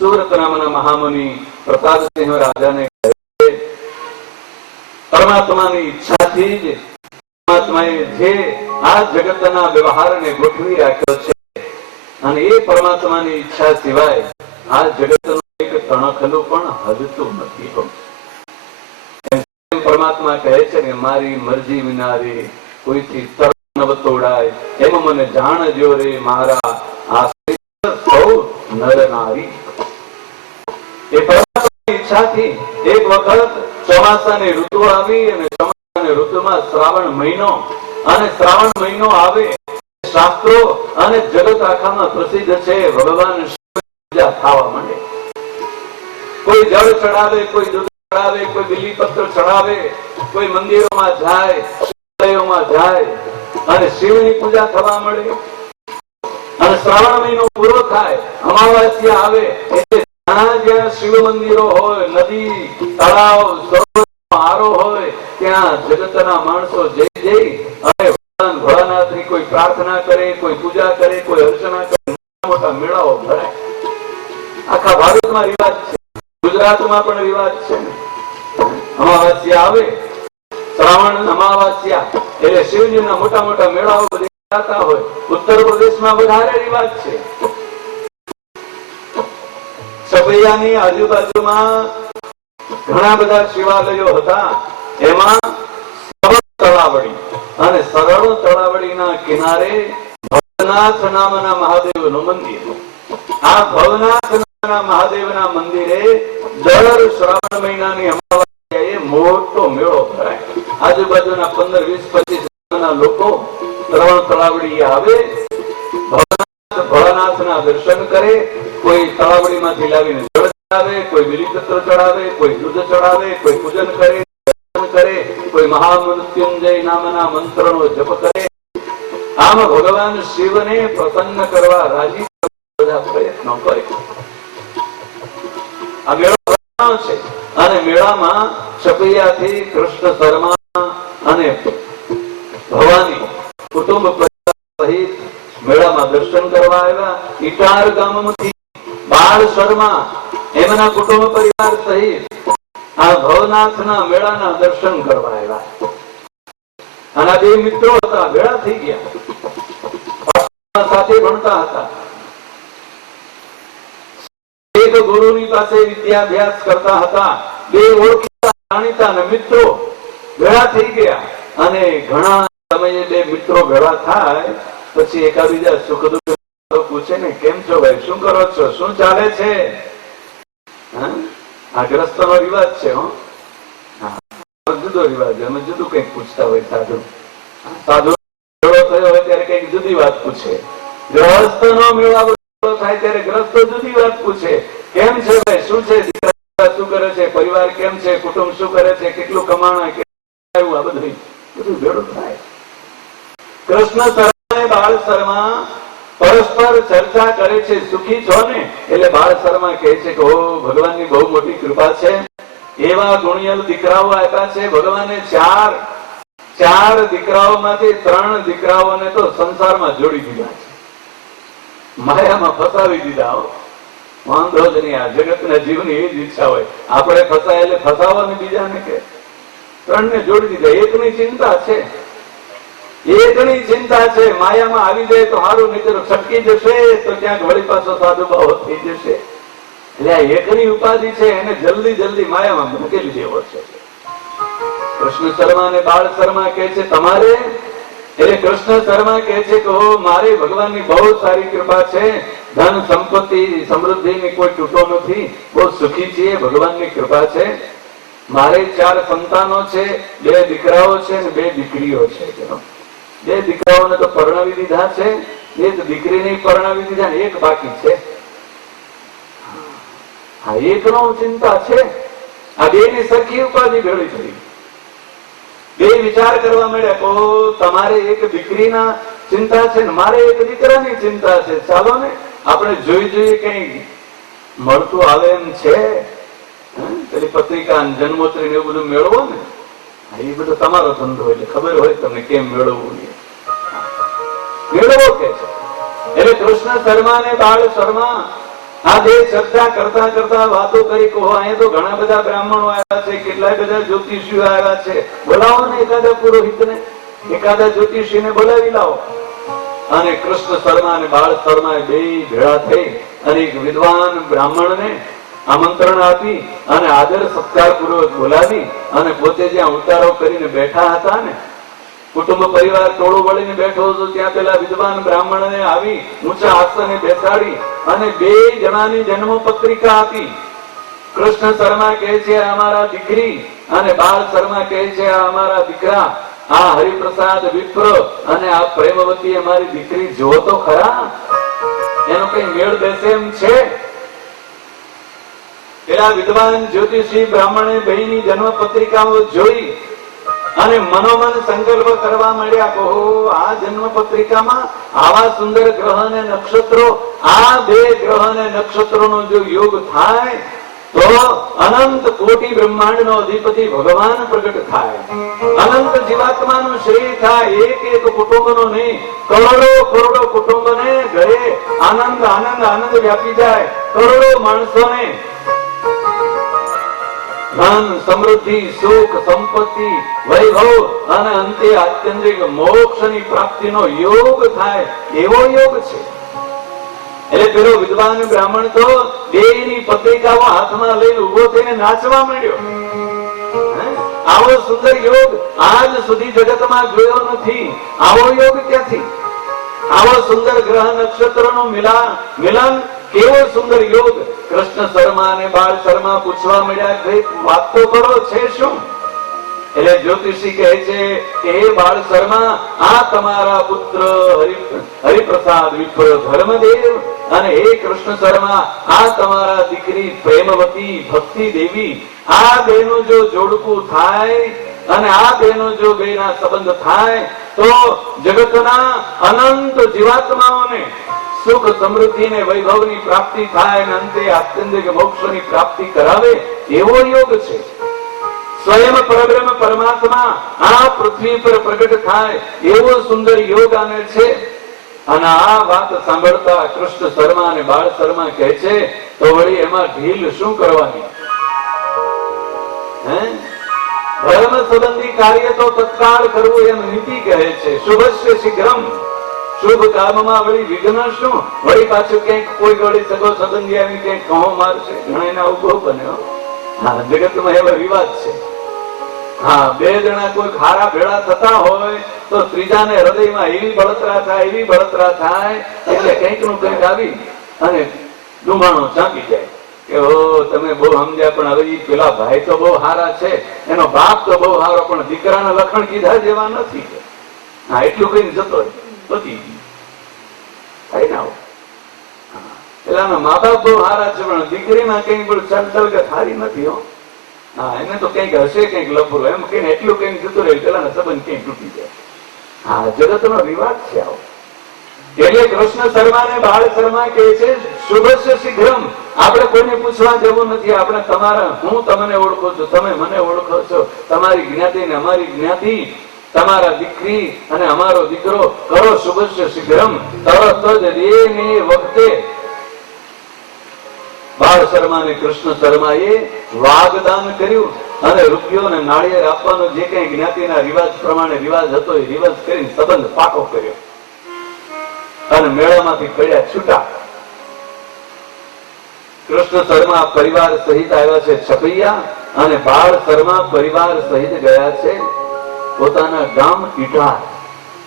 સુરત નામના મહામુનિ પ્રતાપસિંહ રાજાને પરમાત્માની ઈચ્છાથી જ પરમાત્માએ જે આ જગતના વ્યવહારને ગોઠવી રાખ્યો છે અને એ પરમાત્માની ઈચ્છા સિવાય આ જગતનું એક તણખલું પણ હલતું નથી. પરમાત્મા કહે છે કે મારી મરજી વિનારી કોઈથી તર ન તોડાય એમ મને જાણજો રે મારા આ સૌ નર નારી. એ પરમાત્માની ઈચ્છાથી એક વખત ચોમાસાની ઋતુ આવી અને ચોમાસાની ઋતુમાં શ્રાવણ મહિનો અને શ્રાવણ મહિનો આવે શાસ્ત્રો અને જગત આખામાં પ્રસિદ્ધ છે ભગવાન પૂજા થવા માંડે. કોઈ જળ ચડાવે, કોઈ દૂધ ચડાવે, કોઈ બીલીપત્ર ચડાવે, કોઈ મંદિરોમાં જાય, શિવાલયોમાં જાય અને શિવની પૂજા થવા મળે. અને શ્રાવણ મહિનો પૂરો થાય, અમાવાસ્યા આવે એટલે જ્યાં શિવ મંદિરો હોય, નદી, તળાવ, સરોવર, હારો હોય ત્યાં જગતના માણસો જઈ અને ભોળાનાથની કોઈ પ્રાર્થના કરે, કોઈ પૂજા કરે, કોઈ અર્ચના કરે. મોટા મેળાઓ ભરાય. આખા ભારતમાં રિવાજ છે, ગુજરાતમાં પણ રિવાજ છે. અમાવાસ્યા આવે, શ્રાવણ અમાવાસ્યા એટલે શિવજીના મોટા મોટા મેળાઓ થતા હોય. ઉત્તર પ્રદેશમાં વધારે રિવાજ છે. સપૈયાની આજુબાજુમાં ઘણા બધા શિવાલયો હતા. એમાં તળાવડી અને સરળ તળાવડીના કિનારે ભવનાથ નામના મહાદેવનું મંદિર. આ ભવનાથ નામના મહાદેવના મંદિરે દર શ્રાવણ મહિનાની અમાવાસ્યાએ મોટો મેળો ભરાય. આજુબાજુના 15, 20, 25 લોકો શ્રવણ તળાવડી આવે, ભોળાનાથના દર્શન કરે. કોઈ તળાવડીમાંથી લાવીને જળ ચડાવે, કોઈ બીલીપત્ર ચડાવે, કોઈ દૂધ ચડાવે, કોઈ પૂજન કરે, કરે, કોઈ મહામૃત્યુંજય નામના મંત્રનો જપ કરે. આમ ભગવાન શિવને પ્રસન્ન કરવા રાજી બધા પ્રયત્નો કરે. આ મેળો છે અને મેળામાં છપૈયાથી કૃષ્ણ શર્મા અને ભવાની કુટુંબ સહિત મેળામાં દર્શન કરવા આવ્યા. ઇટાર ગામમાંથી બાળ શર્મા એમના કુટુંબ પરિવાર સહિત આ ભવનાથના મેળાના દર્શન કરવા આવ્યા. અને બે મિત્રો હતા, ભેળા થઈ ગયા, સાથે ભણતા હતા. એક ગુરુની પાસે વિદ્યાભ્યાસ કરતા હતા. બે ઓળખીતા જાણીતા અને મિત્રો ભેળા થઈ ગયા. અને ઘણા સમયે બે મિત્રો ભેળા થાય પછી એકાબીજા સુખ દુઃખ પૂછે ને, કેમ છો ભાઈ, શું કરો છો, શું ચાલે છે? આ ગ્રસ્તનો રિવાજ છે. જુદો રિવાજ, અમે જુદું કઈક પૂછતા હોય. સાધુ મેળો થયો હોય ત્યારે કઈક જુદી વાત પૂછે. ગ્રહસ્થનો મેળાવો થાય ત્યારે ગ્રસ્તો જુદી વાત પૂછે. કેમ છે ભાઈ, શું છે, દીકરા શું કરે છે, પરિવાર કેમ છે, કુટુંબ શું કરે છે, કેટલું કમાણા, કેટલું આ બધું ભેળું થાય. કૃષ્ણ શર્મા બાળ શર્મા પરસ્પર ચર્ચા કરે છે. સુખી છો ને? એટલે બાળ શર્મા કહે છે કે ઓ ભગવાનની બહુ મોટી કૃપા છે, એવા ગુણિયલ દીકરાઓ આપ્યા છે ભગવાને. ચાર દીકરાઓમાંથી 3 દીકરાઓને તો સંસારમાં જોડી દીધા છે, માયામાં ફસાવી દીધા. વાંધો જ નહીં, આ જગતના જીવની એ જ ઈચ્છા હોય. આપણે ફસાય એટલે ફસાવવાની બીજાને કે 3 ને જોડી દીધા. એકની ચિંતા છે, એકની ચિંતા છે. માયામાં આવી જાય તો સારું, નહીં તો છટકી જશે તો ક્યાંક વળી પાછો સાધુ ભાવ થઈ જશે. એટલે આ એકની ઉપાધિ છે, એને જલ્દી જલ્દી માયામાં મૂકેલી દેવો છે. કૃષ્ણ શર્મા અને બાળ શર્મા કહે છે તમારે, એટલે કૃષ્ણ શર્મા કહે છે કે મારે ભગવાનની બહુ સારી કૃપા છે, ધન સંપત્તિ સમૃદ્ધિની કોઈ તૂટો નથી, બહુ સુખી છીએ, ભગવાનની કૃપા છે. મારે 4 સંતાનો છે, 2 દીકરાઓ છે અને 2 દીકરીઓ છે. 2 દીકરાઓને તો પરણાવી દીધા છે, 1 દીકરીને પરણાવી દીધા, એક બાકી છે. હા, એકનો ચિંતા છે. આ 2 ની સરખી ઉપાધિ ભેળી થઈ. 2 વિચાર કરવા માંડ્યા, તમારે એક દીકરીના ચિંતા છે ને મારે એક દીકરાની ચિંતા છે. ચાલો ને આપણે જોઈ કઈ મળતું આવે એમ છે. પેલી પત્રિકા જન્મોત્સવ એવું બધું મેળવો ને, એ બધું તમારો ધંધો એટલે ખબર હોય તમને કેમ મેળવવું. મેળવો કે છે. એટલે કૃષ્ણ શર્મા ને બાળ શર્મા આજે ચર્ચા કરતા કરતા વાતો કરી કહો અહીંયા તો ઘણા બધા બ્રાહ્મણો આવ્યા છે, કેટલાય બધા જ્યોતિષીઓ આવ્યા છે, બોલાવો ને એકાદા પુરોહિતને, એકાદા જ્યોતિષીને બોલાવી લાવો. અને કૃષ્ણ શર્મા અને બાળ શર્મા બે ભેળા થઈ અને એક વિદ્વાન બ્રાહ્મણને આમંત્રણ આપી અને આદર સત્કાર પૂર્વક બોલાવી અને પોતે જ્યાં ઉતારો કરીને બેઠા હતા ને, કુટુંબ પરિવાર ટોળું વળીને બેઠો હતો, ત્યાં પેલા વિદ્વાન બ્રાહ્મણને આવી ઊંચા આસને બેસાડી અને બે જણાની જન્મ પત્રિકા આપી. કૃષ્ણ શર્મા કહે છે અમારા દીકરી અને બાળ શર્મા કહે છે અમારા દીકરા. આ હરિપ્રસાદ વિપ્ર અને આ પ્રેમવતી અમારી દીકરી જો તો ખરા, એનો કઈ મેળ બેસે એમ છે? પેલા વિદ્વાન જ્યોતિષી બ્રાહ્મણે બહેની જન્મ પત્રિકાઓ જોઈ અને મનોમન સંકલ્પ કરવા માંડ્યા, કહો આ જન્મ પત્રિકામાં આવા સુંદર ગ્રહ અને નક્ષત્રો, આ બે ગ્રહ અને નક્ષત્રોનો જો યોગ થાય તો અનંત કોટી બ્રહ્માંડ નો અધિપતિ ભગવાન પ્રગટ થાય, અનંત જીવાત્માનું શ્રેય થાય, એક એક કુટુંબનો નહીં કરોડો કરોડો કુટુંબને ઘરે આનંદ આનંદ આનંદ વ્યાપી જાય, કરોડો માણસોને ધન સમૃદ્ધિ સુખ સંપત્તિ વૈભવ અને અંતે આત્યંતિક મોક્ષની પ્રાપ્તિનો યોગ થાય, એવો યોગ છે. એટલે પેલો વિદ્વાન બ્રાહ્મણ તો બેયની પત્રિકાઓ હાથમાં લઈને ઉભો થઈને નાચવા માંડ્યો. આવો સુંદર યોગ આજ સુધી જગતમાં જોયો નથી. આવો યોગ ક્યાંથી? આવો સુંદર ગ્રહ નક્ષત્રનો મિલન, કેવો સુંદર યોગ. કૃષ્ણ શર્મા અને બાળ શર્મા પૂછવા મળ્યા, ભાઈ વાત તો કરો છે શું? એટલે જ્યોતિષી કહે છે કે હે બાળ શર્મા, આ તમારા પુત્ર હરિપ્રસાદ વિપ્ર ધર્મદેવ અને હે કૃષ્ણ શર્મા, આ તમારા દીકરી પ્રેમવતી ભક્તિ દેવી. આ બેનો જો જોડકું થાય અને આ બેનો જો બેના સંબંધ થાય તો જગતના અનંત જીવાત્માઓને સુખ સમૃદ્ધિ ને વૈભવની પ્રાપ્તિ થાય અને અંતે આત્યંતિક મોક્ષની પ્રાપ્તિ કરાવે, એવો યોગ છે. સ્વયં પરબ્રહ્મ પરમાત્મા આ પૃથ્વી પર પ્રગટ થાય, એવો સુંદર યોગ આને છે. અને આ વાત સાંભળતા કૃષ્ણ શર્મા અને બાળ શર્મા કહે છે તો વળી એમાં ઢીલ શું કરવાની? ધર્મ સંબંધી કાર્ય તો તત્કાળ કરવું એમ નીતિ કહે છે. શુભસ્ય શીઘ્રમ, શુભ કામમાં વળી વિઘ્ન શું? વળી પાછું ક્યાંક કોઈ વળી સગો સંબંધી આવી ક્યાંક કહો મારશે, ઘણા એના ઉભો બન્યો. હા, જગતમાં એવા વિવાદ છે. હા, બે જણા કોઈ ખારા ભેળા થતા હોય તો ત્રીજાને હૃદયમાં એવી બળતરા થાય, એવી બળતરા થાય એટલે કંઈક નું કંઈક આવી અને ડુંબાણો ચાંપી જાય કે ઓ તમે બહુ સમજ્યા, પણ હવે પેલા ભાઈ તો બહુ હારા છે, એનો બાપ તો બહુ હારો, પણ દીકરાના લખણ કીધા જેવા નથી. હા, એટલું કઈ જતો પતી ગયું. પેલાના મા બાપ બહુ હારા છે, પણ દીકરીમાં કઈ પણ ચાલચાલ કે સારી નથી. હો, હા, એને તો કઈક હશે, કઈક લફરું એમ કઈ એટલું કઈ જતું રહે, પેલાના સંબંધ કઈ તૂટી જાય. હા, જગતનો વિવાદ છે આવો. એટલે કૃષ્ણ શર્મા ને બાળ શર્મા કહે છે શુભસ્ય શીઘ્રમ, આપણે કોઈને પૂછવા જવું નથી. આપણે તમારા, હું તમને ઓળખું છું, તમે મને ઓળખો છો, તમારી જ્ઞાતિ ને અમારી જ્ઞાતિ, તમારા દીકરી અને અમારો દીકરો, કરો શુભસ્ય શીઘ્રમ. તરત જ દેને વખતે બાળ શર્મા અને કૃષ્ણ શર્માએ વાગદાન કર્યું અને રૂપિયો અને નાળિયેર આપવાનો જે કઈ જ્ઞાતિના રિવાજ પ્રમાણે રિવાજ હતો એ રિવાજ કરીને સંબંધ પાકો કર્યો અને મેળામાંથી પડ્યા છૂટા. કૃષ્ણ શર્મા પરિવાર સહિત આવ્યા છે છપૈયા અને બાળ શર્મા પરિવાર સહિત ગયા છે પોતાના ગામ ઈટાર.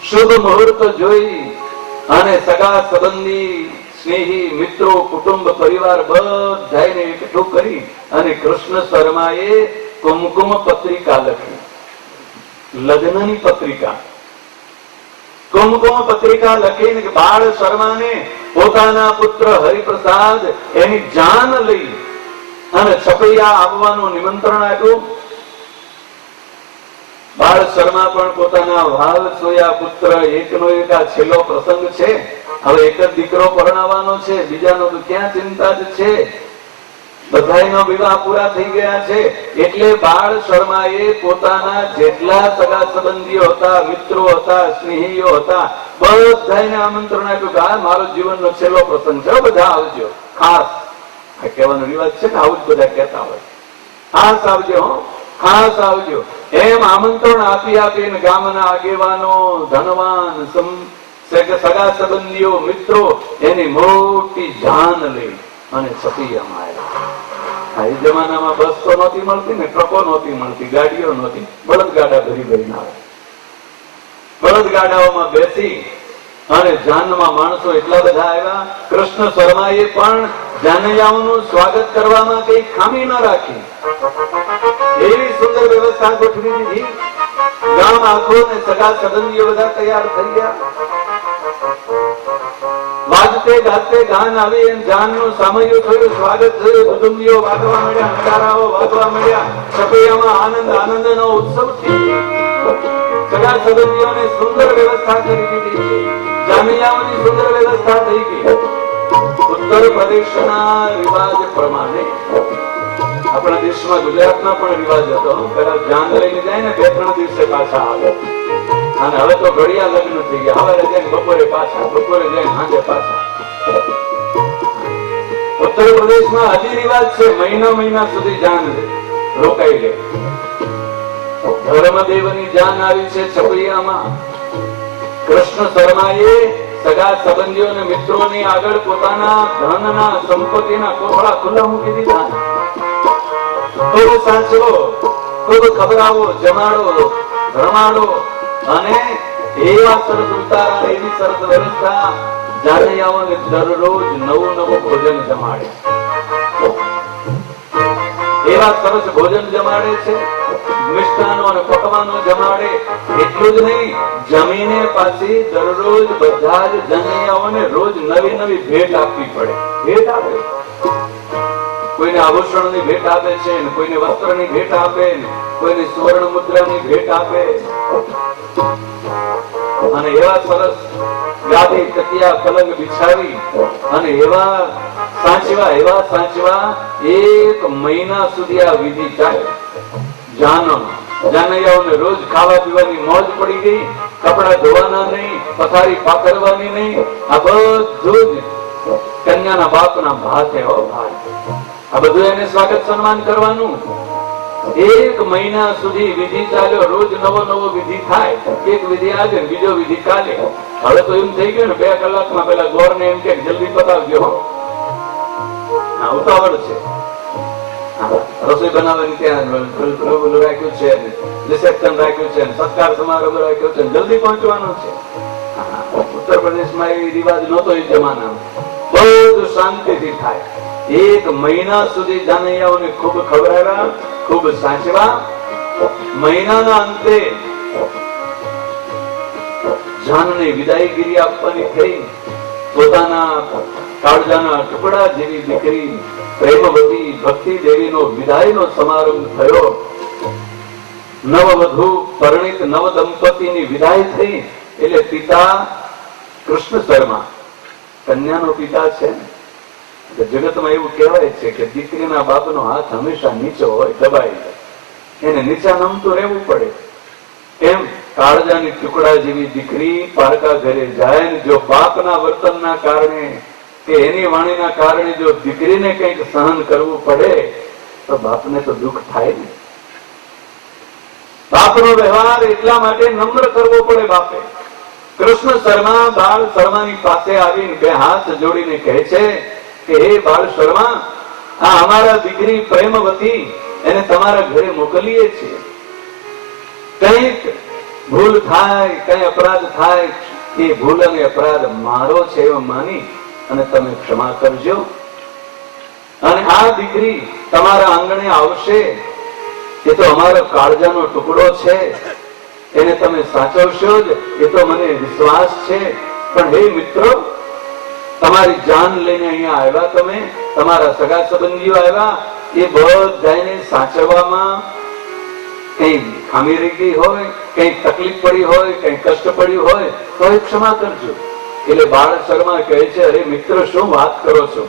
શુભ મુહૂર્ત જોઈ અને સગા સંબંધી સ્નેહી મિત્રો કુટુંબ પરિવાર બધાને એકઠું કરી અને કૃષ્ણ શર્માએ કુમકુમ પત્રિકા લખી, લગ્નની પત્રિકા. કુમકુમ પત્રિકા લખીને બાળ શર્માને પોતાના પુત્ર હરિપ્રસાદ એની જાન લઈ અને છપૈયા આવવાનું નિમંત્રણ આપ્યું. બાળ શર્મા પણ પોતાના વાલ સોયા પુત્ર એકનો એક આ છેલ્લો પ્રસંગ છે. હવે એક જ દીકરો પરણાવવાનો છે, બીજાનો તો ક્યાં ચિંતા જ છે, બધાનો વિવાહ પૂરા થઈ ગયા છે. એટલે બાળ શર્માએ પોતાના જેટલા સગા સંબંધીઓ હતા, મિત્રો હતા, સ્નેહીઓ હતા, બધાને આમંત્રણ આપ્યું કે આ મારો જીવનનો છેલ્લો પ્રસંગ છે, બધા આવજો ખાસ. આ કહેવાનો રિવાજ છે ને, આવું જ બધા કહેતા હોય, ખાસ આવજો હો, ખાસ આવજો એમ આમંત્રણ આપી આપીને ગામના આગેવાનો, ધનવાન, સગા સંબંધીઓ, મિત્રો એની મોટી જાન લઈ અને છપિયામાં આવ્યા. એ જમાનામાં બસ તો નહોતી મળતી ને, ટ્રકો નહોતી મળતી, ગાડીઓ નહોતી, બળદગાડા ભરી ભરીને આવે. બળદગાડાઓમાં બેસી અને જાનમાં માણસો એટલા બધા આવ્યા. કૃષ્ણ શર્માએ પણ જાનૈયાઓનું સ્વાગત કરવામાં કઈ ખામી ન રાખી, એવી સુંદર વ્યવસ્થા ગોઠવી દીધી. ગામ આખો ને સગા સંબંધીઓ બધા તૈયાર થઈ ગયા. વાજતે ગાજતે ગાન આવી એમ જાનનું સામયું થયું, સ્વાગત થયું, કુટુંબીઓ વાગવા મળ્યા, નગારાઓ વાગવા મળ્યા. છપૈયામાં આનંદ આનંદનો ઉત્સવ છે. સગા સંબંધીઓને સુંદર વ્યવસ્થા કરી દીધી છે, જાનૈયાઓની સુંદર વ્યવસ્થા થઈ ગઈ. ઉત્તર પ્રદેશના રિવાજ પ્રમાણે આપણા દેશમાં, ગુજરાતમાં પણ રિવાજ હતો, પેલા જાન લઈને જાય ને 2-3 દિવસે પાછા આવે. અને હવે તો ઘડિયા લગ્ન થઈ ગયા, સવારે જાય બપોરે પાછા, બપોરે જાય સાંજે પાછા. ઉત્તર પ્રદેશમાં હજી રિવાજ છે, મહિના સુધી જાન રોકાઈ લે. ધર્મદેવની જાન આવી છે છપૈયામાં. કૃષ્ણ શર્માએ સગા સંબંધીઓ અને મિત્રોની આગળ પોતાના ધનના, સંપત્તિના કોથળા ખુલ્લા મૂકી દીધા. ખૂબ સાચવો, ખૂબ ખબરાવો, જમાડો, રમાડો અને એવા સરસ ઉતારા, એવી સરસ વ્યવસ્થા. જાનૈયાઓને દરરોજ નવું ભોજન જમાડે, એવા સરસ ભોજન જમાડે છે, મિષ્ટાનો અને પકવાનો જમાડે. એટલું જ નહીં, જમીને પાછી દરરોજ બધા જ જાનૈયાઓને રોજ નવી નવી ભેટ આપવી પડે. ભેટ આપે, કોઈને આભૂષણની ભેટ આપે છે, કોઈને વસ્ત્રની ભેટ આપે, કોઈને સુવર્ણ મુદ્રાની ભેટ આપે. અને એવા સરસ ગાદી, તકિયા, પલંગ બિછાવી અને એવા સાચવા 1 મહિના સુધી આ વિધિ ચાલે. જાનૈયાઓને રોજ ખાવા પીવાની મોજ પડી ગઈ. કપડા ધોવાના નહીં, પથારી પાથરવાની નહીં, આ બધું જ કન્યાના બાપના ભાતે. આ બધું એને સ્વાગત સન્માન કરવાનું. 1 મહિના સુધી વિધિ ચાલ્યો. રોજ નવો વિધિ થાય. એક વિધિ આજે, બીજો વિધિ કાલે. હવે તો એમ થઈ ગયું ને 2 કલાકમાં પેલા ગોરને એમ કે જલ્દી પતાવજો, ઉતાવળ છે. રસોઈ બનાવવાની ત્યાં રાખ્યું છે, રિસેપ્શન રાખ્યું છે, સત્કાર સમારોહ રાખ્યો છે, જલ્દી પહોંચવાનું છે. ઉત્તર પ્રદેશમાં એ રિવાજ નહોતો એ જમાનામાં. બધું શાંતિથી થાય. 1 મહિના સુધી જાનૈયાઓને ખૂબ ખવડાવ્યા, ખૂબ સાચવા. મહિનાના અંતે જાનને વિદાયગીરી આપવાની થઈ. પોતાના કાળજાના ટુકડા જેવી દીકરી પ્રેમવતી ભક્તિ દેવીનો વિદાયનો સમારંભ થયો. નવવધુ પરણિત નવ દંપતીની વિદાય થઈ. એટલે પિતા કૃષ્ણ શર્મા કન્યાનો પિતા છે. જગતમાં એવું કહેવાય છે કે દીકરીના બાપનો હાથ હંમેશા નીચો હોય, દબાઈ જાય. એને નીચા નમતું રહેવું પડે. કેમ? કાળજાની ટુકડા જેવી દીકરી પારકા ઘરે જાય ને જો બાપના વર્તનના કારણે કે એની વાણીના કારણે જો દીકરીને કંઈક સહન કરવું પડે તો બાપને તો દુઃખ થાય ને. બાપનો વ્યવહાર એટલા માટે નમ્ર કરવો પડે બાપે. કૃષ્ણ શર્મા બાળ શર્માની પાસે આવીને 2 હાથ જોડીને કહે છે કે હે બાળ શર્મા, આ અમારા દીકરી પ્રેમવતી, એને તમારા ઘરે મોકલીએ છીએ. કંઈક ભૂલ થાય, કઈ અપરાધ થાય, એ ભૂલ અને અપરાધ મારો છે એવું માની અને તમે ક્ષમા કરજો. અને આ દીકરી તમારા આંગણે આવશે, એ તો અમારો કાળજાનો ટુકડો છે, એને તમે સાચવશો જ, એ તો મને વિશ્વાસ છે. પણ હે મિત્રો, તમારી જાન લઈને અહીંયા આવ્યા, તમે તમારા સગા સંબંધીઓ આવ્યા, એ બધાને સાચવવામાં કઈ ખામી રહી ગઈ હોય, કઈ તકલીફ પડી હોય, કઈ કષ્ટ પડ્યું હોય તો એ ક્ષમા કરજો. એટલે બાળ શર્મા કહે છે, અરે મિત્ર, શું વાત કરો છો?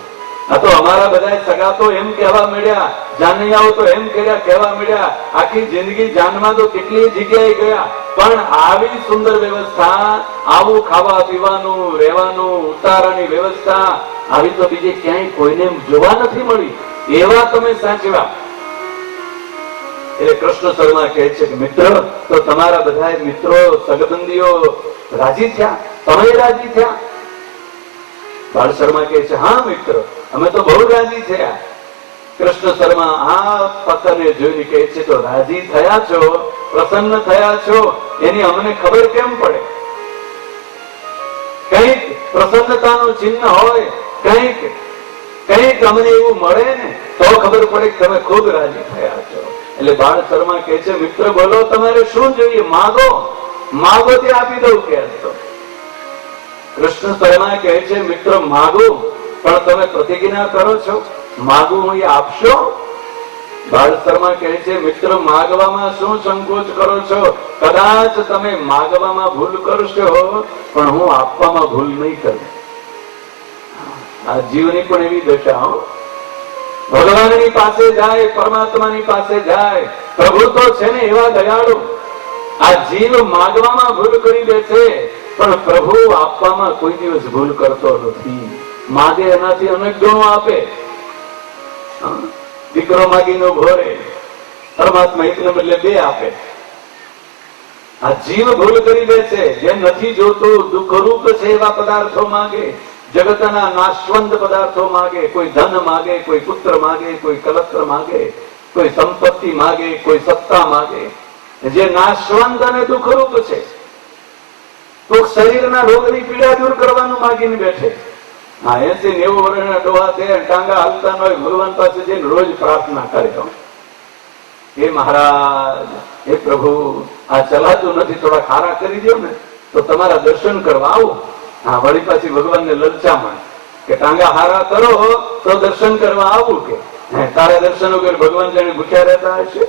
આ તો અમારા બધા સગા તો એમ કહેવા મળ્યા, જાનૈયાઓ તો એમ કહેવા મળ્યા, આખી જિંદગી જાનમાં તો કેટલી જગ્યાએ ગયા, પણ આવી સુંદર વ્યવસ્થા, આવું ખાવા પીવાનું, રહેવાનું, ઉતારાની વ્યવસ્થા આવી તો બીજે ક્યાંય કોઈને જોવા નથી મળી. એવા તમે સાચવા. એટલે કૃષ્ણ શર્મા કહે છે કે મિત્ર, તો તમારા બધા મિત્રો સગબંધીઓ રાજી થયા, તમે રાજી થયા? બાળ શર્મા કહે છે હા મિત્ર, અમે તો બહુ રાજી થયા. કૃષ્ણ શર્મા આ પત્રને જોઈને કહે છે તો રાજી થયા છો, પ્રસન્ન થયા છો, એની અમને ખબર કેમ પડે? કઈક પ્રસન્નતાનું ચિહ્ન હોય, કઈક અમને એવું મળે ને તો ખબર પડે કે તમે ખુબ રાજી થયા છો. એટલે બાળ શર્મા કહે છે મિત્ર બોલો, તમારે શું જોઈએ? માગો, માગો તે આપી દઉં. કે કૃષ્ણ શર્મા કહે છે મિત્ર માગો, પણ તમે પ્રતિજ્ઞા કરો છો માગું હું એ આપશો? બાળ શર્મા કહે છે મિત્ર માગવામાં શું સંકોચ કરો છો? કદાચ તમે માગવામાં ભૂલ કરશો પણ હું આપવામાં ભૂલ નહીં કરું. આ જીવની પણ એવી દશા. ભગવાનની પાસે જાય, પરમાત્માની પાસે જાય, પ્રભુ તો છે ને એવા દયાળુ. આ જીવ માગવામાં ભૂલ કરી દે છે પણ પ્રભુ આપવામાં કોઈ દિવસ ભૂલ કરતો નથી. માગે એનાથી અનેક ગણો આપે. દીકરો માગીનો ઘોરે, પરમાત્મા એકને બદલે બે આપે. આ જીવ ભૂલ કરી દે છે. જે નથી જોતું, દુઃખરૂપ છે એવા પદાર્થો માગે, જગતના નાશવંત પદાર્થો માગે. કોઈ ધન માગે, કોઈ પુત્ર માગે, કોઈ કલત્ર માગે, કોઈ સંપત્તિ માગે, કોઈ સત્તા માગે, જે નાશવંત અને દુઃખરૂપ છે. તો શરીરના રોગની પીડા દૂર કરવાનું માગીને બેઠે. 80-90 વર્ષના ડોહા છે, ટાંગા હાલતા ન હોય, ભગવાન પાસે જઈને રોજ પ્રાર્થના કરે, હે મહારાજ, હે પ્રભુ, આ ચલાતું નથી, થોડા ખારા કરી દો ને તો તમારા દર્શન કરવા આવું. હા, વળી પાછી ભગવાનને લલચામણ કે ટાંગા હારા કરો તો દર્શન કરવા આવું. કે તારા દર્શન વગર ભગવાન જાણે ભૂખ્યા રહેતા હશે.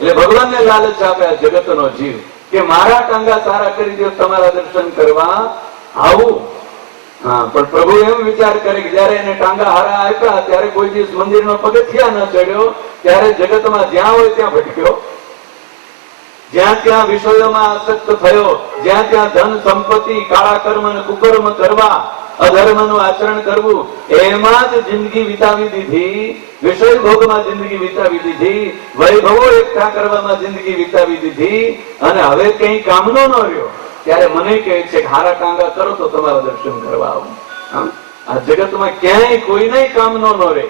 એટલે ભગવાનને લાલચ આપે આ જગતનો જીવ કે મારા ટાંગા સારા કરી દો, તમારા દર્શન કરવા આવું. હા, પણ પ્રભુ એમ વિચાર કરે કે જયારે એને ટાંગા હારા આપ્યા ત્યારે કોઈ દિવસ મંદિરનો પગથિયા ન ચડ્યો, ત્યારે જગતમાં જ્યાં હોય ત્યાં ભટક્યો, જ્યાં ત્યાં વિષયોમાં આસક્ત થયો, જ્યાં ત્યાં ધન સંપત્તિ, કાળા કર્મ અને કુકર્મ કરવા, અધર્મનું આચરણ કરવું, એમાં જ જિંદગી વિતાવી દીધી. વિષય ભોગમાં જિંદગી વિતાવી દીધી, વૈભવો એકઠા કરવામાં જિંદગી વિતાવી દીધી, અને હવે કઈ કામનો ન રહ્યો. ત્યારે મને કહે છે કે હારા ટાંગા કરો તો તમારા દર્શન કરવા આવું. આ જગતમાં ક્યાંય કોઈને કામનો ન રહે.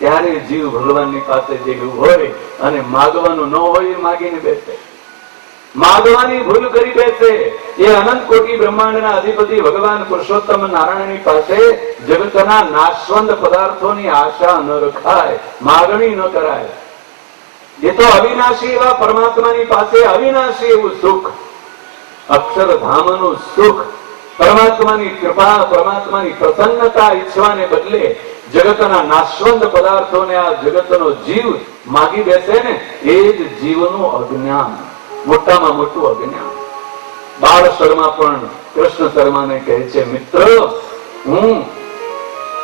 ત્યારે જીવ ભગવાનની પાસે જે ઉભો રહે અને માગવાનું ન હોય એ માગીને બેસે, માગવાની ભૂલ કરી બેસે. એ અનંત કોટી બ્રહ્માંડના અધિપતિ ભગવાન પુરુષોત્તમ નારાયણની પાસે જગતના નાશવંત પદાર્થોની આશા ન રખાય, માગણી ન કરાય. એ તો અવિનાશી એવા પરમાત્માની પાસે અવિનાશી એવું સુખ, અક્ષરધામનું સુખ, પરમાત્માની કૃપા, પરમાત્માની પ્રસન્નતા ઈચ્છવાને બદલે જગતના નાશવંત પદાર્થોને આ જગતનો જીવ માગી બેસે ને, એ જ જીવનું અજ્ઞાન, મોટામાં મોટું અજ્ઞાન. બાળ શર્મા પણ કૃષ્ણ શર્માને કહે છે મિત્ર, હું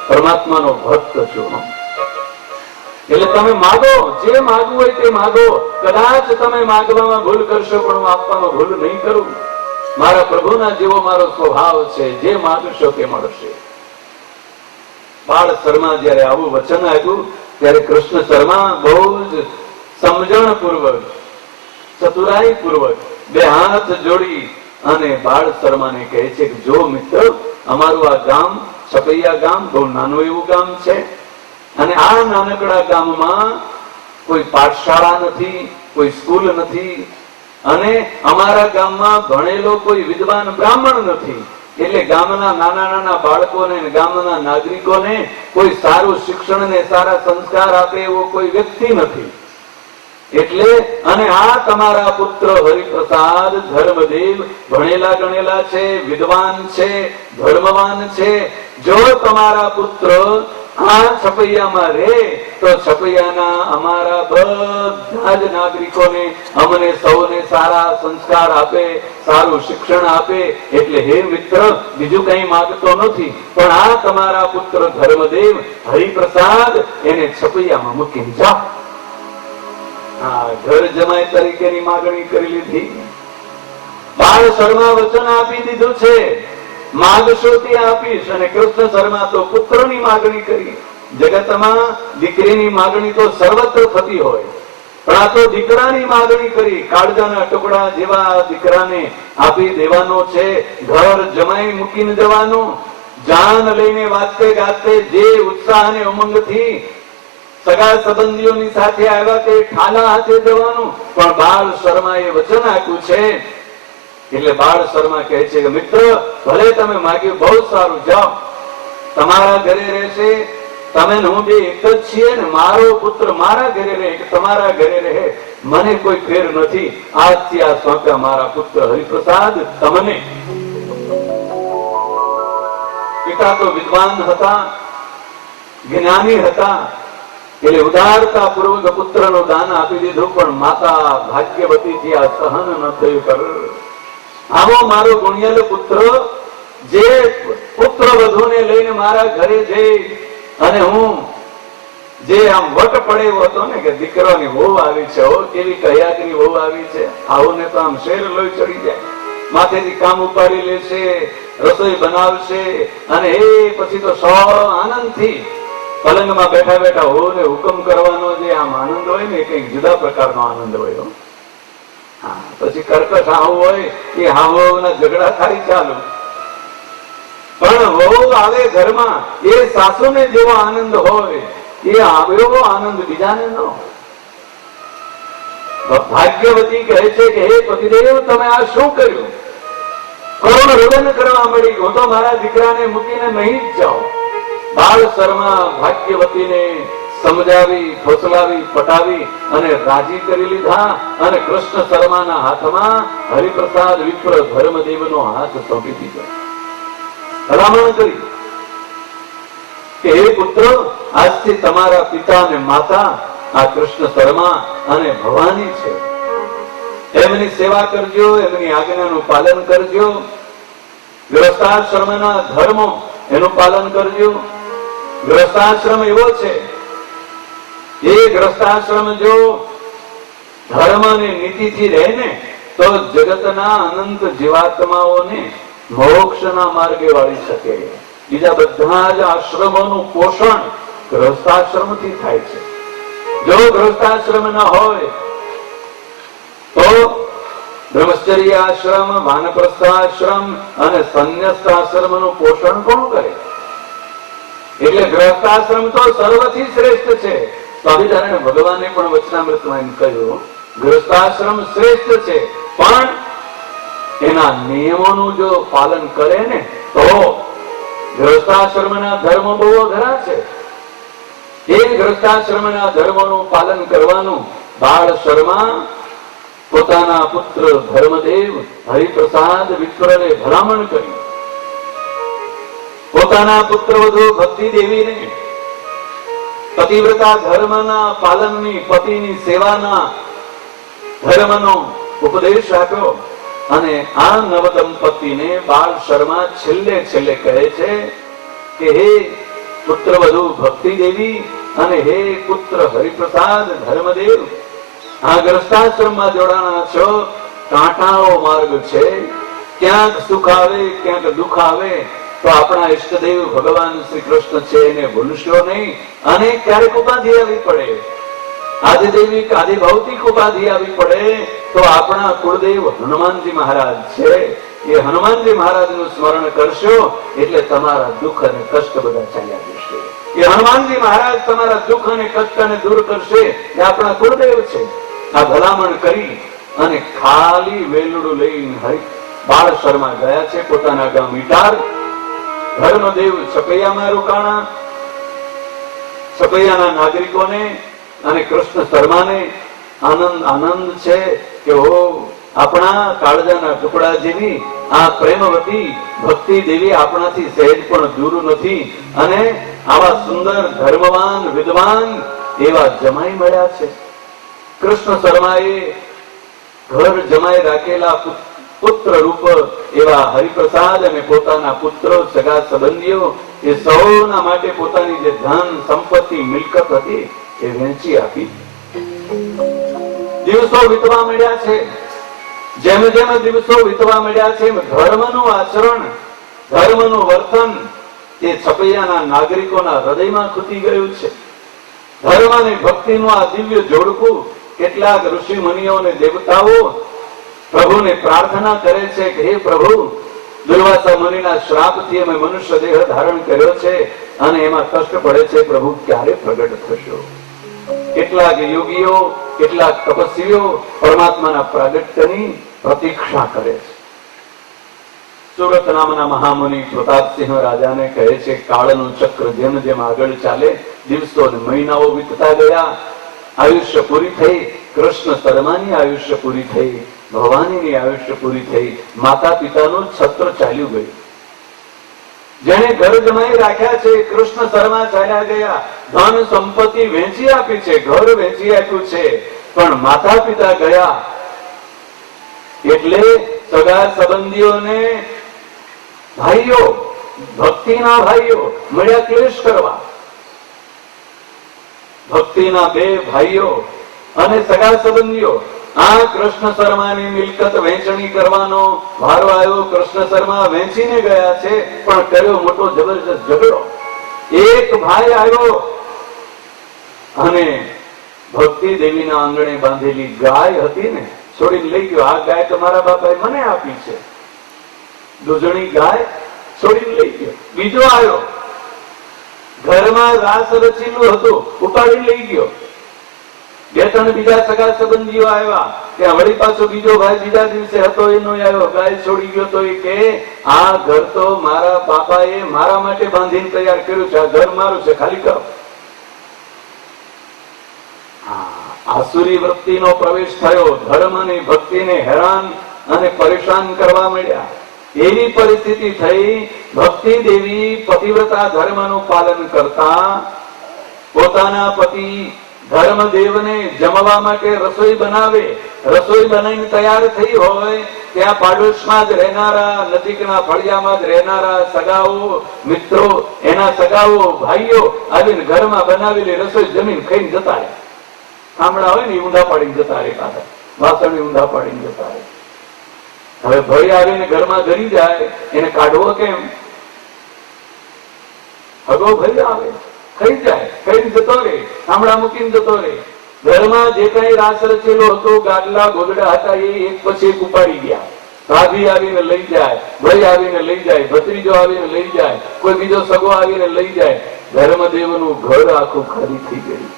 પરમાત્માનો ભક્ત છું. એટલે તમે માગો, જે માગવું હોય તે માગો. કદાચ તમે માગવામાં ભૂલ કરશો પણ હું આપવામાં ભૂલ નહીં કરું. મારા પ્રભુના જેવો મારો સ્વભાવ છે, જે માગશો તે મળશે. બાળ શર્મા જયારે આવું વચન આપ્યું ત્યારે કૃષ્ણ શર્મા બહુ જ સમજણ પૂર્વક, ચતુરાઈ પૂર્વક બે હાથ જોડી અને બાળ શર્માને કહે છે કે જો મિત્ર, અમારું આ ગામ છપૈયા ગામ બહુ નાનું એવું ગામ છે, અને આ નાનકડા ગામમાં કોઈ પાઠશાળા નથી, કોઈ સ્કૂલ નથી, અને અમારા ગામમાં ભણેલો કોઈ વિદ્વાન બ્રાહ્મણ નથી. એટલે ગામના નાના નાના બાળકોને, ગામના નાગરિકોને કોઈ સારું શિક્ષણ ને સારા સંસ્કાર આપે એવો કોઈ વ્યક્તિ નથી. એટલે અને આ તમારા પુત્ર હરિપ્રસાદ ધર્મદેવ ભણેલા ગણેલા છે, વિદ્વાન છે, ધર્મવાન છે. જો તમારા પુત્ર આ છપૈયામાં રહે તો છપૈયાના અમારા બધા જ નાગરિકોને, અમને સૌને સારા સંસ્કાર આપે, સારું શિક્ષણ આપે. એટલે હે મિત્ર, બીજું કઈ માંગતો નથી, પણ આ તમારા પુત્ર ધર્મદેવ હરિપ્રસાદ એને છપૈયામાં મૂકીને જાઓ. હા, ઘર જમાઈ તરીકેની માગણી કરી લીધી. બાળ શર્મા વચન આપી દીધું છે, માગશો તે આપીશ. અને કૃષ્ણ શર્મા તો પુત્રની માગણી કરી. જગતમાં દીકરીની માગણી તો સર્વત્ર થતી હોય, પણ આ તો દીકરાની માગણી કરી. કાળજાના ટુકડા જેવા દીકરાને આપી દેવાનો છે. ઘર જમાઈ મૂકીને જવાનો, જાન લઈને વાતે ગાતે જે ઉત્સાહ અને ઉમંગથી સગા સંબંધીઓની સાથે આવ્યા તે ઠાલા હાથે જવાનું. પણ બાળ શર્માએ વચન આપ્યું છે એટલે બાળ શર્મા કહે છે કે મિત્ર, ભલે તમે માગ્યું બહુ સારું, જાઓ, તમારા ઘરે રહેશે, તમે ને હું બે એક જ છીએ ને, મારો પુત્ર મારા ઘરે રહે કે તમારા ઘરે રહે, મને કોઈ ફેર નથી. આજથી આ સોંપ્યા મારા પુત્ર હરિપ્રસાદ તમને. પિતા તો વિદ્વાન હતા, જ્ઞાની હતા, એટલે ઉદારતા પૂર્વક પુત્રનું દાન આપી દીધું. પણ માતા ભાગ્યવતીથી આ સહન ન થયું. કર આવો મારો ગુણિયલ પુત્ર, જે પુત્ર વધુને લઈને મારા ઘરે જઈ અને હું જે આમ વટ પડે એવો હતો ને કે દીકરાની વહુ આવી છે, કેવી કયાકની વહુ આવી છે, આવું ને તો આમ શેર લોહી ચડી જાય. માથેથી કામ ઉપાડી લેશે, રસોઈ બનાવશે, અને એ પછી તો સો આનંદથી પલંગમાં બેઠા બેઠા હોને હુકમ કરવાનો જે આમ આનંદ હોય ને, કઈક જુદા પ્રકારનો આનંદ હોય. પછી કર્કશ હાવ હોય, એ હાવના ઝઘડા થાય ચાલુ. પણ વહુ આવે ઘરમાં, એ સાસુને જેવો આનંદ હોય, એ એવો આનંદ બીજાને ન. ભાગ્યવતી કહે છે કે હે પતિદેવ, તમે આ શું કર્યું? કરુણ રોદન કરવા મળી, હું તો મારા દીકરાને મૂકીને નહીં જ જાઉં. બાળ શર્મા ભાગ્યવતીને સમજાવી, ફોસલાવી, પટાવી અને રાજી કરી લીધા. અને કૃષ્ણ શર્માના હાથમાં હરિપ્રસાદ વિપ્ર ધર્મદેવનો હાથ સોંપી દીધો. ભલામણ કરી કે હે પુત્ર, આજથી તમારા પિતા અને માતા આ કૃષ્ણ શર્મા અને ભવાની છે. એમની સેવા કરજો, એમની આજ્ઞાનું પાલન કરજો. ગૃહસ્થાશ્રમના ધર્મો એનું પાલન કરજો. ગૃહસ્થાશ્રમ એવો છે, એ ગૃહસ્થાશ્રમ જો ધર્મ અને નીતિથી રહે ને, તો જગતના અનંત જીવાત્માઓને મોક્ષના માર્ગે વાળી શકે. બીજા બધા જ આશ્રમોનું પોષણ ગૃહસ્થાશ્રમથી થાય છે. જો ગૃહસ્થાશ્રમ ન હોય તો બ્રહ્મચર્ય આશ્રમ, વાનપ્રસ્થ આશ્રમ અને સંન્યસ્ત આશ્રમનું પોષણ કોણ કરે? એટલે ગૃહસ્થાશ્રમ તો સર્વથી શ્રેષ્ઠ છે. સ્વામિનારાયણ ભગવાને પણ વચનામૃતમાં એમ કહ્યું, ગૃહસ્થાશ્રમ શ્રેષ્ઠ છે, પણ એના નિયમોનું જો પાલન કરે ને તો. ગૃહસ્થાશ્રમના ધર્મ બહુ અઘરા છે. એ ગૃહસ્થાશ્રમના ધર્મોનું પાલન કરવાનું બાળ શર્મા પોતાના પુત્ર ધર્મદેવ હરિપ્રસાદ વિપ્રને ભલામણ કરી. પોતાના પુત્ર વધુ ભક્તિ દેવીને પતિવ્રતા ધર્મના પાલનની, પતિની સેવાના ધર્મનો ઉપદેશ આપ્યો. અને આ નવ દંપતીને બાળ શર્મા છેલ્લે છેલ્લે કહે છે કે હે પુત્ર વધુ ભક્તિ દેવી અને હે પુત્ર હરિપ્રસાદ ધર્મદેવ, આ ગ્રસ્તાશ્રમમાં જોડાણા છો. કાંટાળો માર્ગ છે, ક્યાંક સુખ આવે, ક્યાંક દુઃખ આવે, તો આપણા ઈષ્ટદેવ ભગવાન શ્રી કૃષ્ણ છે, એને ભૂલશો નહીં. અને ક્યારેક ઉપાધિ આવી પડે, આદિદૈવિક આદિ ભૌતિક ઉપાધિ આવી પડે, તો આપણા કુળદેવ હનુમાનજી મહારાજ છે. એ હનુમાનજી મહારાજનું સ્મરણ કરશો એટલે તમારા દુઃખ અને કષ્ટ બધા ચાલ્યા જશે. એ હનુમાનજી મહારાજ તમારા દુઃખ અને કષ્ટને દૂર કરશે. એ આપણા કુળદેવ છે. આ ભલામણ કરી અને ખાલી વેલડું લઈને બાળ શર્મા ગયા છે પોતાના ગામ ઇટાર. ધર્મદેવ છપૈયામાં રોકાણા. છપૈયાના નાગરિકોને અને કૃષ્ણ શર્માને આનંદ છે કે આપણા કાળજાના ટુકડા જેવી આ પ્રેમવતી ભક્તિ દેવી આપણાથી સહેજ પણ દૂર નથી. અને આવા સુંદર ધર્મવાન વિદ્વાન એવા જમાઈ મળ્યા છે. કૃષ્ણ શર્માએ ઘર જમાઈ રાખેલા પુત્ર રૂપ એવા હરિપ્રસાદ અને પોતાના પુત્રો, સગા સંબંધીઓ, એ સૌના માટે પોતાની જે ધન સંપત્તિ મિલકત હતી એ વહેંચી આપી. દિવસો વીતવા મળ્યા છે. જેમ જેમ દિવસો વીતવા મળ્યા છે એમ ધર્મનું આચરણ, ધર્મનું વર્તન એ છપૈયાના નાગરિકોના હૃદયમાં ખૂટી ગયું છે. ધર્મ અને ભક્તિનું આ દિવ્ય જોડકું કેટલાક ઋષિ મુનિઓ અને દેવતાઓ પ્રભુને પ્રાર્થના કરે છે કે હે પ્રભુ, દુર્વાસા મુનિના શ્રાપથી અમે મનુષ્ય દેહ ધારણ કર્યો છે અને એમાં કષ્ટ પડે છે. પ્રભુ ક્યારે પ્રગટ થશો? કેટલાક યોગીઓ, કેટલાક તપસ્વીઓ પરમાત્માના પ્રાગટ્યની પ્રતીક્ષા કરે છે. સુરત નામના મહામુનિ પ્રતાપસિંહ રાજાને કહે છે, કાળનું ચક્ર જેમ જેમ આગળ ચાલે, દિવસો અને મહિનાઓ વીતતા ગયા, આયુષ્ય પૂરી થઈ, કૃષ્ણ શર્માની આયુષ્ય પૂરી થઈ, ભવાનીની આયુષ્ય પૂરી થઈ, માતા પિતાનું છત્ર ચાલ્યું ગયું. જેને ઘર જમાઈ રાખ્યા છે કૃષ્ણ શર્મા ચાલ્યા ગયા, ધન સંપત્તિ વેચી આપી છે, ઘર વેચી આપ્યું છે, પણ માતા પિતા ગયા. એટલે સગા સંબંધીઓને, ભાઈઓ, ભક્તિના ભાઈઓ મળ્યા ક્લેશ કરવા. ભક્તિના બે ભાઈઓ અને સગા સંબંધીઓ આ કૃષ્ણ શર્માની મિલકત વહેંચણી કરવાનો વારો આવ્યો. કૃષ્ણ શર્મા વહેંચીને ગયા છે, પણ કર્યો મોટો જબરજસ્ત ઝઘડો. એક ભાઈ આવ્યો અને ભક્તિ દેવીના આંગણે બાંધેલી ગાય હતી ને છોડીને લઈ ગયો. આ ગાય તમારા બાપાએ મને આપી છે. દૂધણી ગાય છોડીને લઈ ગયો. બીજો આવ્યો, ઘરમાં રાસ રચેલું હતું, ઉપાડી લઈ ગયો. બે ત્રણ બીજા સગા સંબંધીઓ આવ્યા, ત્યાં વળી પાછો બીજો ભાઈ બીજા દિવસે હતો એનો આવ્યો, ગાય છોડી ગયો. તો એ કે આ ઘર તો મારા બાપાએ મારા માટે બાંધીને તૈયાર કર્યું છે, આ ઘર મારું છે, ખાલી કરો. આસુરી વૃત્તિનો પ્રવેશ થયો. ધર્મ અને ભક્તિને હેરાન અને પરેશાન કરવા મળ્યા. એવી પરિસ્થિતિ થઈ, ભક્તિ દેવી પતિવ્રતા ધર્મનું પાલન કરતા પોતાના પતિ ધર્મદેવને જમવા માટે રસોઈ બનાવે. રસોઈ બનાવીને તૈયાર થઈ હોય ત્યાં પાડોશમાં જ રહેનારા, નજીકના ફળિયામાં જ રહેનારા સગાઓ, મિત્રો, એના સગાઓ, ભાઈઓ આવીને ઘરમાં બનાવેલી રસોઈ જમીન ખાઈને જતા રહે. આમળા હોય ને ઊંધા પાડીને જતા રહે, કાકા વાસણ ઊંધા પાડીને જતા રહે. હવે ભય આવીને ઘરમાં ગરી જાય, એને કાઢવો કેમ? હગો ભય આવે, ખાઈ જાય, ખાઈને જતો રહે, આમળા મૂકીને જતો રહે. ઘરમાં જે કઈ રાસ રચેલો હતો, ગાડલા ગોદડા હતા, એ એક પછી એક ઉપાડી ગયા. ભાભી આવીને લઈ જાય, ભાઈ આવીને લઈ જાય, ભત્રીજો આવીને લઈ જાય, કોઈ બીજો સગો આવીને લઈ જાય. ધર્મદેવનું ઘર આખું ખાલી થઈ ગયું.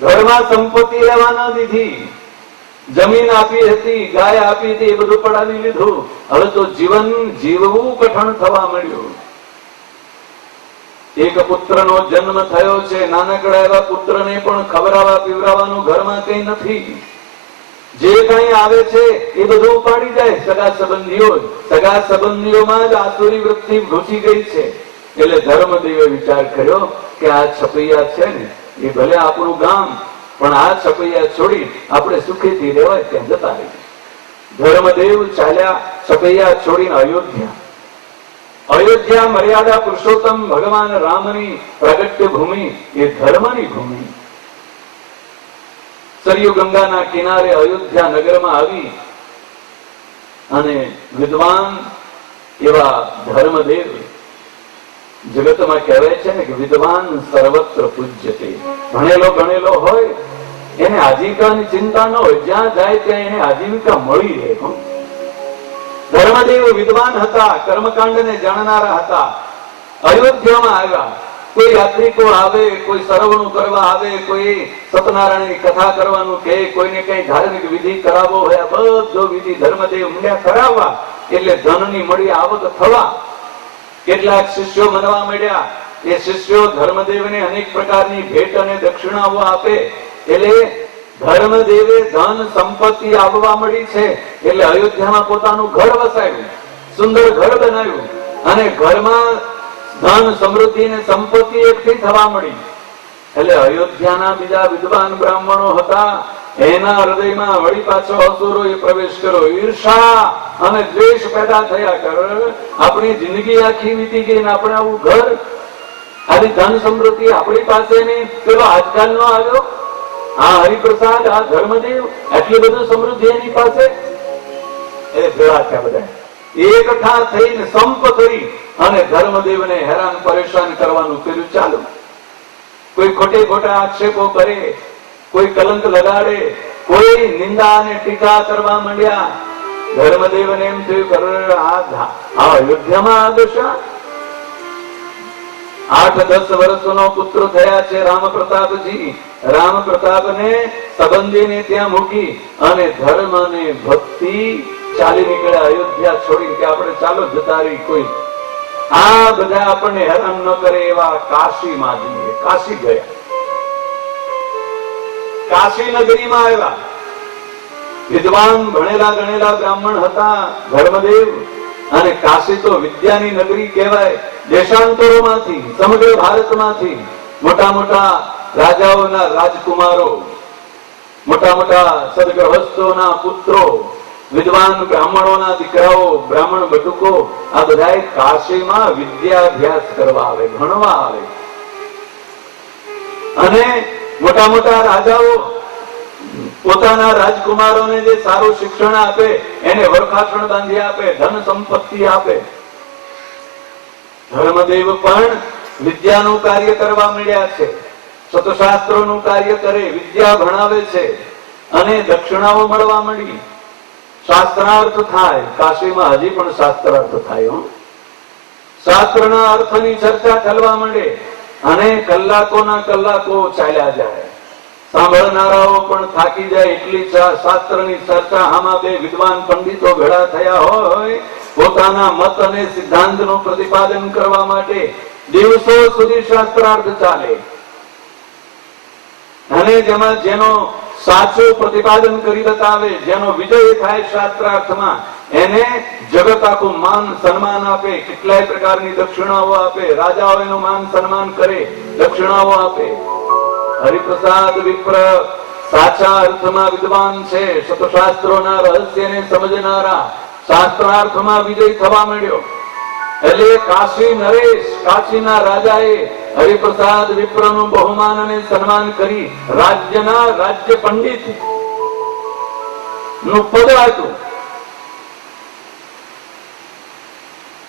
ઘરમાં સંપત્તિ રહેવા ન દીધી. જમીન આપી હતી, ગાય આપી હતી, એ બધું પડાવી લીધું. હવે તો જીવન જીવવું કઠણ થવા મળ્યું. એક પુત્રનો જન્મ થયો છે. નાનકડા એવા પુત્રને પણ ખવડાવવા પીવડાવવાનું ઘરમાં કઈ નથી. જે કઈ આવે છે એ બધું ઉપાડી જાય સગા સંબંધીઓ. સગા સંબંધીઓમાં જ આસુરી વૃત્તિ ઘૂસી ગઈ છે. એટલે ધર્મદેવે વિચાર કર્યો કે આ છપૈયા છે ને, એ ભલે આપણું ગામ, પણ આ છપૈયા છોડી આપણે સુખેથી રહેવાય ત્યાં જતા રહી. ધર્મદેવ ચાલ્યા છપૈયા છોડીને અયોધ્યા. અયોધ્યા મર્યાદા પુરુષોત્તમ ભગવાન રામની પ્રાગટ્ય ભૂમિ, એ ધર્મની ભૂમિ. સરયુ ગંગાના કિનારે અયોધ્યા નગરમાં આવી અને વિદ્વાન એવા ધર્મદેવ, જગતમાં કહેવાય છે ને કે વિદ્વાન સર્વત્ર પૂજ્યતે. ભણેલો ગણેલો હોય એને આજીવિકાની ચિંતા ન હોય, જ્યાં જાય ત્યાં એને આજીવિકા મળી રહે. ધર્મદેવ વિદ્વાન હતા, કર્મકાંડને જાણનારા હતા. અયોધ્યામાં આવ્યા. કોઈ યાત્રિકો આવે, કોઈ સરવણું કરવા આવે, કોઈ સત્યનારાયણની કથા કરવાનું કે કોઈને કઈ ધાર્મિક વિધિ કરાવવો હોય, બધો વિધિ ધર્મદેવ મૂલ્યા કરાવવા. એટલે ધનની મળી આવક થવા. કેટલાક શિષ્યો બનવા મળ્યા. એ શિષ્યો ધર્મદેવને અનેક પ્રકારની ભેટ અને દક્ષિણાઓ આપે. એટલે ધર્મદેવે ધન સંપત્તિ આવવા મળી છે. એટલે અયોધ્યામાં પોતાનું ઘર વસાવ્યું, સુંદર ઘર બનાવ્યું અને ઘરમાં ધન સમૃદ્ધિ અને સંપત્તિ એકઠી થવા મળી. એટલે અયોધ્યાના બીજા વિદ્વાન બ્રાહ્મણો હતા, એના હૃદયમાં વળી પાછો અસુરોએ પ્રવેશ કર્યો. ઈર્ષા અને દ્વેષ પેદા થયા કર. આપણી જિંદગી આખી વીતી ગઈ ને આપણે આવું ઘર, આવી ધન સમૃદ્ધિ આપણી પાસે નહીં. પેલો આજકાલનો આવ્યો, આ હરિપ્રસાદ, આ ધર્મદેવ, એટલી બધું સમૃદ્ધિ એની પાસે. એ ભેળા થયા બધા, એકઠા થઈને સંપ કરી અને ધર્મદેવને હેરાન પરેશાન કરવાનું કર્યું ચાલુ. કોઈ ખોટે ખોટા આક્ષેપો કરે, કોઈ કલંક લગાડે, કોઈ નિંદા અને ટીકા કરવા માંડ્યા. ધર્મદેવને એમ થયું આ અયોધ્યામાં આ દશા. 8-10 વર્ષનો પુત્ર થયા છે રામ પ્રતાપજી. રામ પ્રતાપને સંબંધીને ત્યાં મૂકી અને ધર્મ અને ભક્તિ ચાલી નીકળ્યા અયોધ્યા છોડી કે આપણે ચાલો જતા રહી. કોઈ આ બધા આપણને હેરાન ન કરે એવા કાશીમાં જઈએ. કાશી ગયા, કાશી નગરીમાં આવ્યા. વિદ્વાન ભણેલા ગણેલા બ્રાહ્મણ હતા ધર્મદેવ. અને કાશી તો વિદ્યાની નગરી કહેવાય. દેશાંતરોમાંથી, સમગ્ર ભારતમાંથી મોટા મોટા રાજાઓના રાજકુમારો, મોટા મોટા સદગ્રહસ્થોના પુત્રો, વિદ્વાન બ્રાહ્મણોના દીકરાઓ, બ્રાહ્મણ બટુકો, આ બધા કાશીમાં વિદ્યાભ્યાસ કરવા આવે, ભણવા આવે. અને મોટા મોટા રાજાઓ પોતાના રાજકુમારોને જે સારું શિક્ષણ આપે, એને વરખાસણ બાંધી આપે, ધન સંપત્તિ આપે. ધર્મદેવ પણ વિદ્યાનું કાર્ય કરવા મળ્યા છે. સતશાસ્ત્રોનું કાર્ય કરે, વિદ્યા ભણાવે છે અને દક્ષિણાઓ મળવા મળી. શાસ્ત્રાર્થ થાય. કાશીમાં હજી પણ શાસ્ત્રાર્થ થાય. શાસ્ત્રના અર્થની ચર્ચા ચાલવા માંડે અને કલાકોના કલાકો ચાલ્યા જાય. સાંભળનારાઓ પણ થાકી જાય એટલી શાસ્ત્રની ચર્ચા. આમાં બે વિદ્વાન પંડિતો ભેળા થયા હોય પોતાના મત અને સિદ્ધાંતનું પ્રતિપાદન કરવા માટે. દિવસો સુધી શાસ્ત્રાર્થ ચાલે અને જેમાં જેનો સાચું પ્રતિપાદન કરી બતાવે, જેનો વિજય થાય શાસ્ત્રાર્થમાં, એને જગત આખું માન સન્માન આપે. કેટલાય પ્રકારની દક્ષિણાઓ આપે. રાજાઓ એનું માન સન્માન કરે, દક્ષિણાઓ આપે. હરિપ્રસાદ વિપ્ર સાચા અર્થમાં વિદ્વાન છે. સતશાસ્ત્રોના રહસ્યને સમજનારા. શાસ્ત્રાર્થમાં વિજય થવા માંડ્યો. એટલે કાશી નરેશ, કાશીના રાજાએ હરિપ્રસાદ વિપ્રનું બહુમાન અને સન્માન કરી રાજ્યના રાજ્ય પંડિત નું પદ આપ્યું.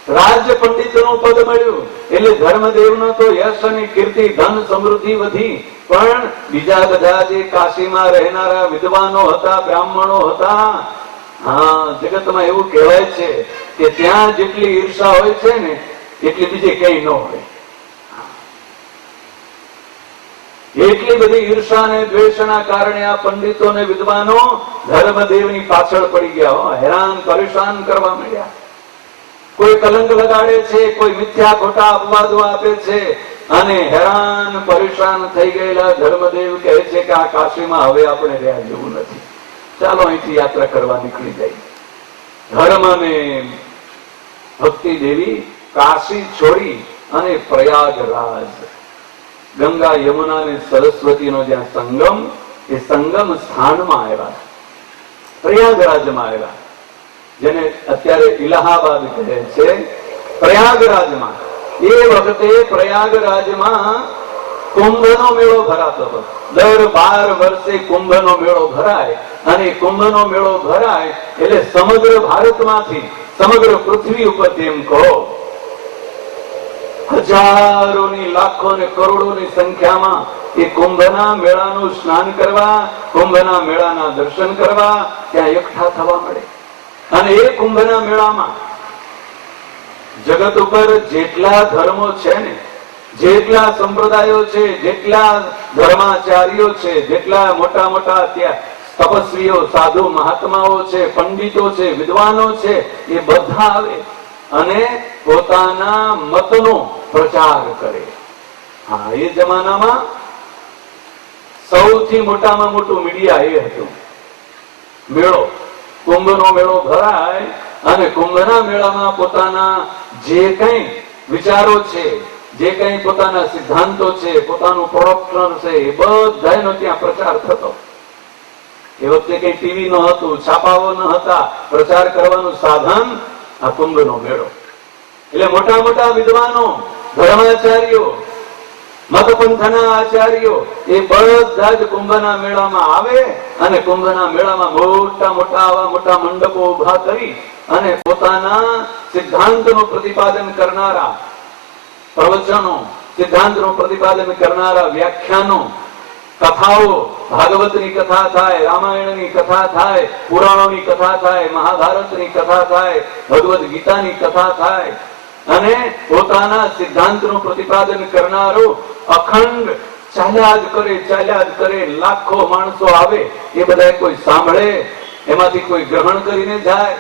રાજ્ય પંડિત નું પદ મળ્યું. એટલે ધર્મદેવનો તો યશ અને કીર્તિ, ધન સમૃદ્ધિ વધી. પણ બીજા બધા જે કાશીમાં રહેનારા વિદ્વાનો હતા, બ્રાહ્મણો હતા, હા, જગતમાં એવું કહેવાય છે કે ત્યાં જેટલી ઈર્ષા હોય છે ને એટલી બીજે ક્યાંય ન હોય. એટલી બધી ઈર્ષા અને દ્વેષના કારણે આ પંડિતો અને વિદ્વાનો ધર્મદેવની પાછળ પડી ગયા, હેરાન પરેશાન કરવા માંડ્યા. કોઈ કલંક લગાડે છે, કોઈ મિથ્યા ખોટા અપવાદો આપે છે અને હેરાન પરેશાન થઈ ગયેલા ધર્મદેવ કહે છે કે આ કાશીમાં હવે આપણે રહ્યા જેવું નથી. ચાલો અહીંથી યાત્રા કરવા નીકળી જાય. ધર્મ અને ભક્તિ દેવી કાશી છોડી અને પ્રયાગરાજ, ગંગા યમુના અને સરસ્વતીનો જ્યાં સંગમ, એ સંગમ સ્થાનમાં આવ્યા. પ્રયાગરાજમાં આવ્યા, જેને અત્યારે ઇલાહાબાદ કહે છે. પ્રયાગરાજમાં એ વખતે પ્રયાગરાજમાં કુંભનો મેળો ભરાતો હતો. દર 12 વર્ષે કુંભનો મેળો ભરાય અને કુંભનો મેળો ભરાય એટલે સમગ્ર ભારતમાંથી, સમગ્ર પૃથ્વી ઉપર તેમ કહો હજારોની, લાખો ને કરોડોની સંખ્યામાં એ કુંભના મેળાનું સ્નાન કરવા, કુંભના મેળાના દર્શન કરવા ત્યાં એકઠા થવા મળે. અને એ કુંભના મેળામાં જગત ઉપર જેટલા ધર્મો છે ને, જેટલા સંપ્રદાયો છે, જેટલા ધર્માચાર્યો છે, જેટલા મોટા મોટા તપસ્વીઓ, સાધુ મહાત્માઓ છે, પંડિતો છે, વિદ્વાનો છે, એ બધા આવે અને પોતાના મતનો પ્રચાર કરે. હા, એ જમાનામાં સૌથી મોટામાં મોટું મીડિયા એ હતું. મેળો, કુંભનો મેળો ભરાય અને કુંભના મેળામાં પોતાના જે કઈ વિચારો છે, જે કઈ પોતાના સિદ્ધાંતો છે, પોતાનું પ્રોડક્શન છે, એ બધાનો ત્યાં પ્રચાર થતો. એ વખતે કઈ ટીવી ન હતું, છાપાઓ ન હતા. પ્રચાર કરવાનું સાધન આ કુંભનો મેળો. એટલે મોટા મોટા વિદ્વાનો, ધર્માચાર્યો મતપંથના આચાર્યો એ બધા જ કુંભના મેળામાં આવે અને કુંભના મેળામાં મોટા મોટા આવા મોટા મંડપો ઉભા કરી અને પોતાના સિદ્ધાંતનું પ્રતિપાદન કરનારા પ્રવચનો, સિદ્ધાંતનું પ્રતિપાદન કરનારા વ્યાખ્યાનો, કથાઓ, ભાગવતની કથા થાય, રામાયણની કથા થાય, પુરાણોની કથા થાય, મહાભારતની કથા થાય, ભગવદ ગીતાની કથા થાય અને પોતાના સિદ્ધાંતનું પ્રતિપાદન કરનારો અખંડ ચાલ્યા જ કરે. લાખો માણસો આવે, એ બધા કોઈ સાંભળે, એમાંથી કોઈ ગ્રહણ કરીને જાય.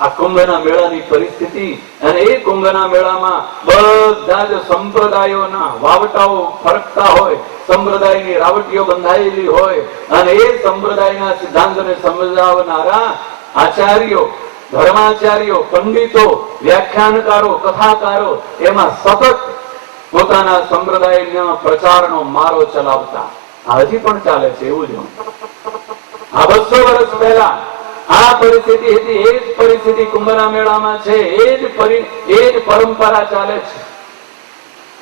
આ કુંભના મેળાની પરિસ્થિતિ. અને એ કુંભના મેળામાં બધા જ સંપ્રદાયોના વાવટાઓ ફરકતા હોય, સંપ્રદાયની રાવટીઓ બંધાયેલી હોય અને એ સંપ્રદાયના સિદ્ધાંતને સમજાવનારા આચાર્યો, ધર્માચાર્યો, પંડિતો, વ્યાખ્યાનકારો, કથાકારો એમાં સતત પોતાના સંપ્રદાયના પ્રચારનો મારો ચલાવતા. હજી પણ ચાલે છે એવું જ. આ 200 વર્ષ પહેલા આ પરિસ્થિતિ હતી. એ જ પરિસ્થિતિ કુંભના મેળામાં છે. એ જ પરંપરા ચાલે છે.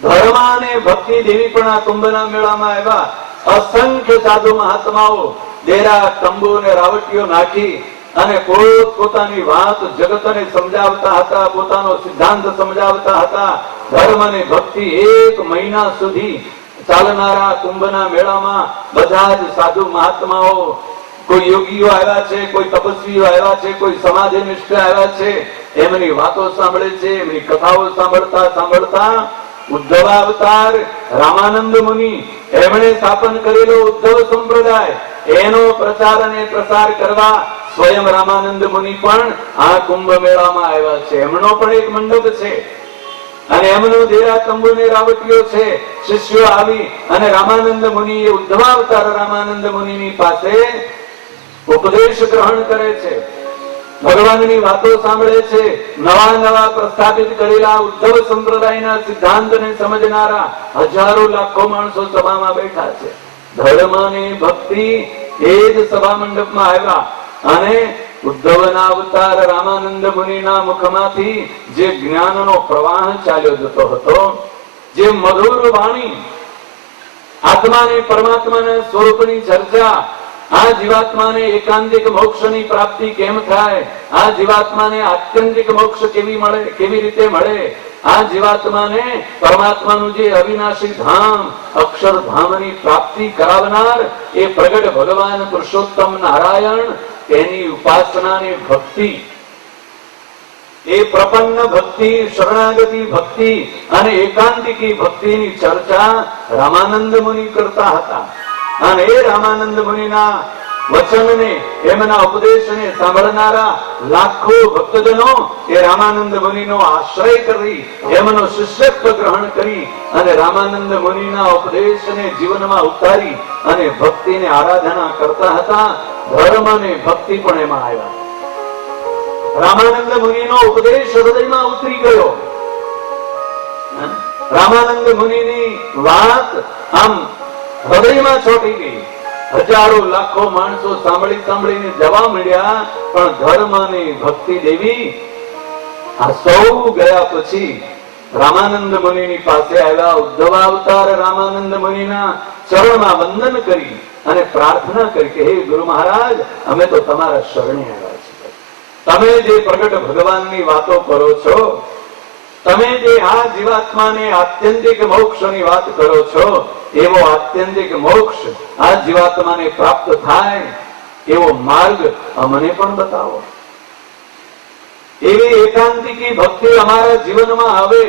ધર્મ અને ભક્તિ દેવી પણ આ કુંભના મેળામાં આવ્યા. અસંખ્ય સાધુ મહાત્માઓ ડેરા, તંબુ અને રાવટીઓ નાખી અને પોતાની વાત જગતને સમજાવતા હતા, પોતાનો સિદ્ધાંત સમજાવતા હતા. ધર્મ અને ભક્તિ 1 મહિના સુધી ચાલનારા કુંભના મેળામાં બધા જ સાધુ મહાત્માઓ, કોઈ યોગીઓ આવ્યા છે, કોઈ તપસ્વીઓ આવ્યા છે, કોઈ સમાધિ નિષ્ઠ આવ્યા છે, એમની વાતો સાંભળે છે. એમની કથાઓ સાંભળતા સાંભળતા ઉદ્ધવ અવતાર રામાનંદ મુનિ, એમણે સ્થાપન કરેલો ઉદ્ધવ સંપ્રદાય, એનો પ્રચાર અને પ્રસાર કરવા સ્વયં રામાનંદ મુનિ પણ આ કુંભ મેળામાં આવ્યા છે. એમનો પણ એક મંડપ છે અને એમનો ડેરા, તંબુ ને રાવટીઓ છે. શિષ્યો આવી અને રામાનંદ મુનિ, એ ઉદ્ધવ અવતાર રામાનંદ મુનિની પાસે ઉપદેશ ગ્રહણ કરે છે, ભગવાનની વાતો સાંભળે છે. નવા પ્રસ્થાપિત કરેલા ઉદ્ધવ સંપ્રદાયના સિદ્ધાંતને સમજનારા હજારો લાખો માણસો સભામાં બેઠા છે. ધર્મ અને ભક્તિ એ જ સભા મંડપમાં આવ્યા અને ઉદ્ધવના અવતાર રામાનંદ મુનિના મુખમાંથી જે જ્ઞાનનો પ્રવાહ ચાલ્યો જતો હતો, જે મધુર વાણી, આત્માને પરમાત્માના સ્વરૂપની ચર્ચા, આ જીવાત્માને એકાંતિક મોક્ષની પ્રાપ્તિ કેમ થાય, આ જીવાત્માને આત્યંતિક મોક્ષ કેવી રીતે મળે, આ જીવાત્માને પરમાત્માનું જે અવિનાશી ધામ અક્ષરધામની પ્રાપ્તિ કરાવનાર એ પ્રગટ ભગવાન પુરુષોત્તમ નારાયણ, તેની ઉપાસનાની ભક્તિ, એ પ્રપન્ન ભક્તિ, શરણાગતિ ભક્તિ અને એકાંતિકી ભક્તિની ચર્ચા રામાનંદ મુનિ કરતા હતા. અને એ રામાનંદ મુનિના વચનને, એમના ઉપદેશને સાંભળનારા લાખો ભક્તજનો એ રામાનંદ મુનિનો આશ્રય કરી, એમનો શિષ્યત્વ ગ્રહણ કરી અને રામાનંદ મુનિના ઉપદેશને જીવનમાં ઉતારી અને ભક્તિને આરાધના કરતા હતા. ધર્મ અને ભક્તિ પણ એમાં આવ્યા. રામાનંદ મુનિનો ઉપદેશ હૃદયમાં ઉતરી ગયો. રામાનંદ મુનિની વાત આમ હૃદયમાં ચોંટી ગઈ. હજારો લાખો માણસો સાંભળીને જવા મળ્યા. પણ ધર્મ અને ભક્તિ દેવી આ સૌ ગયા પછી રામાનંદ મુનિની પાસે આવ્યા. ઉદ્ધવ અવતાર રામાનંદ મુનિના ચરણમાં વંદન કરી અને પ્રાર્થના કરી કે હે ગુરુ મહારાજ, અમે તો તમારા શરણે આવ્યા છીએ. તમે જે પ્રગટ ભગવાનની વાતો કરો છો, તમે જે આ જીવાત્માને આત્યંતિક મોક્ષની વાત કરો છો, એવો આત્યંતિક મોક્ષ આ જીવાત્માને પ્રાપ્ત થાય એવો માર્ગ અમને પણ બતાવો. એવી એકાંતિકી ભક્તિ અમારા જીવનમાં આવે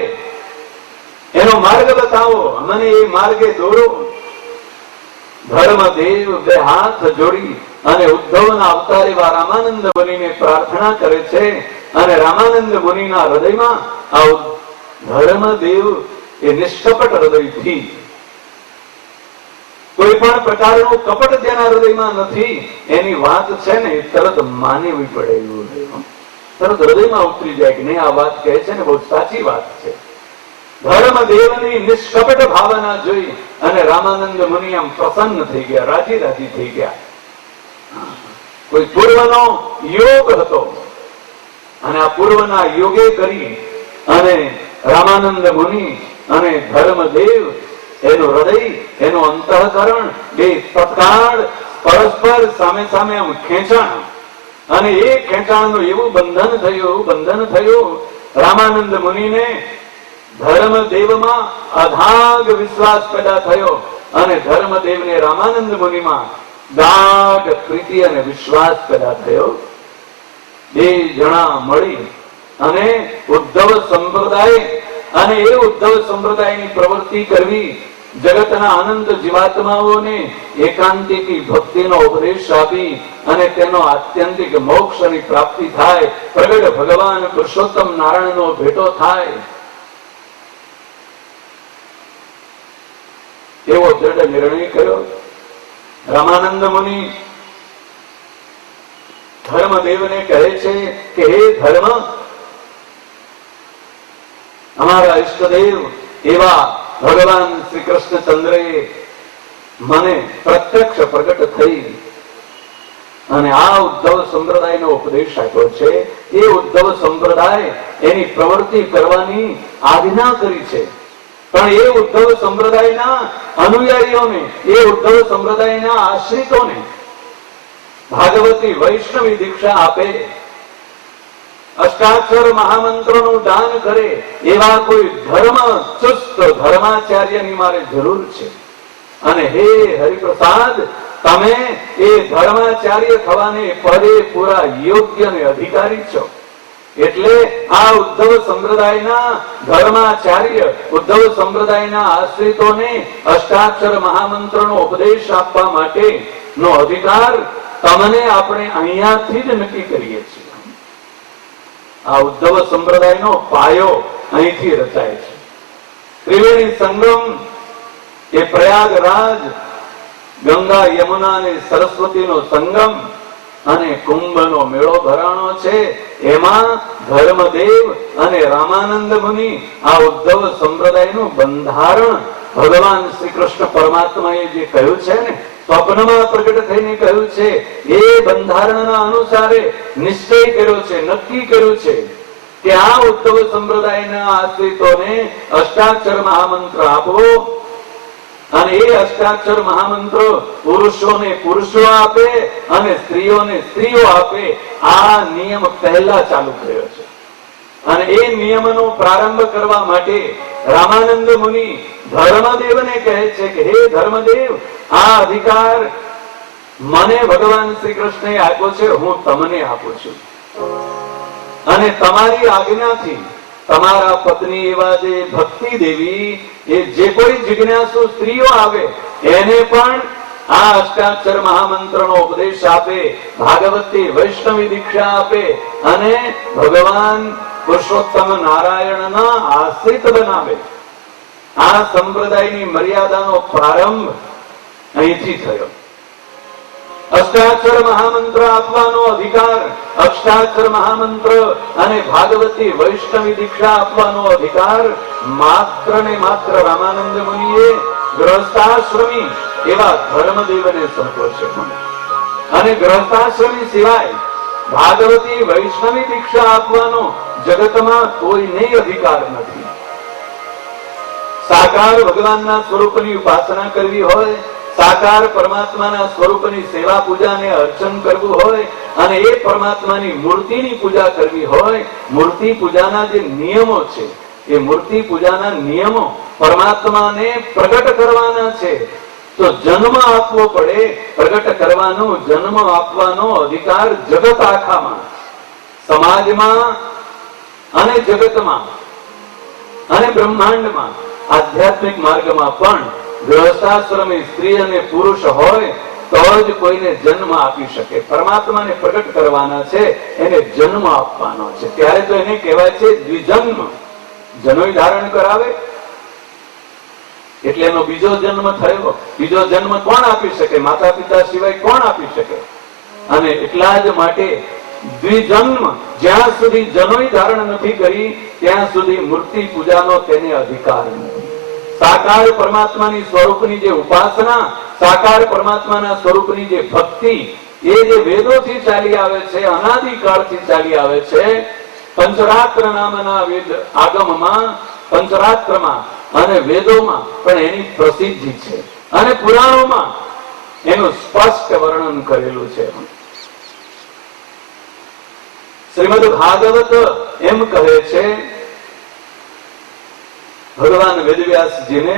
એનો માર્ગ બતાવો, અમને એ માર્ગે દોરો. ધર્મદેવ બે હાથ જોડી અને ઉદ્ધવના અવતાર એવા રામાનંદ મુનિને પ્રાર્થના કરે છે. અને રામાનંદ મુનિના હૃદયમાં આ ધર્મદેવ એ નિષ્કપટ હૃદયથી, કોઈ પણ પ્રકારનું કપટ જેના હૃદયમાં નથી, એની વાત છે ને તરત માનવી પડે એવું, તરત હૃદયમાં ઉતરી જાય કે નહીં, આ વાત કહે છે ને બહુ સાચી વાત છે. ધર્મદેવની નિષ્કપટ ભાવના જોઈ અને રામાનંદ મુનિ આમ પ્રસન્ન થઈ ગયા, રાજી થઈ ગયા. કોઈ પૂર્વનો યોગ હતો અને આ પૂર્વના યોગે કરી અને રામાનંદ મુનિ અને ધર્મદેવ એનું હૃદય, એનું અંતઃકરણ બે તત્કાળ પરસ્પર સામે સામે આમ ખેંચાણ, અને એ ખેંચાણનું એવું બંધન થયું રામાનંદ મુનિને ધર્મદેવમાં અધાગ વિશ્વાસ પેદા થયો અને ધર્મદેવને રામાનંદ મુનિમાં ગાઢ પ્રીતિ અને વિશ્વાસ પેદા થયો. બે જણા મળી અને ઉદ્ધવ સંપ્રદાય, અને એ ઉદ્ધવ સંપ્રદાયની પ્રવૃત્તિ કરવી, જગતના અનંત જીવાત્માઓને એકાંતિકી ભક્તિનો ઉપદેશ આપી અને તેનો આત્યંતિક મોક્ષની પ્રાપ્તિ થાય, પ્રગટ ભગવાન પુરુષોત્તમ નારાયણનો ભેટો થાય, એવો દ્રઢ નિર્ણય કર્યો. રામાનંદ મુનિ ધર્મદેવને કહે છે કે હે ધર્મ, અમારા ઈષ્ટદેવ એવા ભગવાન શ્રી કૃષ્ણચંદ્રએ મને પ્રત્યક્ષ પ્રગટ થઈ અને આ ઉદ્ધવ સંપ્રદાયનો ઉપદેશ આપ્યો છે. એ ઉદ્ધવ સંપ્રદાય એની પ્રવૃત્તિ કરવાની આજ્ઞા કરી છે, પણ એ ઉદ્ધવ સંપ્રદાયના અનુયાયીઓને, એ ઉદ્ધવ સંપ્રદાયના આશ્રિતોને ભાગવતી વૈષ્ણવી દીક્ષા આપે, અષ્ટાક્ષર મહામંત્રોનું દાન કરે, એવા કોઈ ચુસ્ત ધર્માચાર્યની મારે જરૂર છે. અને હે હરિપ્રસાદ, તમે એ ધર્માચાર્ય થવાને પૂરા યોગ્ય અને અધિકારી છો. એટલે આ ઉદ્ધવ સંપ્રદાયના ધર્માચાર્ય, ઉદ્ધવ સંપ્રદાયના આશ્રિતોને અષ્ટાક્ષર મહામંત્રનો ઉપદેશ આપવા માટે નો અધિકાર તમને આપણે અહીંયાથી જ નક્કી કરીએ છીએ. આ ઉદ્ધવ સંપ્રદાયનો પાયો અહીંથી રચાય છે. ત્રિવેણી સંગમ એ પ્રયાગરાજ, ગંગા યમુના અને સરસ્વતીનો સંગમ અને કુંભનો મેળો ભરાણો છે. એમાં ધર્મદેવ અને રામાનંદ મુનિ આ ઉદ્ધવ સંપ્રદાયનું બંધારણ ભગવાન શ્રી કૃષ્ણ પરમાત્માએ જે કહ્યું છે ને, સ્વપ્નમાં પ્રગટ થઈને કહ્યું છે, એ બંધારણના અનુસારે નિશ્ચય કર્યો છે, નક્કી કર્યું છે કે આ ઉદ્ધવ સંપ્રદાયના આશ્રિતોને અષ્ટાક્ષર મહામંત્ર આપવો, અને એ અષ્ટાક્ષર મહામંત્ર પુરુષોને પુરુષો આપે અને સ્ત્રીઓને સ્ત્રીઓ આપે. આ નિયમ પહેલા ચાલુ થયો છે, અને એ નિયમનો પ્રારંભ કરવા માટે રામાનંદ મુનિ ધર્મદેવને કહે છે કે હે ધર્મદેવ, આ અધિકાર મને ભગવાન શ્રી કૃષ્ણએ આપ્યો છે, હું તમને આપું છું. અને તમારી આજ્ઞાથી તમારા પત્ની એવા જે ભક્તિ દેવી, એ જે કોઈ જિજ્ઞાસુ સ્ત્રીઓ આવે એને પણ આ અષ્ટાક્ષર મહામંત્રનો ઉપદેશ આપે, ભાગવતી વૈષ્ણવી દીક્ષા આપે અને ભગવાન પુરુષોત્તમ નારાયણના આશ્રિત બનાવે. આ સંપ્રદાયની મર્યાદાનો પ્રારંભ અહીંથી થયો. અષ્ટાક્ષર મહામંત્ર આપવાનો અધિકાર, અષ્ટાક્ષર મહામંત્ર અને ભાગવતી વૈષ્ણવી દીક્ષા આપવાનો અધિકાર માત્ર ને માત્ર રામાનંદ મુનિએ ગૃહસ્થાશ્રમી એવા ધર્મદેવને સોંપ્યો છે. અને ગૃહસ્થાશ્રમી સિવાય ભાગવતી વૈષ્ણવી દીક્ષા આપવાનો જગતમાં કોઈને અધિકાર નથી. સાકાર ભગવાનના સ્વરૂપની ઉપાસના કરવી હોય, સાકાર પરમાત્માના સ્વરૂપની સેવા પૂજા અને અર્ચન કરવું હોય, અને એ પરમાત્માની મૂર્તિની પૂજા કરવી હોય, મૂર્તિ પૂજાના જે નિયમો છે, એ મૂર્તિ પૂજાના નિયમો પરમાત્માને પ્રગટ કરવાના છે, તો જન્મ આપવો પડે. પ્રગટ કરવાનો, જન્મ આપવાનો અધિકાર જગત આખામાં, સમાજમાં અને જગતમાં અને બ્રહ્માંડમાં, આધ્યાત્મિક માર્ગમાં પણ ગૃહસ્થાશ્રમી સ્ત્રી અને પુરુષ હોય તો જ કોઈને જન્મ આપી શકે. પરમાત્માને પ્રગટ કરવાના છે, એને જન્મ આપવાનો છે, ત્યારે તો એને કહેવાય છે દ્વિજન્મ. જનોય ધારણ કરાવે એટલે એનો બીજો જન્મ થયો. બીજો જન્મ કોણ આપી શકે? માતા પિતા સિવાય કોણ આપી શકે? અને એટલા જ માટે દ્વિજન્મ, જ્યાં સુધી જનોય ધારણ નથી કરી ત્યાં સુધી મૂર્તિ પૂજાનો તેને અધિકાર નથી. સાકાર પરમાત્માની સ્વરૂપની જે ઉપાસના, સાકાર પરમાત્માના સ્વરૂપની જે ભક્તિ, એ જે વેદોથી ચાલી આવે છે, અનાદિકાળથી ચાલી આવે છે. પંચરાત્ર નામના વેદ આગમમાં, પંચરાત્રમાં અને વેદોમાં પણ એની પ્રસિદ્ધિ છે અને પુરાણોમાં એનું સ્પષ્ટ વર્ણન કરેલું છે. શ્રીમદ ભાગવત એમ કહે છે, ભગવાન વેદવ્યાસજીને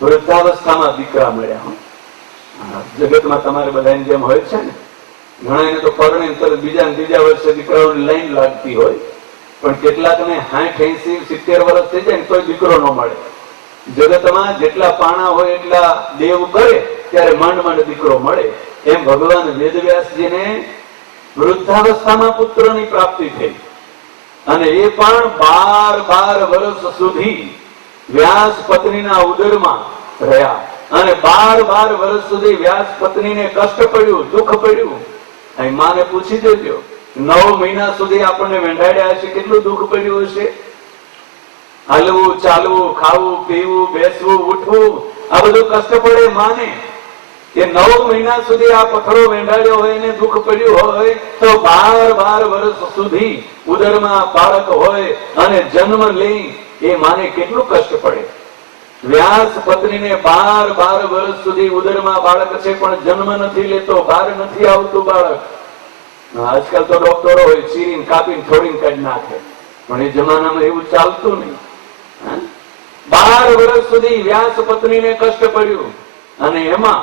વૃદ્ધાવસ્થામાં દીકરા મળ્યા. જગતમાં તમારે બધાની જેમ હોય છે ને, ઘણા તો પરણે તરત બીજા વર્ષે દીકરાઓની લાઈન લાગતી હોય, પણ કેટલાકને 60, 80, 70 વર્ષ થઈ જાય ને તોય દીકરો ન મળે. જગતમાં જેટલા પાણા હોય એટલા દેવ કરે ત્યારે માંડ દીકરો મળે. એમ ભગવાન વેદવ્યાસજીને વૃદ્ધાવસ્થામાં પુત્રની પ્રાપ્તિ થઈ અને એ પણ 12 વર્ષ સુધી વ્યાસ પત્નીના ઉદરમાં રહ્યા અને 12 વર્ષ સુધી વ્યાસ પત્નીને કષ્ટ પડ્યું, દુઃખ પડ્યું. અહીં માને પૂછી દેજો, 9 મહિના સુધી આપણને વેંઢાડ્યા હશે, કેટલું દુઃખ પડ્યું હશે. હાલવું, ચાલવું, ખાવું, પીવું, બેસવું, ઉઠવું, આ બધું કષ્ટ પડે માને. એ 9 મહિના સુધી આ પથરો વેંઢાડ્યો હોય ને દુઃખ પડ્યું હોય તો 12 વર્ષ સુધી ઉદરમાં બાળક હોય અને જન્મ લઈ એ માને કેટલું કષ્ટ પડે. વ્યાસ પત્નીને 12 વર્ષ સુધી ઉદરમાં બાળક છે પણ જન્મ નથી લેતો, બહાર નથી આવતું બાળક. આજકાલ તો ડોક્ટરો હોય ચીરીને કાપીને થોડીને કાઢી નાખે, પણ એ જમાનામાં એવું ચાલતું નહીં. 12 વર્ષ સુધી વ્યાસ પત્નીને કષ્ટ પડ્યું અને એમાં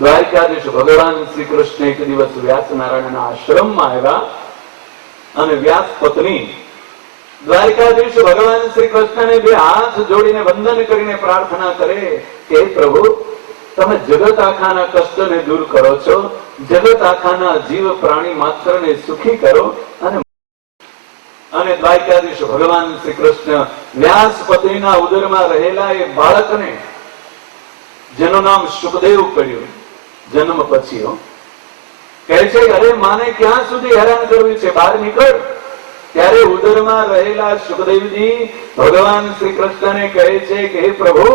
દ્વારકાધીશ ભગવાન શ્રી કૃષ્ણ એક દિવસ વ્યાસ નારાયણના આશ્રમમાં આવ્યા અને વ્યાસ પત્ની દ્વારકાધીશ ભગવાન શ્રી કૃષ્ણને 2 હાથ જોડીને વંદન કરીને પ્રાર્થના કરે કે પ્રભુ, તમે જગત આખાના કષ્ટને દૂર કરો છો, જગત આખાના જીવ પ્રાણી માત્રને સુખી કરો. અને દ્વારકાધીશ ભગવાન શ્રી કૃષ્ણ વ્યાસ પત્નીના ઉદરમાં રહેલા એ બાળકને, જેનું નામ સુખદેવ પડ્યું જન્મ પછી, કહે છે અરે માને ક્યાં સુધી હેરાન કરવી છે, બહાર નીકળ. ત્યારે ઉદરમાં રહેલા સુખદેવજી ભગવાન શ્રી કૃષ્ણને કહે છે કે હે પ્રભુ,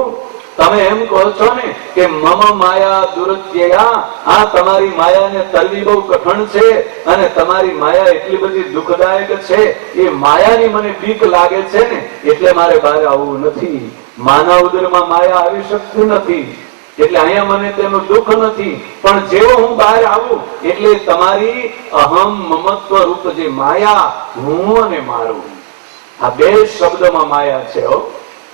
તમે એમ કહો છો ને કે મમ માયા દુરત્યયા, આ તમારી માયાને તરવી બહુ કઠણ છે અને તમારી માયા એટલી બધી દુઃખદાયક છે, એ માયાની મને બીક લાગે છે ને એટલે મારે બહાર આવવું નથી. માના ઉદરમાં માયા આવી શકતી નથી એટલે અહીંયા મને તેનું દુઃખ નથી, પણ જેવો હું બહાર આવું એટલે તમારી અહમ મમત્વ રૂપ જે માયા, હું અને મારું, આ 2 શબ્દમાં માયા છે.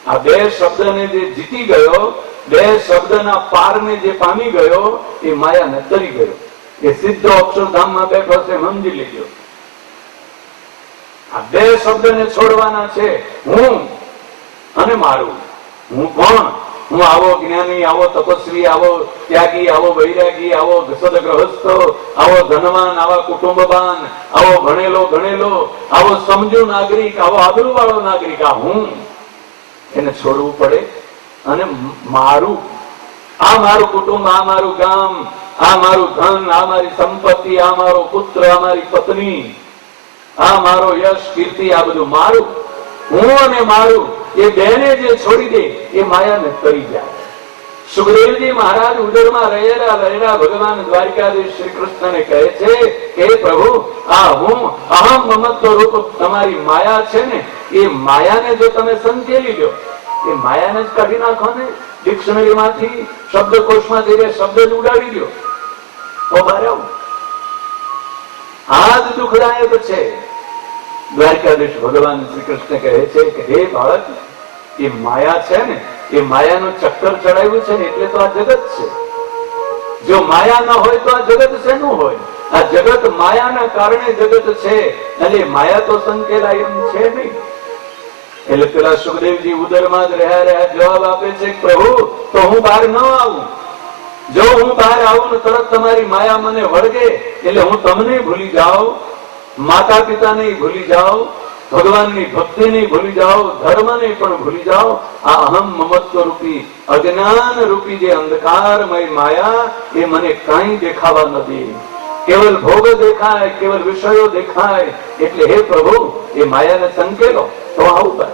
આ 2 શબ્દને જે જીતી ગયો, 2 શબ્દના પારને જે પામી ગયો, એ માયાને તરી ગયો. એ સીધો અક્ષરધામમાં બેઠો છે, સમજી લેજો. આ 2 શબ્દને છોડવાના છે, હું અને મારું. હું કોણ? હું આવો જ્ઞાની, આવો તપસ્વી, આવો ત્યાગી, આવો વૈરાગી, આવો સદગ્રહસ્થ, આવો ધનવાન, આવા કુટુંબવાન, આવો ભણેલો, આવો સમજુ નાગરિક, આવો આબરૂ વાળો નાગરિક, આ હું. એને છોડવું પડે. અને મારું, આ મારું કુટુંબ, આ મારું ગામ, આ મારું ધન, આ મારી સંપત્તિ, આ મારો પુત્ર, આ મારી પત્ની, આ મારો યશ, કીર્તિ, આ બધું મારું. હું અને મારું એ 2ને જે છોડી દે એ માયાને તરી જાય. સુખદેવજી મહારાજ ઉદરમાં રહેલા ભગવાન દ્વારકાધીશ શ્રી કૃષ્ણને કહે છે કે પ્રભુ, આ હું અહમ મમત્વ રૂપ તમારી માયા છે ને, એ માયાને જો તમે સંકેલી લો, એ માયાને જ કાઢી નાખો ને ડિક્શનરીમાંથી, શબ્દકોશમાંથી શબ્દ જ ઉડાડી દો તો બહાર આવો. આ જ દુઃખદાયક છે. દ્વારકાધીશ ભગવાન શ્રી કૃષ્ણ કહે છે કે હે બાળક, એ માયા છે ને, એ માયાનું ચક્કર ચડાવ્યું છે ને એટલે તો આ જગત છે. જો માયા ન હોય તો આ જગત શેનું હોય? આ જગત માયાના કારણે જગત છે અને માયા તો સંકેલાય એમ છે નહીં. એટલે પેલા સુખદેવજી ઉદરમાં જ રહ્યા જવાબ આપે છે પ્રભુ, તો હું બહાર ન આવું. જો હું બહાર આવું ને તરત તમારી માયા મને વળગે એટલે હું તમને ભૂલી જાઉં, માતા પિતાને ભૂલી જાઓ, ભગવાનની ભક્તિને ભૂલી જાઓ, ધર્મને પણ ભૂલી જાઓ. આ અહમ મમત્વ રૂપી અજ્ઞાન રૂપી જે અંધકારમય માયા એ મને કાંઈ દેખાવા ન દે. કેવલ ભોગ દેખાય, કેવલ વિષયો દેખાય. એટલે હે પ્રભુ, એ માયાને સંકેલો તો આવું.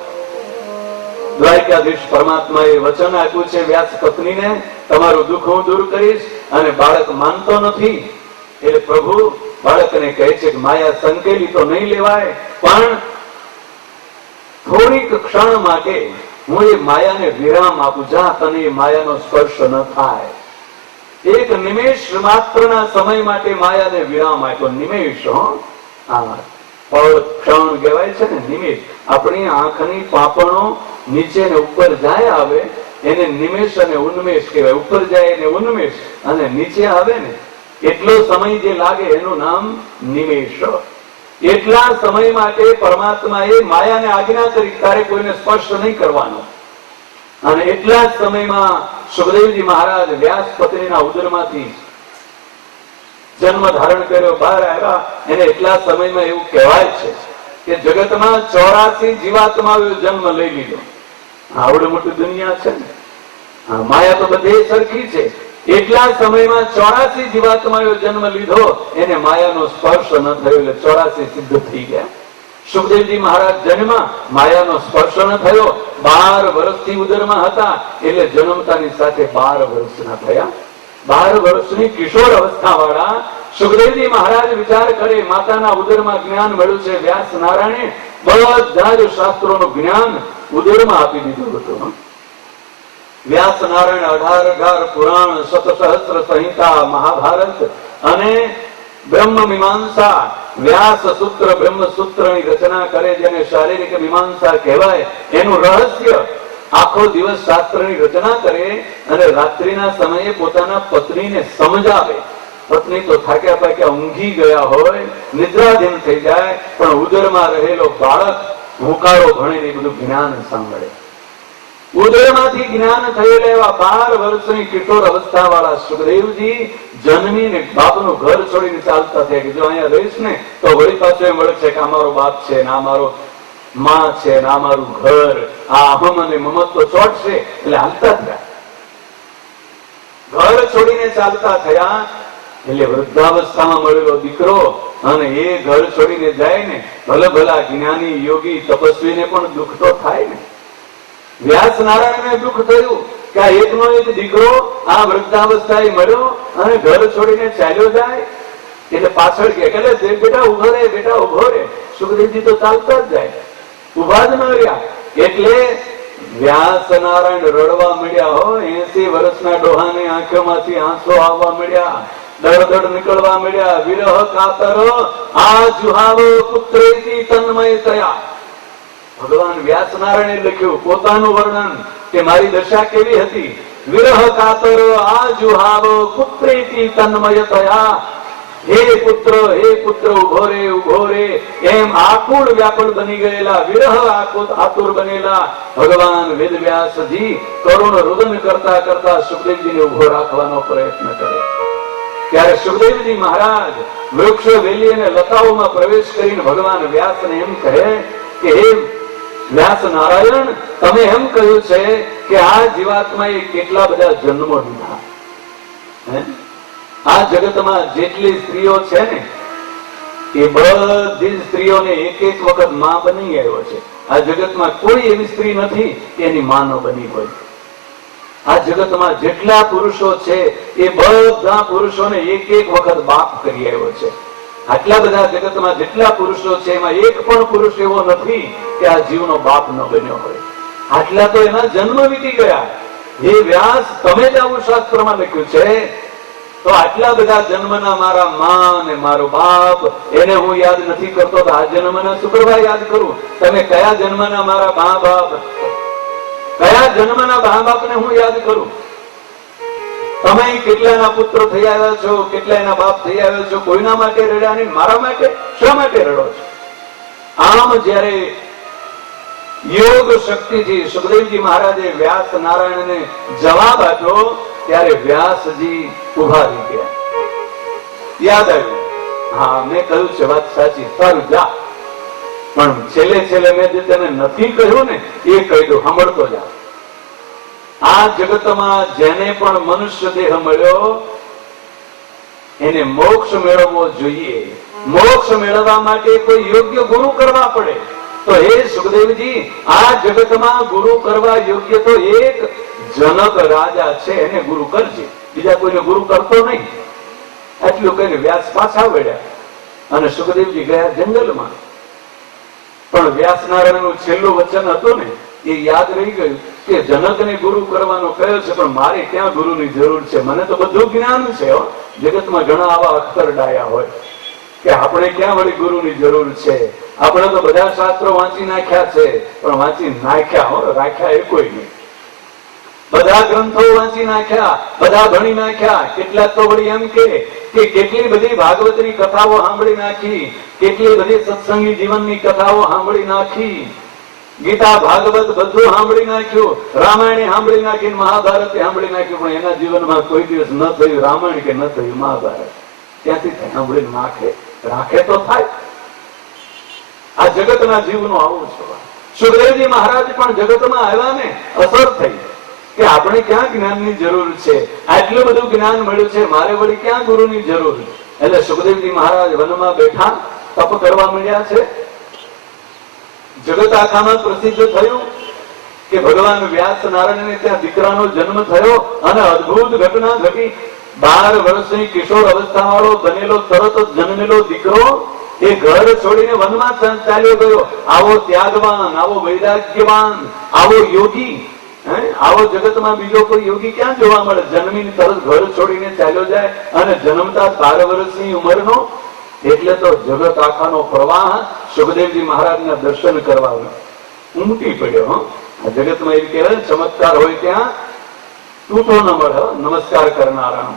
દ્વારકાધીશ પરમાત્માએ વચન આપ્યું છે વ્યાસ પત્નીને, તમારું દુઃખ હું દૂર કરીશ. અને બાળક માનતો નથી એટલે પ્રભુ બાળકને કહે છે કે માયા સંકેલી તો નહીં લેવાય, પણ થોડીક ક્ષણ માટે હું એ માયાને વિરામ આપું, જા તને એ માયાનો સ્પર્શ ન થાય. એક નિમેષ માત્રના સમય માટે માયાને વિરામ આપ્યો. નિમેષ, ક્ષણ કહેવાય છે ને, નિમેષ. આપણી આંખની પાપણો નીચે ને ઉપર જાય આવે એને નિમેષ અને ઉન્મેષ કહેવાય. ઉપર જાય એને ઉન્મેષ અને નીચે આવે ને એટલો સમય જે લાગે એનું નામ નિમેષ. એટલા સમય માટે પરમાત્માએ માયાને આજ્ઞા કરી તારે કોઈને સ્પર્શ નહીં કરવાનો. અને એટલા જ સમયમાં સુખદેવજી મહારાજ વ્યાસ પત્નીના ઉદરમાંથી જન્મ ધારણ કર્યો, બહાર આવ્યા. એને એટલા સમયમાં એવું કહેવાય છે કે જગતમાં 84 જીવાત્માઓએ જન્મ લઈ લીધો. આવડું મોટી દુનિયા છે ને, માયા તો બધે સરખી છે. એટલા સમયમાં 84 જીવાત્માઓએ જન્મ લીધો, એને માયાનો સ્પર્શ ન થયો એટલે 84 સિદ્ધ થઈ ગયા. સુખદેવજી મહારાજ જન્મ, માયાનો સ્પર્શ ન થયો. 12 વર્ષથી ઉદરમાં હતા એટલે જન્મતાની સાથે 12 વર્ષના થયા. 12 વર્ષની કિશોર અવસ્થા વાળા સુખદેવજી મહારાજ વિચાર કરે, માતાના ઉદરમાં જ્ઞાન મળ્યું છે. વ્યાસ નારાયણે બધા જ શાસ્ત્રોનું જ્ઞાન ઉદરમાં આપી દીધું હતું. વ્યાસ નારાયણ 18 પુરાણ, શતસહસ્ત્ર સંહિતા, મહાભારત અને બ્રહ્મ મીમાંસા, વ્યાસ સૂત્ર બ્રહ્મ સૂત્રની રચના કરે, જેને શારીરિક મીમાંસા કહેવાય. એનું રહસ્ય આખો દિવસ શાસ્ત્રની રચના કરે અને રાત્રિના સમયે પોતાના પત્નીને સમજાવે. પત્ની તો થાક્યા પાક્યા ઊંઘી ગયા હોય, નિદ્રાધીન થઈ જાય, પણ ઉદરમાં રહેલો બાળક હુંકારો ભણીને બધું જ્ઞાન સાંભળે. ઉદરમાંથી જ્ઞાન થયેલા એવા 12 વર્ષની કિશોર અવસ્થા વાળા સુખદેવજી જન્મીને બાપનું ઘર છોડીને ચાલતા થયા કે જો અહીંયા રહીશ ને તો વળી પાછો એમ મળે છે કે આ મારો બાપ છે ને આ મારો માં છે ને આ મારું ઘર, આ અહમ અને મમત્વ ચોટશે. એટલે હાલતા થયા, ઘર છોડીને ચાલતા થયા. એટલે વૃદ્ધાવસ્થામાં મળેલો દીકરો અને એ ઘર છોડીને જાય ને, ભલે ભલા જ્ઞાની યોગી તપસ્વીને પણ દુઃખ તો થાય ને. વ્યાસ નારાયણને દુઃખ થયું કે આ એકનો એક દીકરો આ વૃદ્ધાવસ્થાએ મળ્યો અને ઘર છોડીને ચાલ્યો જાય. એટલે પાછળ કે બેટા ઉભો રે, બેટા ઉભો રે. સુખદેવજી તો ચાલતા જ જાય, ઉભા જ ન રહ્યા. એટલે વ્યાસ નારાયણ રડવા મળ્યા. હો 80 વર્ષના ડોહાની આંખોમાંથી આંસુ આવવા મળ્યા, દળદળ નીકળવા મળ્યા. વિરહ કાતર આ જુહાવો પુત્રેથી તન્મય થયા. ભગવાન વ્યાસ નારાયણે લખ્યું પોતાનું વર્ણન કે મારી દશા કેવી હતી. વિરહ કાતર આ જુહાવો પુત્રેથી તન્મય થયા. હે પુત્ર, હે પુત્ર, ઉભો રે, ઉભો રે. એમ આકુળ વ્યાકુળ બની ગયેલા, વિરહ આતુર બનેલા ભગવાન વેદવ્યાસજી કરુણ રુદન કરતા કરતા સુખદેવજીને ઉભો રાખવાનો પ્રયત્ન કરે. ત્યારે સુખદેવજી મહારાજ વૃક્ષ વેલી અને લતાઓમાં પ્રવેશ કરીને ભગવાન વ્યાસને એમ કહે કે હે વ્યાસ નારાયણ, તમે એમ કહ્યું છે કે આ જીવાત્માએ કેટલા બધા જન્મો લીધા. આ જગતમાં જેટલી સ્ત્રીઓ છે ને એ બધી સ્ત્રીઓને એક એક વખત માં બની આવ્યો છે. આ જગતમાં કોઈ એવી સ્ત્રી નથી કે એની માં ન બની હોય. આ જગતમાં જેટલા પુરુષો છે એ બધા પુરુષોને એક એક વખત બાપ કરી આવ્યો છે. આટલા બધા જગતમાં જેટલા પુરુષો છે એમાં એક પણ પુરુષ એવો નથી કે આ જીવનો બાપ ન બન્યો હોય. આટલા તો એના જન્મ વીતી ગયા. હે વ્યાસ, તમે જ આવું શાસ્ત્રમાં લખ્યું છે, તો આટલા બધા જન્મના મારા માં ને મારો બાપ એને હું યાદ નથી કરતો, તો આ જન્મના શુક્રવાર યાદ કરું. તમે કયા જન્મના મારા મા બાપ, કયા જન્મના મા બાપને હું યાદ કરું? તમે કેટલાના પુત્ર થઈ આવ્યા છો, કેટલા એના બાપ થઈ આવ્યા છો. કોઈના માટે રડ્યા નહીં, મારા માટે શા માટે રડો છો? આમ જયારે યોગ શક્તિથી સુખદેવજી મહારાજે વ્યાસ નારાયણને જવાબ આપ્યો ત્યારે વ્યાસજી ઉભા રહી ગયા. યાદ આવ્યું, હા મેં કહ્યું છે વાત સાચી, સારું જા. પણ છેલ્લે છેલ્લે મેં જે તને નથી કહ્યું ને એ કહી દઉં, સાંભળતો જા. આ જગતમાં જેને પણ મનુષ્ય દેહ મળ્યો એને મોક્ષ મેળવવો જોઈએ. મોક્ષ મેળવવા માટે કોઈ યોગ્ય ગુરુ કરવા પડે. તો હે સુખદેવજી, આ જગતમાં ગુરુ કરવા યોગ્ય તો એક જનક રાજા છે, એને ગુરુ કરજે, બીજા કોઈને ગુરુ કરતો નહીં. એટલું કહીને વ્યાસ પાછા વળ્યા અને સુખદેવજી ગયા જંગલમાં. પણ વ્યાસ નારાયણનું છેલ્લું વચન હતું ને એ યાદ રહી ગયું કે જનકને ગુરુ કરવાનો કયો છે, પણ મારે ક્યાં ગુરુની જરૂર છે? મને તો બધું જ્ઞાન છે. જગતમાં ઘણા આવા અખ્તર ડાયા હોય કે આપણે ક્યાં વળી ગુરુની જરૂર છે? આપણે તો બધા શાસ્ત્રો વાંચી નાખ્યા છે, પણ વાંચી નાખ્યા રાખ્યા એ કોઈ નહીં. બધા ગ્રંથો વાંચી નાખ્યા, બધા ભણી નાખ્યા. કેટલાક તો વળી એમ કે કેટલી બધી ભાગવતની કથાઓ સાંભળી નાખી, કેટલી બધી સત્સંગી જીવનની કથાઓ સાંભળી નાખી, ગીતા ભાગવત બધું સાંભળી નાખ્યું, રામાયણ સાંભળી નાખી, મહાભારત સાંભળી નાખ્યું, પણ એના જીવનમાં કોઈ દિવસ ન થયું રામાયણ કે ન થયું મહાભારત. ત્યાંથી સાંભળી નાખે રાખે તો થાય. આ જગતના જીવનું આવું છે. સુખદેવજી મહારાજ પણ જગતમાં આવ્યા ને અસર થઈ કે આપણે ક્યાં જ્ઞાનની જરૂર છે? આટલું બધું જ્ઞાન મળ્યું છે, મારે વળી ક્યાં ગુરુની જરૂર? એટલે સુખદેવજી મહારાજ વનમાં બેઠા તપ કરવા માંડ્યા છે. જગત આખામાં પ્રસિદ્ધ થયું કે ભગવાન વ્યાસ નારાયણને ત્યાં દીકરાનો જન્મ થયો અને અદભુત ઘટના ઘટી. 12 વર્ષની કિશોર અવસ્થા વાળો બનેલો તરત જ જન્મેલો દીકરો એ ઘર છોડીને વનમાં ચાલ્યો ગયો. આવો ત્યાગવાન, આવો વૈરાગ્યવાન, આવો યોગી, આવો જગતમાં બીજો કોઈ યોગી ક્યાં જોવા મળે? જન્મીને તરત ઘર છોડીને ચાલ્યો જાય અને જન્મતા 12 વર્ષની ઉંમરનો. એટલે તો જગત આખાનો પ્રવાહ સુખદેવજી મહારાજના દર્શન કરવા ઉમટી પડ્યો. આ જગતમાં એવી કહેવાય ચમત્કાર હોય ત્યાં તૂટો ન મળે નમસ્કાર કરનારા.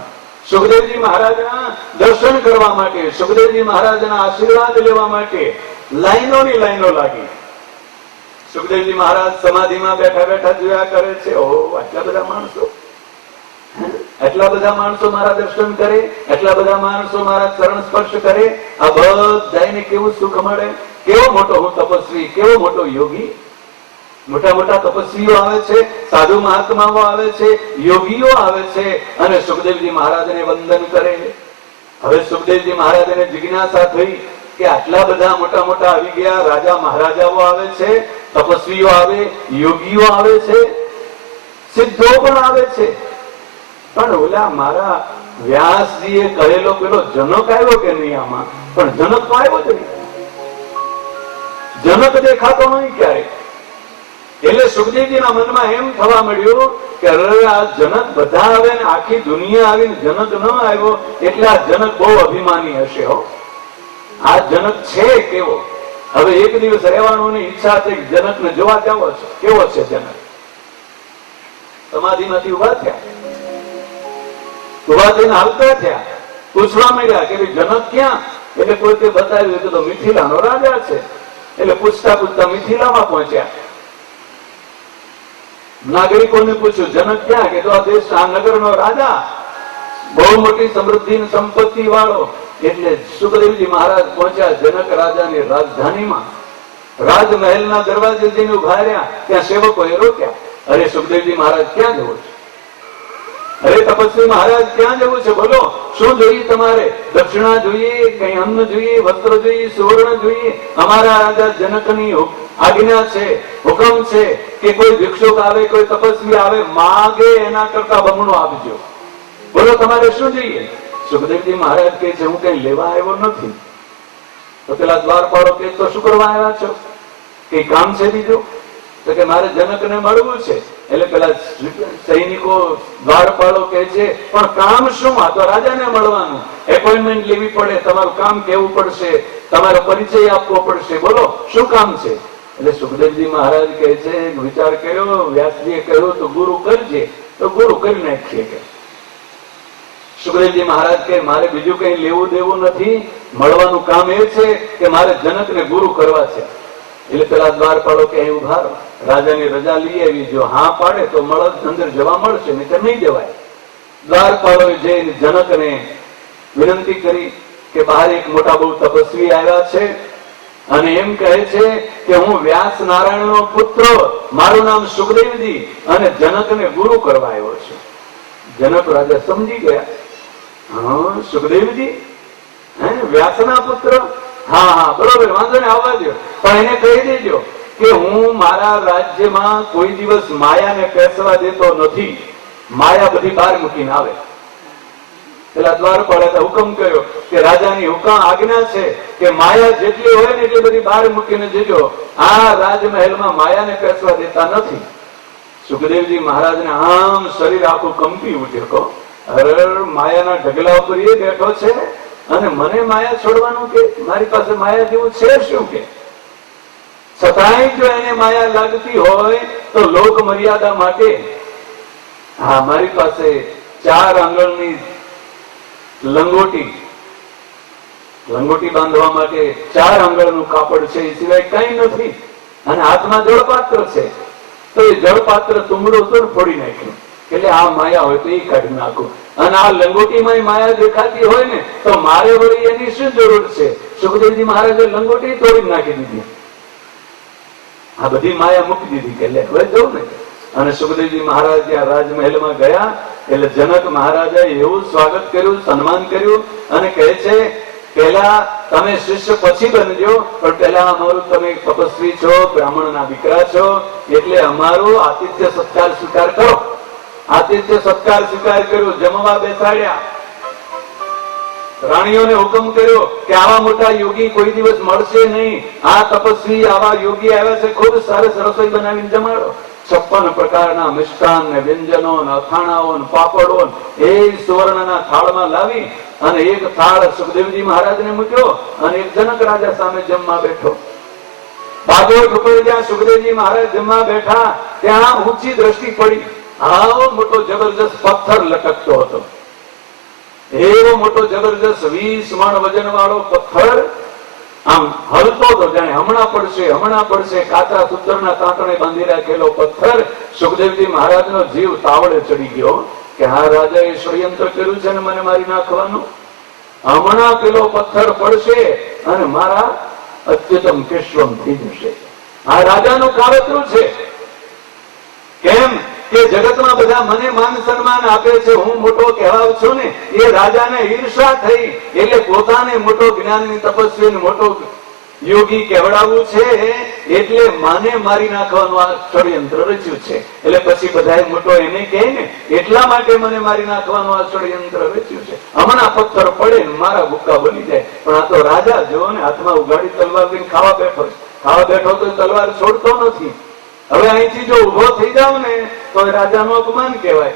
સુખદેવજી મહારાજના દર્શન કરવા માટે, સુખદેવજી મહારાજના આશીર્વાદ લેવા માટે લાઈનોની લાઈનો લાગી. સુખદેવજી મહારાજ સમાધિમાં બેઠા બેઠા જોયા કરે છે, ઓહો આટલા બધા માણસો, એટલા બધા માણસો મારા દર્શન કરે, એટલા બધા માણસો મારા ચરણ સ્પર્શ કરે. આ બધાને કેવું સુખ મળે! કેવો મોટો હું તપસ્વી, કેવો મોટો યોગી! મોટા મોટા તપસ્વીઓ આવે છે, સાધુ મહાત્માઓ આવે છે, યોગીઓ આવે છે અને સુખદેવજી મહારાજને વંદન કરે. હવે સુખદેવજી મહારાજને જિજ્ઞાસા થઈ કે આટલા બધા મોટા મોટા આવી ગયા, રાજા મહારાજાઓ આવે છે, તપસ્વીઓ આવે, યોગીઓ આવે છે, સિદ્ધો પણ આવે છે, પણ ઓલા મારા વ્યાસજીએ કહેલો પેલો જનક આવ્યો કે નહીં આમાં? પણ જનક તો આવ્યો જ નહીં. જનક દેખાતો નહીં ક્યારેક. એટલે સુખદેવજીના મનમાં એમ થવા મળ્યું કે આ જનક બધા આવે ને આખી દુનિયા આવીને જનક ન આવ્યો એટલે આ જનક બહુ અભિમાની હશે. આ જનક છે કેવો? હવે એક દિવસ રહેવાની ઈચ્છા થઈ, જનકને જોવા જાવો છે. કેવો છે જનક? સમાધિમાંથી ઉભા થયા, ઉભા થઈને હાલતા થયા, પૂછવા માંડ્યા કે જનક ક્યાં? એટલે કોઈ તે બતાવ્યું કે તો મિથિલાનો રાજા છે. એટલે પૂછતા પૂછતા મિથિલામાં પહોંચ્યા. નાગરિકોને પૂછ્યું જનક ક્યાં? કે તો આ દેશ આ નગરનો રાજા, બહુ મોટી સમૃદ્ધિ સંપત્તિ વાળો. એટલે સુખદેવજી મહારાજ પહોંચ્યા જનક રાજાની રાજધાનીમાં. રાજમહેલના દરવાજે જઈને ઉભા રહ્યા. ત્યાં સેવકોએ રોક્યા. અરે સુખદેવજી મહારાજ ક્યાં જવું છે? અરે તપસ્વી મહારાજ ક્યાં જવું છે? બોલો શું જોઈએ તમારે? દક્ષિણા જોઈએ, કઈ અન્ન જોઈએ, વસ્ત્ર જોઈએ, સુવર્ણ જોઈએ? અમારા રાજા જનકની આજ્ઞા છે, હુકમ છે કે કોઈ ભિક્ષુક આવે, કોઈ તપસ્વી આવે, માગે એના કરતા બમણું આપજો. બોલો તમારે શું જોઈએ? સુખદેવજી મહારાજ કહે છે હું કઈ લેવા આવ્યો નથી. તો પેલા દ્વારપાળો કે તો શું કરવા આવ્યા છો? કઈ કામ છે બીજું? તો કે મારે જનકને મળવું છે. એટલે પેલા સૈનિકો દ્વારપાળો કહે છે પણ કામ શું? આ તો રાજાને મળવાનું, એપોઇન્ટમેન્ટ લેવી પડે, તમારું કામ કેવું પડશે, તમારો પરિચય આપવો પડશે. બોલો શું કામ છે? એટલે સુખદેવજી મહારાજ કહે છે વિચાર કર્યો, વ્યાસજીએ કહ્યું તો ગુરુ કરજે, તો ગુરુ કરી નાખીએ. કે સુખદેવજી મહારાજ કે મારે બીજું કઈ લેવું દેવું નથી, મળવાનું કામ એ છે કે મારે જનકને ગુરુ કરવા છે. એટલે પેલા દ્વારપાળો કે ઉભા રહો, રાજાની રજા લઈ આવી, જો હા પાડે તો અંદર જવા મળશે, નહીં તો નહીં જવાય. દ્વારપાળો જઈને જનકને વિનંતી કરી કે બહાર એક મોટા બહુ તપસ્વી આવ્યા છે અને એમ કહે છે કે હું વ્યાસ નારાયણનો પુત્ર, મારું નામ સુખદેવજી, અને જનકને ગુરુ કરવા આવ્યો છું. જનક રાજા સમજી ગયા, હા સુખદેવજી વ્યાસના પુત્ર, હા હા બરોબર, વાંધો ને આવવા દો, પણ એને કહી દેજો કે હું મારા રાજ્યમાં કોઈ દિવસ માયાને પેસવા દેતો નથી. માયા બધી બહાર મૂકીને આવે. પેલા દ્વારપાળે હુકમ કર્યો કે રાજાની આજ્ઞા છે કે માયા જેટલી હોય ને એટલી બધી બહાર મૂકીને જજો. આ રાજમહેલમાં માયાને પેસવા દેતા નથી. સુખદેવજી મહારાજને આમ શરીર આખું કંપી ઉઠ્યો. અરે માયાના ઢગલા ઉપર એ બેઠો છે અને મને માયા છોડવાનું કે મારી પાસે માયા જેવું છે શું કે? છતાંય જો એને માયા લાગતી હોય તો લોક મર્યાદા માટે હા મારી પાસે 4 આંગળની લંગોટી બાંધવા માટે 4 આંગળનું કાપડ છે, એ સિવાય કઈ નથી. અને હાથમાં જળપાત્ર છે, તો એ જળપાત્ર તુમડો તો ફોડી નાખ્યું. એટલે આ માયા હોય તો એ કાઢી નાખું. અને આ લંગોટીમાં માયા દેખાતી હોય ને તો મારે વળી એની શું જરૂર છે? સુખદેવજી મહારાજે લંગોટી તોડી નાખી દીધી. આ બધી માયા મૂકી દીધી કે હવે જવું ને. અને સુખદેવજી મહારાજ ત્યાં રાજમહેલમાં ગયા એટલે જનક મહારાજે એવું સ્વાગત કર્યું, સન્માન કર્યું અને કહે છે પેલા તમે શિષ્ય પછી બનજો, પણ પેલા અમારું તમે તપસ્વી છો, બ્રાહ્મણના દીકરા છો, એટલે અમારું આતિથ્ય સત્કાર સ્વીકાર કરો. આતિથ્ય સત્કાર સ્વીકાર કર્યો, જમવા બેસાડ્યા. રાણીઓને હુકમ કર્યો કે આવા મોટા યોગી કોઈ દિવસ મળશે નહીં. આ તપસ્વી આવા યોગી આવ્યા છે, ખૂબ સરસ રસોઈ બનાવીને જમાડો. 56 પ્રકારના મિષ્ટાન ને વ્યંજનો ને અથાણાઓ ને પાપડો એ સુવર્ણના થાળમાં લાવી અને એક થાળ સુખદેવજી મહારાજને મૂક્યો અને એક જનક રાજા સામે જમવા બેઠો. બાગોટ ઉપર જ્યાં સુખદેવજી મહારાજ જમવા બેઠા ત્યાં ઊંચી દ્રષ્ટિ પડી. આવો મોટો જબરજસ્ત પથ્થર લટકતો હતો. એવો મોટો જબરજસ્ત 20 મણ વજન વાળો પથ્થર આમ હલતો હતો, જાણે હમણાં પડશે. કાચા સૂતરના તાંતણે બાંધી રાખેલો પથ્થર. સુખદેવજી મહારાજનો જીવ તાવડે ચડી ગયો કે હા રાજાએ ષડયંત્ર કર્યું છે ને મને મારી નાખવાનું. હમણાં પેલો પથ્થર પડશે અને મારા અત્યુત્તમ કેશવમ થઈ જશે. આ રાજાનું કાવતરું છે. કેમ કે જગતમાં બધા મને માન સન્માન આપે છે, હું મોટો કહેવાવ છું ને, એ રાજાને ઈર્ષા થઈ એટલે પોતાને મોટો જ્ઞાની તપસ્વી મોટો યોગી કહેવડાવવું છે, એટલે માને મારી નાખવાનું આ ષડયંત્ર રચ્યું છે. એટલે પછી બધા મોટો એને કહે ને એટલા માટે મને મારી નાખવાનું આ ષડયંત્ર રચ્યું છે. હમણાં પથ્થર પડે ને મારા ભૂક્કા બની જાય. પણ આ તો રાજા જો ને હાથમાં ઉગાડી તલવાર લઈને ખાવા બેઠો તો તલવાર છોડતો નથી. હવે અહીંથી જો ઉભો થઈ જાવ ને તો રાજાનું અપમાન કહેવાય.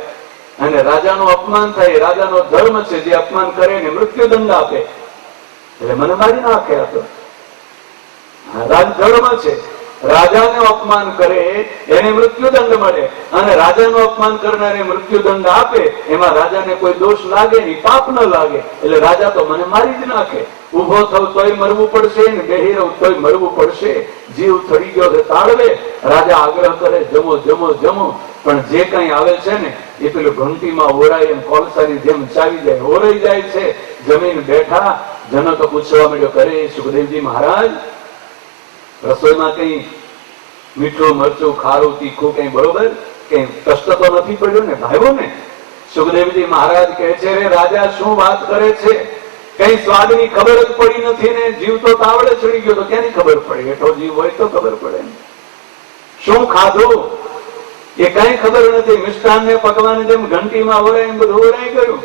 અને રાજાનું અપમાન થાય, રાજાનો ધર્મ છે, જે અપમાન કરે ને મૃત્યુદંડ આપે. એટલે મને મારી નાખે. હતો રાજધર્મ છે, રાજાને અપમાન કરે એને મૃત્યુદંડ મળે અને રાજાનું અપમાન કરનારે મૃત્યુદંડ આપે એમાં રાજાને કોઈ દોષ લાગે નહીં, પાપ ન લાગે. એટલે રાજા તો મને મારી જ નાખે. ઉભો થવું તોય મરવું પડશે ને બેહી રહું તોય મરવું પડશે. જીવ થડી ગયો છે તાળવે. રાજા આગ્રહ કરે જમો જમો જમો, પણ જે કઈ આવે છે ને એ પેલું ઘંટીમાં ઓરાય એમ કોલસાની જેમ ચાવી જાય, ઓરાઈ જાય છે. જમીન બેઠા. જનક પૂછવા માંડ્યો કરે સુખદેવજી મહારાજ રસોઈમાં કઈ મીઠું મરચું ખારું તીખું કઈ બરોબર કઈ કષ્ટ તો નથી પડ્યું ને ભાઈઓ ને? સુખદેવજી મહારાજ કહે છે રે રાજા શું વાત કરે છે? કઈ સ્વાદની ખબર જ પડી નથી ને જીવ તો તાવડે ચડી ગયો તો ક્યાંની ખબર પડે? હેઠો જીવ હોય તો ખબર પડે ને. શું ખાધું એ કઈ ખબર નથી. મિષ્ટાન ને પકવાન જેમ ઘંટીમાં ઓરાય એમ બધું ઓરાઈ ગયું.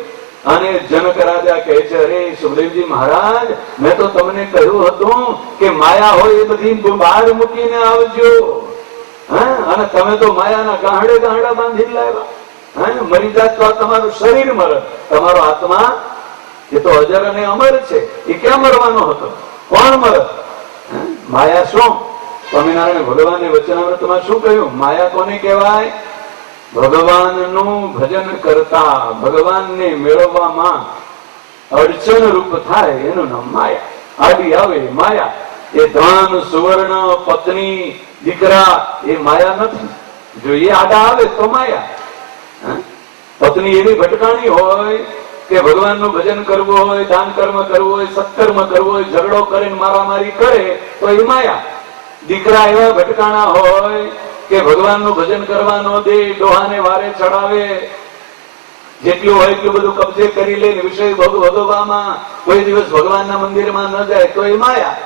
અને જનક રાજા કહે છે અરે સુખદેવજી મહારાજ મેં તો તમને કહ્યું હતું કે માયા હોય એ બધી બહાર મૂકીને આવજો. અને તમે તો માયાના ગાંહડે બાંધી લાવ્યા. મરી જાત તો તમારું શરીર મરત, તમારો આત્મા એ તો અજર અને અમર છે. એ ક્યાં મરવાનો હતો? કોણ મરત? માયા શું? સ્વામિનારાયણ ભગવાને વચનામૃતમાં શું કહ્યું? માયા કોને કહેવાય? ભગવાનનું ભજન કરતા ભગવાનને મેળવવામાં અડચણ રૂપ થાય એનું નામ માયા. આડી આવે માયા. એ ધન સુવર્ણ પત્ની દીકરા એ માયા નથી. જો એ આડા આવે તો માયા. પત્ની એવી ભટકાણી હોય કે ભગવાનનું ભજન કરવું હોય, દાન કર્મ કરવું હોય, સત્કર્મ કરવું હોય, ઝઘડો કરીને મારામારી કરે તો એ માયા. દીકરા એવા ભટકાણા હોય કે ભગવાનનું ભજન કરવાનો દે, ડોહાને વારે ચડાવે, જેટલું હોય એટલું બધું કબજે કરી લે, વિષય ભોગવવામાં કોઈ દિવસ ભગવાનના મંદિરમાં ન જાય તો એ માયા.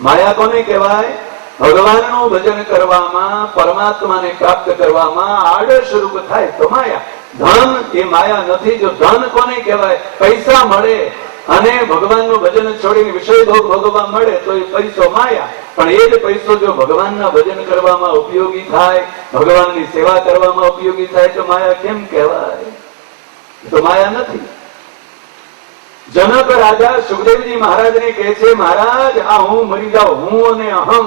માયા કોને કહેવાય? ભગવાનનું ભજન કરવામાં, પરમાત્માને પ્રાપ્ત કરવામાં આડશ રૂપ થાય તો માયા. ધન એ માયા નથી. જો ધન કોને કહેવાય? પૈસા મળે અને ભગવાનનું ભજન છોડીને વિષય ભોગ ભોગવવા મળે તો એ પૈસો માયા. પણ એ જ પૈસો જો ભગવાનના ભજન કરવામાં ઉપયોગી થાય, ભગવાનની સેવા કરવામાં ઉપયોગી થાય તો માયા કેમ કહેવાય? તો માયા નથી. જનક રાજા સુખદેવજી મહારાજને કહે છે, મહારાજ આ હું મરી જાઉં, હું અને અહમ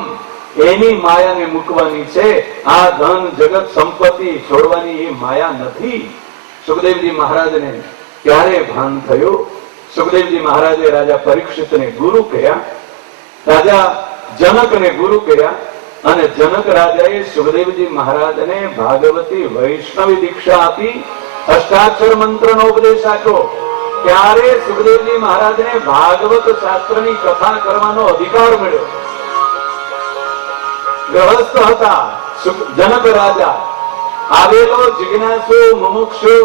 એની માયાને મૂકવાની છે. આ ધન જગત સંપત્તિ છોડવાની એ માયા નથી. સુખદેવજી મહારાજને ક્યારે ભાન થયું? સુખદેવજી મહારાજે રાજા પરીક્ષિતને ગુરુ કર્યા, રાજા જનકને ગુરુ કર્યા અને જનક રાજાએ સુખદેવજી મહારાજને ભાગવતી વૈષ્ણવી દીક્ષા આપી, અષ્ટાક્ષર મંત્રનો ઉપદેશ આપ્યો. ત્યારે સુખદેવજી મહારાજને ભાગવત શાસ્ત્રની કથા કરવાનો અધિકાર મળ્યો. ગ્રહસ્થ હતા જનક રાજા, આવેલો જિજ્ઞાસુ મુમુક્ષુ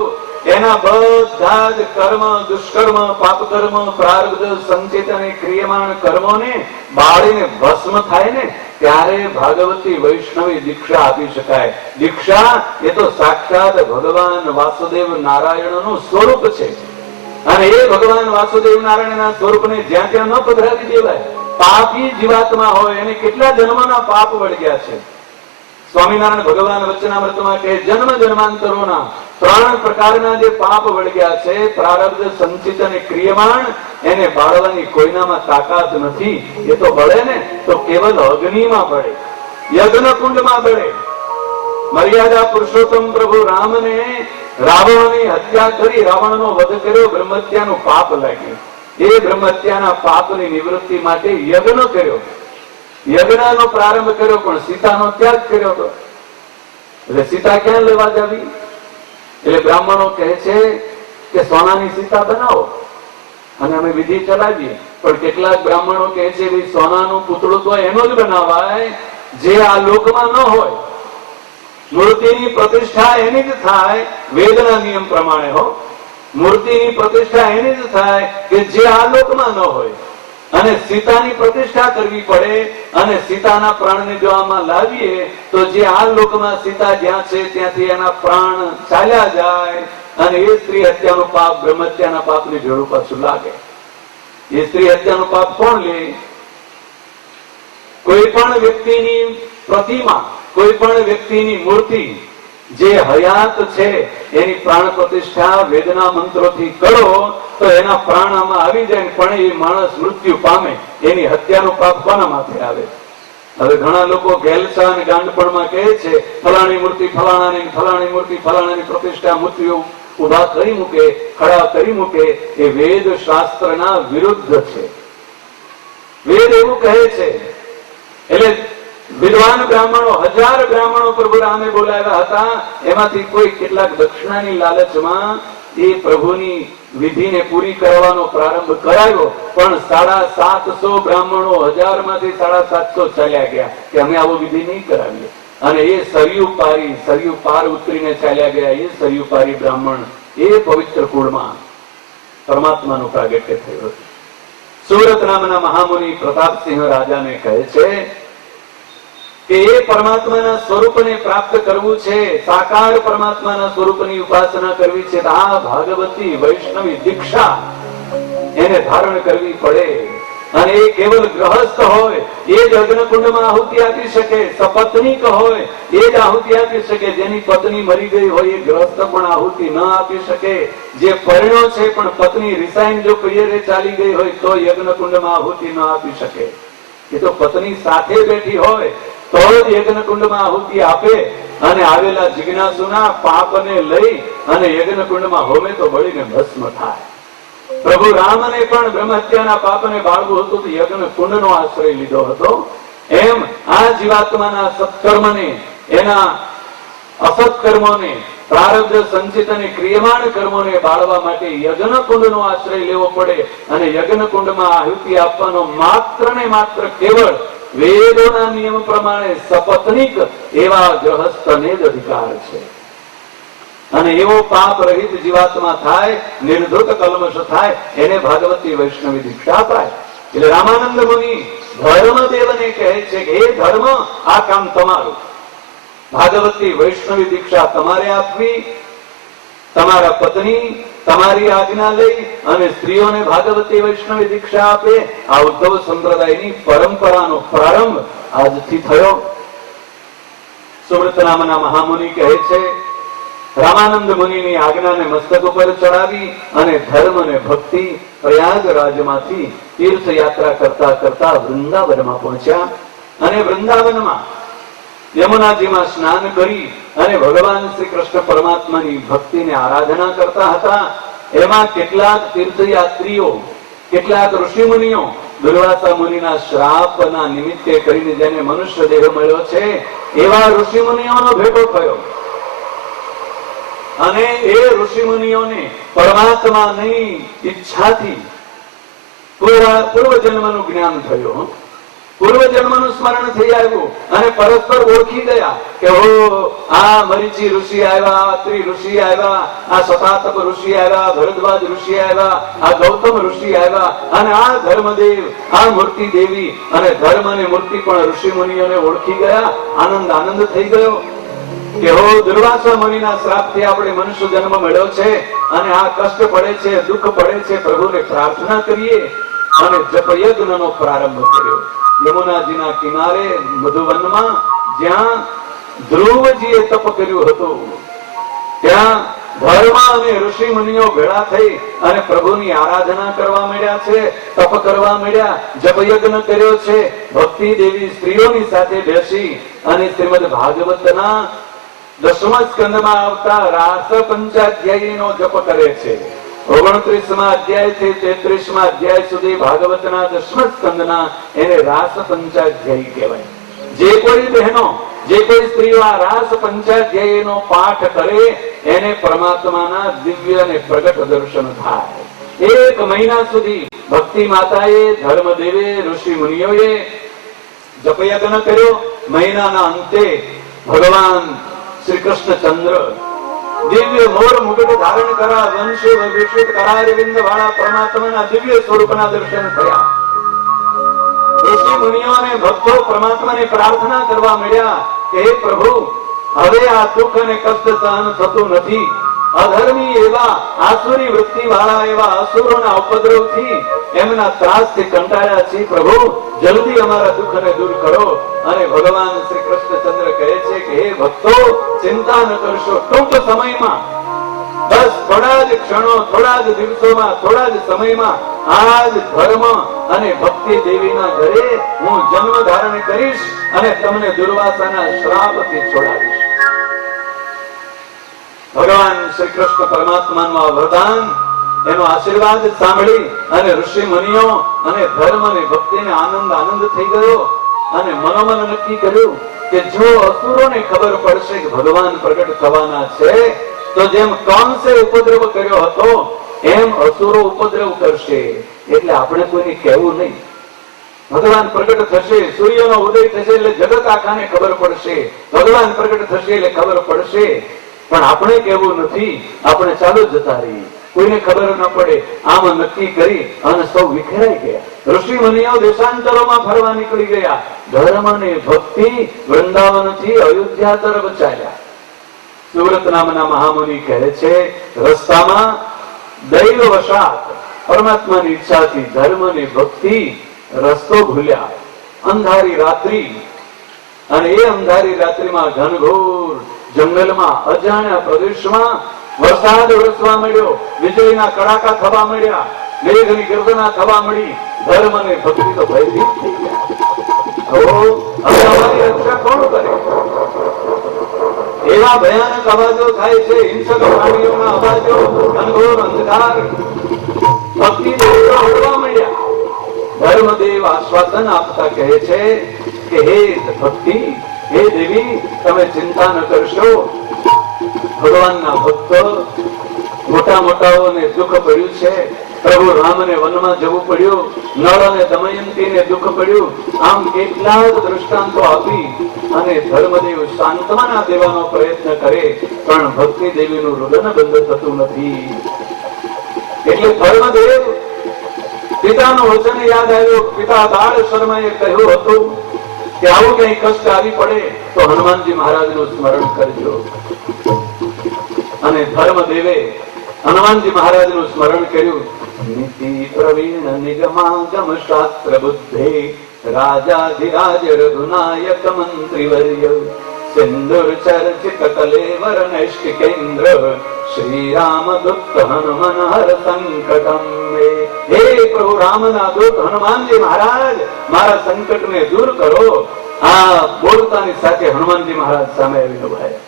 એના બધા જ કર્મ, દુષ્કર્મ, પાપ કર્મ, પ્રારબ્ધ, સંચિત અને ક્રિયમાણ કર્મોને બાળીને ભસ્મ થાય ને ત્યારે ભાગવતી વૈષ્ણવી દીક્ષા આપી શકાય. દીક્ષા એ તો સાક્ષાત ભગવાન વાસુદેવ નારાયણનું સ્વરૂપ છે અને એ ભગવાન વાસુદેવ નારાયણના સ્વરૂપને જ્યાં ત્યાં ન પધરાવી દેવાય. પાપી જીવાત્મા હોય એને કેટલા જન્મના પાપ વળગ્યા છે. સ્વામિનારાયણ ભગવાન વચનામૃતમાં કહે, જન્મ જન્માંતરોના 3 પ્રકારના જે પાપ વળગ્યા છે, પ્રારબ્ધ, સંચિત અને ક્રિયમાણ, એને બાળવાની કોઈનામાં તાકાત નથી. એ તો બળે ને તો કેવલ અગ્નિમાં બળે, યજ્ઞ કુંડમાં બળે. મર્યાદા પુરુષોત્તમ પ્રભુ રામને રાવણની હત્યા કરી, રાવણનો વધ કર્યો, બ્રહ્મહત્યાનું પાપ લાગ્યું. એ બ્રહ્મહત્યાના પાપની નિવૃત્તિ માટે યજ્ઞ કર્યો, યજ્ઞનો પ્રારંભ કર્યો, પણ સીતાનો ત્યાગ કર્યો હતો. એટલે સીતા ક્યાં લેવા જાવી? એટલે બ્રાહ્મણો કહે છે કે સોનાની સીતા બનાવો અને અમે વિધિ ચલાવીએ. પણ કેટલાક બ્રાહ્મણો કહે છે કે સોનાનું પૂતળું તો એનો જ બનાવાય જે આ લોકમાં ન હોય. મૂર્તિની પ્રતિષ્ઠા એની જ થાય વેદના નિયમ પ્રમાણે. હો, મૂર્તિની પ્રતિષ્ઠા એની જ થાય કે જે આ લોકમાં ન હોય. અને સીતાની પ્રતિષ્ઠા કરવી પડે અને સીતાના પ્રાણને જો આમાં લાવીએ તો જે આ લોકમાં સીતા જ્યાં છે ત્યાંથી એના પ્રાણ ચાલ્યા જાય અને એ સ્ત્રી હત્યાનું પાપ બ્રહ્મહત્યાના પાપની ભેળું પાછું લાગે. એ સ્ત્રી હત્યાનું પાપ કોણ લે? કોઈ પણ વ્યક્તિની પ્રતિમા, કોઈ પણ વ્યક્તિની મૂર્તિ જે હયાત છે એની પ્રાણ પ્રતિષ્ઠા વેદના મંત્રોથી કરો તો એના પ્રાણ આમાં આવી જાય, પણ એ માણસ મૃત્યુ પામે. એની હત્યાનું પાપ કોના માથે આવે? હવે ઘણા લોકો ગેલસા અને ગાંડપણમાં કહે છે ફલાણી મૂર્તિ ફલાણાની, ફલાણી મૂર્તિ ફલાણાની પ્રતિષ્ઠા મૂર્તિઓ ઉભા કરી મૂકે, ખડા કરી મૂકે. એ વેદ શાસ્ત્રના વિરુદ્ધ છે. વેદ એવું કહે છે. એટલે વિદ્વાન બ્રાહ્મણો, 1000 બ્રાહ્મણો પ્રભુ રામે બોલાવ્યા હતા. એમાંથી કોઈ કેટલાક દક્ષિણાની લાલચમાં એ પ્રભુની વિધિને પૂરી કરવાનો પ્રારંભ કરાયો, પણ 750 બ્રાહ્મણો 1000 માંથી 750 ચાલ્યા ગયા કે અમે આવો વિધિ નહીં કરાવીએ. અને એ સરયુ પાર ઉતરીને ચાલ્યા ગયા. એ સરયુ પારી બ્રાહ્મણ એ પવિત્ર કુળમાં પરમાત્માનું પ્રાગટ્ય થયું. સુરત નામના મહામુનિ પ્રતાપસિંહ રાજાને કહે છે કે એ પરમાત્માના સ્વરૂપને પ્રાપ્ત કરવું છે, સાકાર પરમાત્માના સ્વરૂપની ઉપાસના કરવી છે, આ ભાગવતી વૈષ્ણવી દીક્ષા એને ધારણ કરવી પડે. અને એ કેવલ ગ્રહસ્થ હોય એ જ અગ્નિકુંડમાં આહુતિ આપી શકે, સપત્નીક હોય એ જ આહુતિ આપી શકે. જેની પત્ની મરી ગઈ હોય એ ગ્રહસ્થ પણ આહુતિ ન આપી શકે. જે પરણ્યો છે પણ પત્ની રિસાઈન જો પિયરે ચાલી ગઈ હોય તો યજ્ઞકુંડમાં આહુતિ ન આપી શકે. એ તો પત્ની સાથે બેઠી હોય તો જ યજ્ઞકુંડમાં આહુતિ આપે. અને આવેલા જિજ્ઞાસુના પાપને લઈ અને યજ્ઞકુંડમાં હોમે તો બળીને ભસ્મ થાય. પ્રભુ રામને પણ બ્રહ્મહત્યાના પાપને બાળવું હતું તો યજ્ઞ કુંડનો આશ્રય લીધો હતો. એમ આ જીવાત્માના સત્કર્મને, એના અસત્કર્મોને, પ્રારબ્ધ, સંચિત અને ક્રિયમાણ કર્મોને બાળવા માટે યજ્ઞ કુંડનો આશ્રય લેવો પડે. અને યજ્ઞ કુંડમાં આહુતિ આપવાનો માત્ર ને માત્ર કેવળ વેદોના નિયમ પ્રમાણે સપત્નીક એવા ગ્રહસ્થને જ અધિકાર છે. અને એવો પાપ રહિત જીવાત્મા થાય, નિર્ધૃત કલ્મશ થાય, એને ભાગવતી વૈષ્ણવી દીક્ષા અપાય. એટલે રામાનંદ મુનિ ધર્મદેવને કહે છે કે હે ધર્મ, આ કામ તમારું, ભાગવતી વૈષ્ણવી દીક્ષા તમારે આપવી તમારા પત્ની તમારી આજ્ઞા લઈ અને સ્ત્રીઓને ભાગવતી વૈષ્ણવી દીક્ષા આપે. આ ઉદ્ધવ સંપ્રદાયની પરંપરાનો પ્રારંભ આજથી થયો. સુવ્રત નામના મહામુનિ કહે છે, રામાનંદ મુનિની આજ્ઞાને મસ્તક ઉપર ચડાવી અને ધર્મ અને ભક્તિ પ્રયાગરાજમાંથી તીર્થયાત્રા કરતા કરતા વૃંદાવનમાં પહોંચ્યા. અને વૃંદાવનમાં યમુનાજીમાં સ્નાન કરી અને ભગવાન શ્રી કૃષ્ણ પરમાત્માની ભક્તિને આરાધના કરતા હતા. એમાં કેટલાક તીર્થયાત્રીઓ, કેટલાક ઋષિ મુનિઓ દુર્વાસા મુનિના શ્રાપના નિમિત્તે કરીને જેને મનુષ્ય દેહ મળ્યો છે એવા ઋષિ મુનિઓનો ભેટો થયો. અને એ ઋષિ મુનિઓને પરમાત્માની ઈચ્છાથી પૂર્વજન્મનું જ્ઞાન થયું. પૂર્વજન્મનું સ્મરણ થઈ આવ્યું અને પરસ્પર ઓળખી ગયા કે આ મરીચી ઋષિ આવ્યા, અત્રિ ઋષિ આવ્યા, આ શતાતપ ઋષિ આવ્યા, ભરદ્વાજ ઋષિ આવ્યા, આ ગૌતમ ઋષિ આવ્યા, અને આ ધર્મદેવ, આ મૂર્તિ દેવી અને ધર્મ અને મૂર્તિ પણ ઋષિ મુનિઓને ઓળખી ગયા. આનંદ થઈ ગયો કે દુર્વાસા મુનિના શ્રાપથી આપણે મનુષ્ય જન્મ મળ્યો છે અને આ કષ્ટ પડે છે, દુઃખ પડે છે, પ્રભુને પ્રાર્થના કરીએ અને જપયજ્ઞનો પ્રારંભ કર્યો. યમુનાજીના કિનારે મધુવનમાં જ્યાં ધ્રુવજીએ તપ કર્યું હતું ત્યાં ધર્મ અને ઋષિ મુનિઓ ભેળા થઈ અને પ્રભુની આરાધના કરવા માંડ્યા છે, તપ કરવા માંડ્યા, જપયજ્ઞ કર્યો છે. ભક્તિ દેવી સ્ત્રીઓની સાથે બેસી અને શ્રીમદ ભાગવતના 10મા સ્કંદમાં આવતા રાસ પંચાધ્યાયીનો જપ કરે છે. 29મા અધ્યાયથી 33મા અધ્યાય સુધી ભાગવતના 10મા સ્કંદના એને રાસ પંચાધ્યાયી કહેવાય. જે કોઈ બહેનો, જે કોઈ સ્ત્રીઓ આ રાસ પંચાધ્યાયીનો પાઠ કરે એને પરમાત્માના દિવ્ય અને પ્રગટ દર્શન થાય. 1 મહિના સુધી ભક્તિ માતાએ, ધર્મદેવે, ઋષિ મુનિઓએ જપયજ્ઞ કર્યો. મહિનાના અંતે ભગવાન શ્રી કૃષ્ણચંદ્ર દિવ્ય મોર મુગટ ધારણ કરા વંશી વિભૂષિત કરારવિંદ વાળા પરમાત્માના દિવ્ય સ્વરૂપના દર્શન થયા. ઋષિ મુનિઓ અને ભક્તો પરમાત્માને પ્રાર્થના કરવા મળ્યા કે હે પ્રભુ, હવે આ દુઃખ અને કષ્ટ સહન થતું નથી. અધર્મી એવા આસુરી વૃત્તિ વાળા એવા અસુરોના ઉપદ્રવથી એમના ત્રાસથી કંટાળ્યા છીએ. પ્રભુ, જલ્દી અમારા દુઃખને દૂર કરો. અને ભગવાન શ્રી કૃષ્ણચંદ્ર કહે છે કે હે ભક્તો, ચિંતા ન કરશો. ટૂંક સમયમાં, બસ થોડા જ ક્ષણો, થોડા જ દિવસોમાં, થોડા જ સમયમાં આ જ ધર્મ અને ભક્તિ દેવીના ઘરે હું જન્મ ધારણ કરીશ અને તમને દુર્વાસાના શ્રાપથી છોડાવીશ. ભગવાન શ્રી કૃષ્ણ પરમાત્માનું આ વરદાન, એનો આશીર્વાદ સાંભળી અને ઋષિ મુનિઓ અને ધર્મ અને ભક્તિને આનંદ થઈ ગયો. અને મનોમન નક્કી કર્યું કે જો અસુરોને ખબર પડશે કે ભગવાન પ્રગટ થવાના છે તો જેમ કંસે ઉપદ્રવ કર્યો હતો એમ અસુરો ઉપદ્રવ કરશે. એટલે આપણે કોઈને કહેવું નહીં. ભગવાન પ્રગટ થશે, સૂર્યનો ઉદય થશે એટલે જગત આખાને ખબર પડશે. ભગવાન પ્રગટ થશે એટલે ખબર પડશે. પણ આપણે કહેવું નથી. આપણે ચાલુ જતા રહીએ, કોઈને ખબર ન પડે. આમ નક્કી કરી અને સૌ વિખેરાઈ ગયા. ઋષિ મુનિઓ દેશાંતરોમાં ફરવા નીકળી ગયા. ધર્મ અને ભક્તિ વૃંદાવનથી અયોધ્યા તરફ ચાલ્યા. સુવ્રત નામના મહામુનિ કહે છે, રસ્તામાં દૈવ વશાત પરમાત્માની ઈચ્છાથી ધર્મ અને ભક્તિ રસ્તો ભૂલ્યા. અંધારી રાત્રિ, અને એ અંધારી રાત્રિમાં ઘનઘોર જંગલમાં અજાણ્યા પ્રદેશમાં વરસાદ વરસવા મળ્યો, વીજળીના કડાકા થવા મળ્યા, મેઘની ગર્જના થવા મળી. ધર્મ અને ભક્તિ તો ભયભીત થઈ ગયા. હવે અમારી રક્ષા કોણ કરે? એવા ભયાનક અવાજો થાય છે, હિંસક પ્રાણીઓના અવાજો, ઘનઘોર અંધકાર. ભક્તિ દેવીઓ હળવા મળ્યા. ધર્મદેવ આશ્વાસન આપતા કહે છે કે હે ભક્તિ, હે દેવી, તમે ચિંતા ન કરશો. ભગવાનના ભક્તો મોટાઓને દુઃખ પડ્યું છે. પ્રભુ રામને વનમાં જવું પડ્યું, નળ અને દમયંતીને દુઃખ પડ્યું. આમ કેટલાક દ્રષ્ટાંતો આપી અને ધર્મદેવ સાંત્વના દેવાનો પ્રયત્ન કરે, પણ ભક્તિ દેવીનું રુદન બંધ થતું નથી. એટલે ધર્મદેવ પિતાનું વચન યાદ આવ્યું. પિતા બાળ શર્માએ કહ્યું હતું કે આવું કઈ કષ્ટ આવી પડે તો હનુમાનજી મહારાજનું સ્મરણ કરજો. અને ધર્મદેવે હનુમાનજી મહારાજનું સ્મરણ કર્યું. નીતિ પ્રવીણ નિગમાગમ શાસ્ત્ર બુદ્ધે રાજાધિરાજ રઘુનાયક મંત્રીવર્ય સિંદુર ચર્ચિત કલેવર નૈષ્ટિકેન્દ્ર શ્રી રામ દૂત હનુમન હર સંકટમ મે. હે પ્રભુ રામના દૂત હનુમાનજી મહારાજ, મારા સંકટને દૂર કરો. આ બોલતાની સાથે હનુમાનજી મહારાજ સામે આવીને ઉભાયા,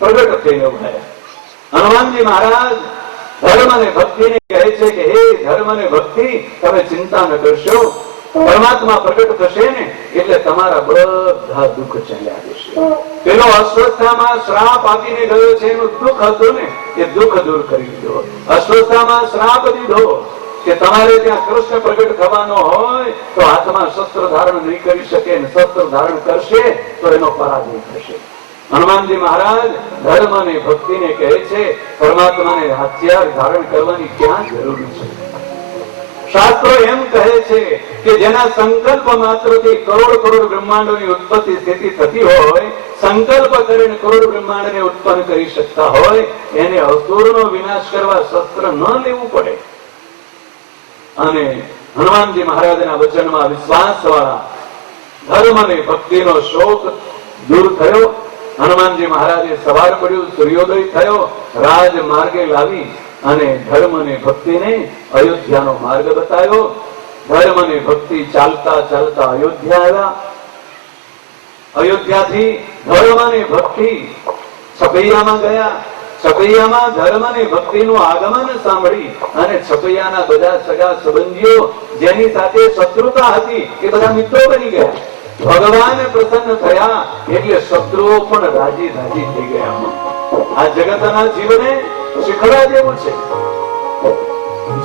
પ્રગટ થઈને ઉભાયા. હનુમાનજી મહારાજ ધર્મ અને ભક્તિને કહે છે કે હે ધર્મ અને ભક્તિ, તમે ચિંતા ન કરશો. પરમાત્મા પ્રગટ થશે ને એટલે તમારા બધા દુઃખ ચાલ્યા જશે. પેલો અસ્વસ્થામાં શ્રાપ આપીને ગયો છે, એનું દુઃખ હતું ને એ દુઃખ દૂર કરી દીધો. અસ્વસ્થામાં શ્રાપ દીધો કે તમારે ત્યાં કૃષ્ણ પ્રગટ થવાનો હોય તો હાથમાં શસ્ત્ર ધારણ નહીં કરી શકે, શસ્ત્ર ધારણ કરશે તો એનો પરાજય થશે. હનુમાનજી મહારાજ ધર્મ અને ભક્તિને કહે છે પરમાત્માને હથિયાર ધારણ કરવાની ક્યાં જરૂર છે. શાસ્ત્રો એમ કહે છે કે જેના સંકલ્પ માત્રથી કરોડ કરોડ બ્રહ્માંડોની ઉત્પત્તિ સ્થિતિ થતી હોય, સંકલ્પ કરીને કરોડ બ્રહ્માંડને ઉત્પન્ન કરી શકતા હોય, એને અસુરનો વિનાશ કરવા શસ્ત્ર ન લેવું પડે. અને હનુમાનજી મહારાજના વચનમાં વિશ્વાસ વાળા ધર્મ અને ભક્તિનો શોક દૂર થયો. હનુમાનજી મહારાજે સવાર પડ્યું, સૂર્યોદય થયો, રાજ માર્ગે લાવી અને ધર્મ અને ભક્તિને અયોધ્યાનો માર્ગ બતાવ્યો. ધર્મ અને ભક્તિ ચાલતા ચાલતા અયોધ્યા આવ્યા. અયોધ્યાથી ધર્મ અને ભક્તિ છપૈયામાં ગયા. છપૈયામાં ધર્મ અને ભક્તિનું આગમન સાંભળી અને છપૈયાના બધા સગા સંબંધીઓ જેની સાથે શત્રુતા હતી એ બધા મિત્રો બની ગયા. ભગવાન પ્રસન્ન થયા એટલે શત્રુઓ પણ રાજી રાજી થઈ ગયા. આ જગતના જીવને શીખવા જેવું છે.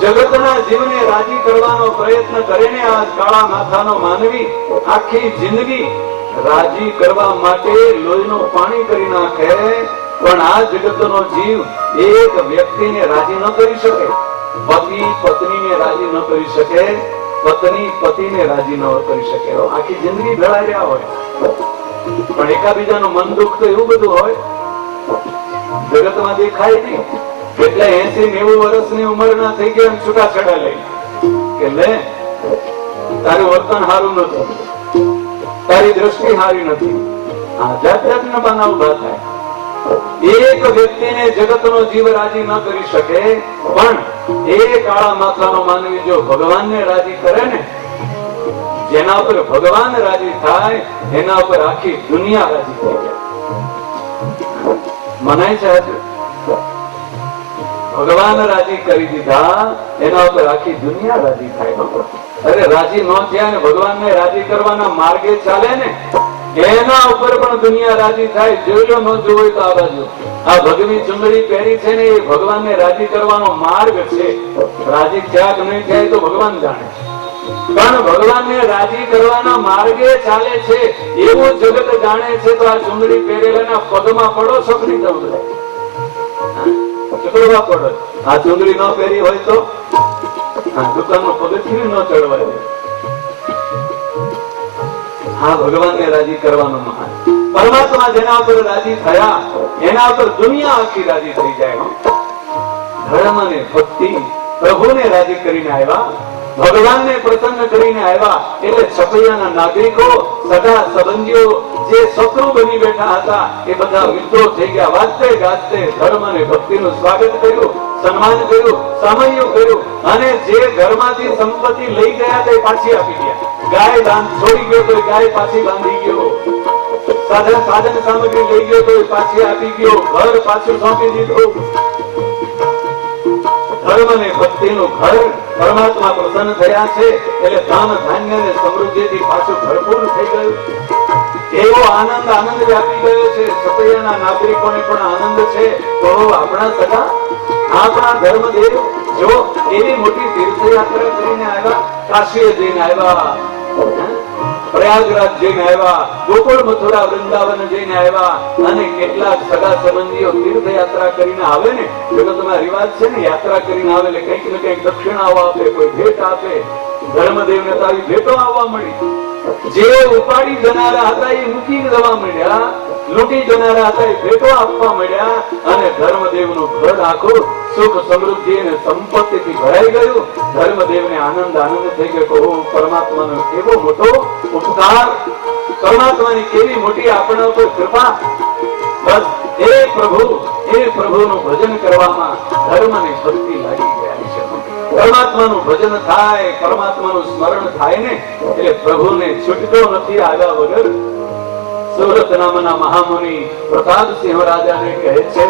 જગતના જીવને રાજી કરવાનો પ્રયત્ન કરે ને આ કાળા માથાનો માનવી આખી જિંદગી રાજી કરવા માટે લોહીનું પાણી કરી નાખે, પણ આ જગતનો જીવ એક વ્યક્તિને રાજી ન કરી શકે. પતિ પત્નીને રાજી ન કરી શકે, પત્ની પતિને રાજી ન કરી શકે. આખી જિંદગી ભેળાઈ રહ્યા હોય પણ એકાબીજાનું મન દુઃખ તો એવું બધું હોય જગતમાં દેખાય નહીં. એટલે 80-90 વર્ષની ઉંમરના થઈ ગયા છૂટાછેડા લઈ કે લે તારું વર્તન સારું નથી, તારી દ્રષ્ટિ સારી નથી. આ જાત જાતના બહાના ઉભા થાય. એક વ્યક્તિને જગતનો જીવ રાજી ન કરી શકે, પણ એ કાળા માથાનો માનવી જો ભગવાનને રાજી કરે ને, જેના ઉપર ભગવાન રાજી થાય એના ઉપર આખી દુનિયા રાજી થઈ જાય. મનાય છે ભગવાન રાજી કરી દીધા એના ઉપર આખી દુનિયા રાજી થાય. અરે રાજી ન થયા ને ભગવાનને રાજી કરવાના માર્ગે ચાલે ને એના ઉપર પણ દુનિયા રાજી થાય. જોયો ન જોયો તો આ બાજુ આ ભગવી ચુંદડી પહેરી છે ને એ ભગવાનને રાજી કરવાનો માર્ગ છે. રાજી થયા કે નહીં થાય તો ભગવાન જાણે, પણ ભગવાનને રાજી કરવાના માર્ગે ચાલે છે એવું જગત જાણે છે. તો આ ચુંદડી પહેરેલાના પગમાં પડો સપની તમને પડો. આ ચુંદડી ન પહેરી હોય તો દુકાનનું પગથિયું ન ચડવાય. હા, ભગવાનને રાજી કરવાનો મહાન. પરમાત્મા જેના ઉપર રાજી થયા એના ઉપર દુનિયા આખી રાજી થઈ જાય. ધર્મ અને ભક્તિ પ્રભુને રાજી કરીને આવ્યા, ભગવાનને પ્રસન્ન કરીને આવ્યા એટલે છપૈયાના નાગરિકો સગા સંબંધીઓ જે શત્રુ બની બેઠા હતા એ બધા મિત્રો થઈ ગયા. વાજતે ગાજતે ધર્મ અને ભક્તિનું સ્વાગત કર્યું, સન્માન કર્યું, સામૈયું કર્યું અને જે ઘરમાંથી સંપત્તિ લઈ ગયા તે પાછી આપી ગયા. ગાય દાન છોડી ગયો તો ગાય પાછી બાંધી ગયો, સાધન સામગ્રી લઈ ગયો તો પાછી આપી ગયો, ઘર પાછું સોંપી દીધું. ધર્મ અને ભક્તિનું ઘર પરમાત્મા પ્રસન્ન થયા છે એટલે ધન ધાન્ય અને સમૃદ્ધિથી પાછું ભરપૂર થઈ ગયું. એવો આનંદ વ્યાપી ગયો છે. છપૈયાના નાગરિકોને પણ આનંદ છે. તો આપણા સગા આપણા ધર્મદેવ જો એવી મોટી તીર્થયાત્રા કરીને આવ્યા, કાશીએ જઈને આવ્યા, પ્રયાગરાજ જઈને આવ્યા, ગોકુળ મથુરા વૃંદાવન જઈને આવ્યા અને કેટલાક સગા સંબંધીઓ તીર્થયાત્રા કરીને આવે ને, જગતમાં રિવાજ છે ને યાત્રા કરીને આવે એટલે કંઈક ને કંઈક દક્ષિણાઓ આપે, કોઈ ભેટ આપે. ધર્મદેવને તો આવી ભેટો આવવા મળી. જે ઉપાડી જનારા હતા એ મૂકી જવા મળ્યા લૂંટી જનારા હતા એ ભેટો આપવા મળ્યા અને ધર્મદેવનું ઘર આખું સુખ સમૃદ્ધિ અને સંપત્તિથી ભરાઈ ગયું. ધર્મદેવને આનંદ થઈ ગયો કે ઓહ, પરમાત્માનો કેવો મોટો ઉપકાર, પરમાત્માની કેવી મોટી આપણા ઉપર કૃપા. બસ એ પ્રભુનું ભજન કરવામાં ધર્મની ભક્તિ લાગી ગયા છે. પરમાત્માનું ભજન થાય, પરમાત્માનું સ્મરણ થાય ને એટલે પ્રભુને છૂટતો નથી આવ્યા વગર. સુરત નામના મહામુનિ પ્રતાપસિંહ રાજાને કહે છે,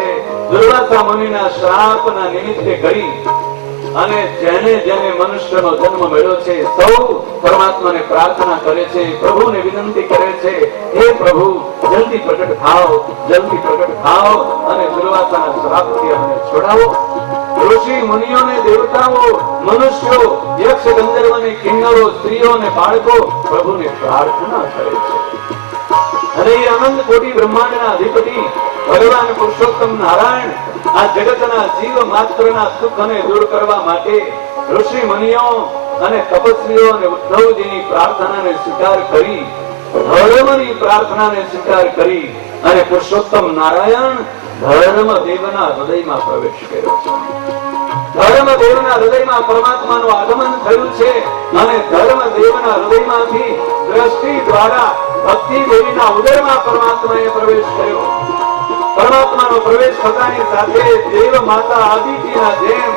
દુર્વાસા મુનિના શ્રાપના નિમિત્તે કરી અને જેને જેને મનુષ્યનો જન્મ મળ્યો છે સૌ પરમાત્માને પ્રાર્થના કરે છે, પ્રભુને વિનંતી કરે છે, હે પ્રભુ જલ્દી પ્રગટ થાઓ, જલ્દી પ્રગટ થાઓ અને દુર્વાસાના શ્રાપથી અમને છોડાવો. ઋષિ મુનિઓને, દેવતાઓ, મનુષ્યો, યક્ષ ગંધર્વને, કિન્નરો, સ્ત્રીઓ અને બાળકો પ્રભુને પ્રાર્થના કરે છે. અને એ અનંત કોટી બ્રહ્માંડના અધિપતિ ભગવાન પુરુષોત્તમ નારાયણ આ જગતના જીવ માત્રના સુખને દૂર કરવા માટે ઋષિ મુનિઓ અને તપસ્વીઓ અને ઉદ્ધવજીની પ્રાર્થનાને સ્વીકાર કરી, ધર્મની પ્રાર્થનાને સ્વીકાર કરી અને પુરુષોત્તમ નારાયણ ધર્મદેવના હૃદયમાં પ્રવેશ કર્યો છે. ધર્મદેવના હૃદયમાં પરમાત્માનું આગમન થયું છે અને ધર્મદેવના હૃદયમાંથી દ્રષ્ટિ દ્વારા ભક્તિ દેવીના ઉદરમાં પરમાત્માએ પ્રવેશ કર્યો. પરમાત્માનો પ્રવેશ થતાની સાથે દેવ માતા આદિત્યના જેમ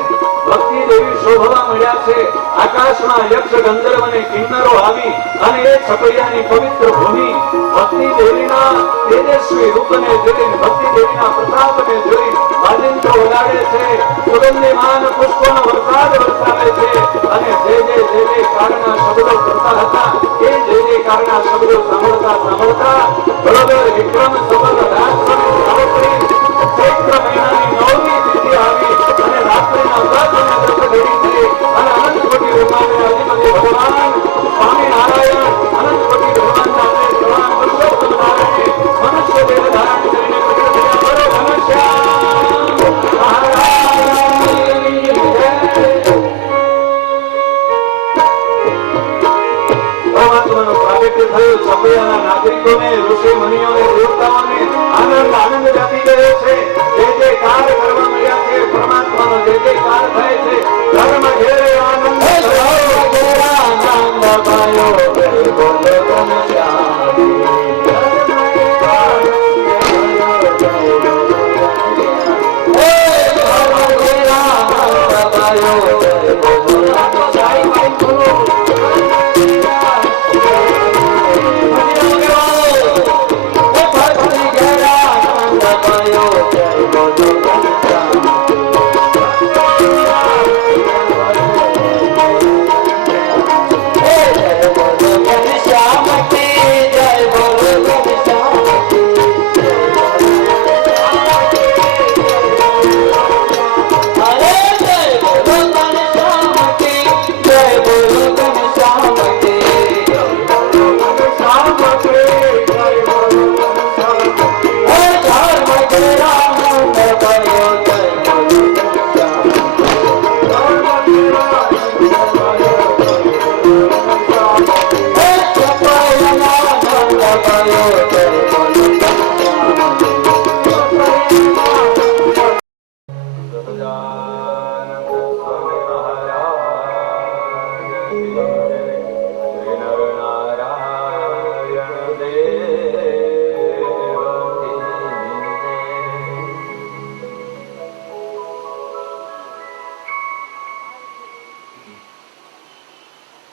ભક્તિ દેવી શોભવા મળ્યા છે. આકાશમાં યક્ષ ગંધર્વ અને કિન્નરો આવી અને એ છપૈયાની પવિત્ર ભૂમિ ભક્તિ દેવીના તેજસ્વી રૂપને જોઈ, ભક્તિ દેવીના પ્રતાપને જોઈ વાજિંત્રો વગાડે છે, સુગંધીમાન પુષ્પોનો વરસાદ વરસાવે છે અને જે કારના શબ્દો કરતા હતા એ જે કારના શબ્દો સાંભળતા બરોબર વિક્રમ સબલ રાત્રિ ચૈત્ર મહિનાની 9મી તિથિ આવી અને રાત્રિના વ્રત અને વ્રત ઘડી થઈ અને અનંત કોટી બ્રહ્માંડના અધિપતિ ભગવાન સ્વામિનારાયણ અનંત કોટી બ્રહ્માંડના ભગવાન પુરુષોત્તમ નારાયણે મનુષ્ય દેહ ધારણ કરીને પ્રગટ થયા. બોલો ઘનશ્યામ મહારાજની જય. પરમાત્માનું પ્રાગટ્ય થયું. છપૈયાના નાગરિકોને, ઋષિ મુનિઓને, દેવતાઓને આનંદ વ્યાપી ગયો છે. જે કાર કરવા મળ્યા છે પરમાત્માનો જે કાર થાય છે. ધર્મ ઘેરે આનંદ પાયો, બોલો ઘનશ્યામ.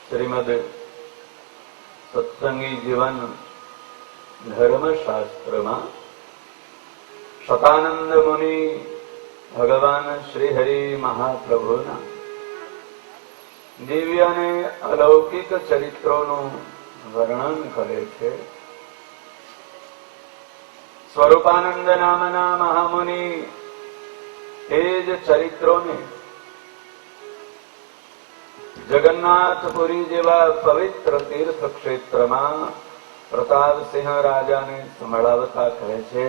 શ્રીમદ સત્સંગી જીવન ધર્મશાસ્ત્રમાં શતાનંદ મુનિ ભગવાન શ્રી હરિ મહાપ્રભુના દિવ્ય અને અલૌકિક ચરિત્રોનું વર્ણન કરે છે. સ્વરૂપાનંદ નામના મહામુનિ એ જ ચરિત્રોને જગન્નાથપુરી જેવા પવિત્ર તીર્થ ક્ષેત્રમાં પ્રતાપસિંહ રાજાને સંભળાવતા કહે છે,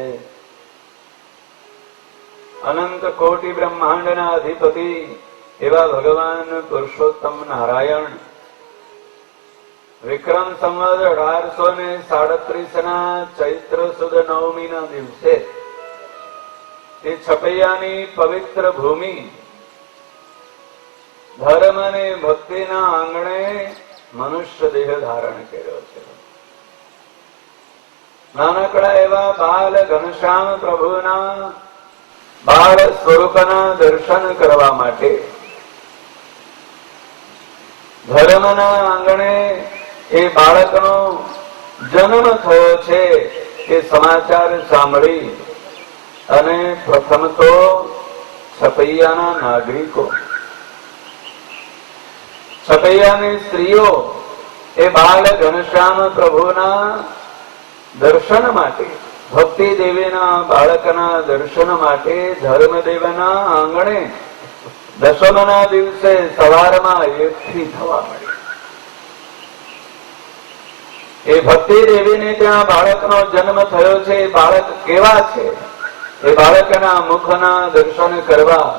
અનંત કોટી બ્રહ્માંડના અધિપતિ એવા ભગવાન પુરુષોત્તમ નારાયણ વિક્રમ સંવત 1837 ચૈત્ર સુદ 9મી દિવસે એ છપૈયાની પવિત્ર ભૂમિ ધર્મ અને ભક્તિના આંગણે મનુષ્ય દેહ ધારણ કર્યો છે. નાનકડા એવા બાલ ઘનશ્યામ પ્રભુના બાળ સ્વરૂપના દર્શન કરવા માટે ધર્મના આંગણે એ બાળકનો જન્મ થયો છે એ સમાચાર સાંભળી અને પ્રથમ તો છપૈયાના નાગરિકો, છપૈયાની સ્ત્રીઓ એ બાળ ઘનશ્યામ પ્રભુના દર્શન માટે, ભક્તિ દેવીના બાળકના દર્શન માટે ધર્મદેવના આંગણે દશમના દિવસે સવારમાં એકઠી થવા મળી. એ ભક્તિ દેવીને ત્યાં બાળકનો જન્મ થયો છે. એ બાળક કેવા છે એ બાળકના મુખના દર્શન કરવા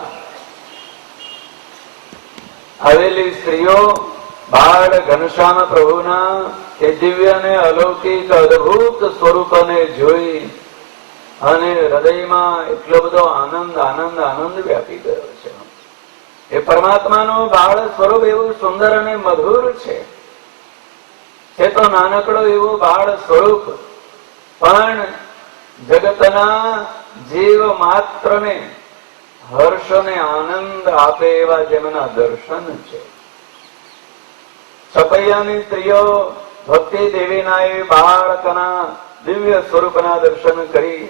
આવેલી સ્ત્રીઓ બાળ ઘનશ્યામ પ્રભુના એ દિવ્ય અને અલૌકિક અદભુત સ્વરૂપને જોઈ અને હૃદયમાં એટલો બધો આનંદ આનંદ આનંદ વ્યાપી ગયો છે. એ પરમાત્માનું બાળ સ્વરૂપ એવું સુંદર અને મધુર છે. તો નાનકડો એવું બાળ સ્વરૂપ પણ જગતના જીવ માત્રને હર્ષ અને આનંદ આપે એવા જેમના દર્શન છે. છપૈયાની સ્ત્રીઓ ભક્તિ દેવીના એ બાળકના દિવ્ય સ્વરૂપના દર્શન કરી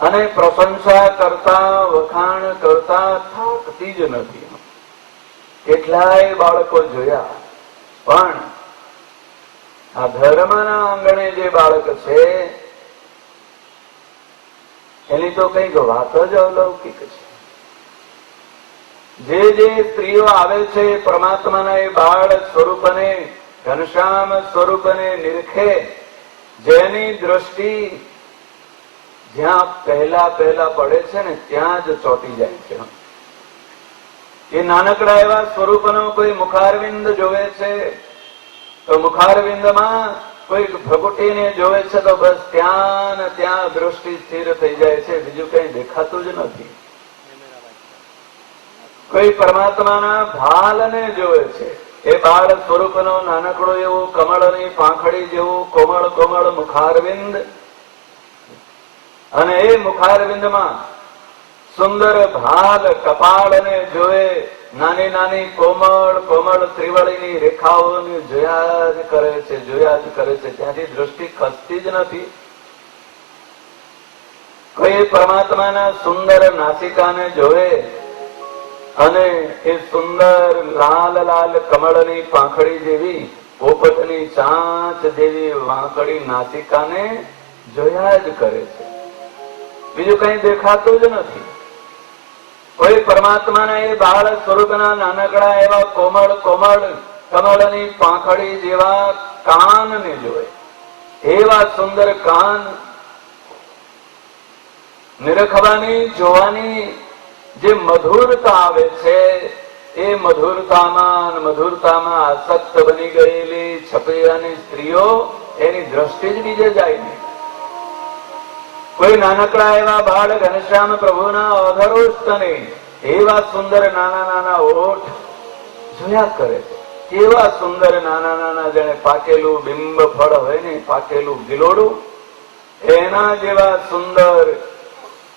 અને પ્રશંસા કરતા વખાણ કરતા થાકતી જ નથી. કેટલાય બાળકો જોયા પણ આ ધર્મના આંગણે જે બાળક છે એની તો કઈક વાત જ અલૌકિક છે. જે જે સ્ત્રીઓ આવે છે પરમાત્માના એ બાળ સ્વરૂપને, ઘનશ્યામ સ્વરૂપને નિરખે, જેની દ્રષ્ટિ જ્યાં પહેલા પહેલા પડે છે ને ત્યાં જ ચોંટી જાય છે. એ નાનકડા એવા સ્વરૂપનો કોઈ મુખારવિંદ જોવે છે તો મુખારવિંદમાં કોઈ ભગુટીને જોવે છે તો બસ ત્યાં ત્યાં દ્રષ્ટિ સ્થિર થઈ જાય છે, બીજું કઈ દેખાતું જ નથી. કોઈ પરમાત્માના ભાલને જોવે છે એ બાળ સ્વરૂપનો નાનકડો એવું કમળની પાંખડી જેવું કોમળ કોમળ મુખારવિંદ, અને એ મુખારવિંદમાં સુંદર ભાલ કપાળને જોવે, નાની નાની કોમળ કોમળ ત્રિવળીની રેખાઓને જોયા જ કરે છે, જોયા જ કરે છે. ત્યાંથી દ્રષ્ટિ ખસતી જ નથી. કોઈ પરમાત્માના સુંદર નાસિકાને જોવે અને એ સુંદર લાલ લાલ કમળની પાંખડી જેવી, પોપટની ચાંચ જેવી વાંકડી નાસિકાને જોયા જ કરે છે, બીજું કઈ દેખાતું જ નથી. કોઈ પરમાત્માના એ બાળ સ્વરૂપના નાનકડા એવા કોમળ કોમળ કમળની પાંખડી જેવા કાનને જોવે, એવા સુંદર કાન નિરખવાની જોવાની જે મધુરતા આવે છે એ મધુરતામાં આસક્ત બની ગયેલી છપૈયાની સ્ત્રીઓ એની દ્રષ્ટિ જ બીજે જાય નહીં. કોઈ નાનકડા એવા બાળ ઘનશ્યામ પ્રભુના અધરોષ્ટને એવા સુંદર નાના નાના ઓઠ જોયા કરે છે. કેવા સુંદર નાના નાના જેને પાકેલું બિંબ ફળ હોય ને, પાકેલું ગિલોડું, એના જેવા સુંદર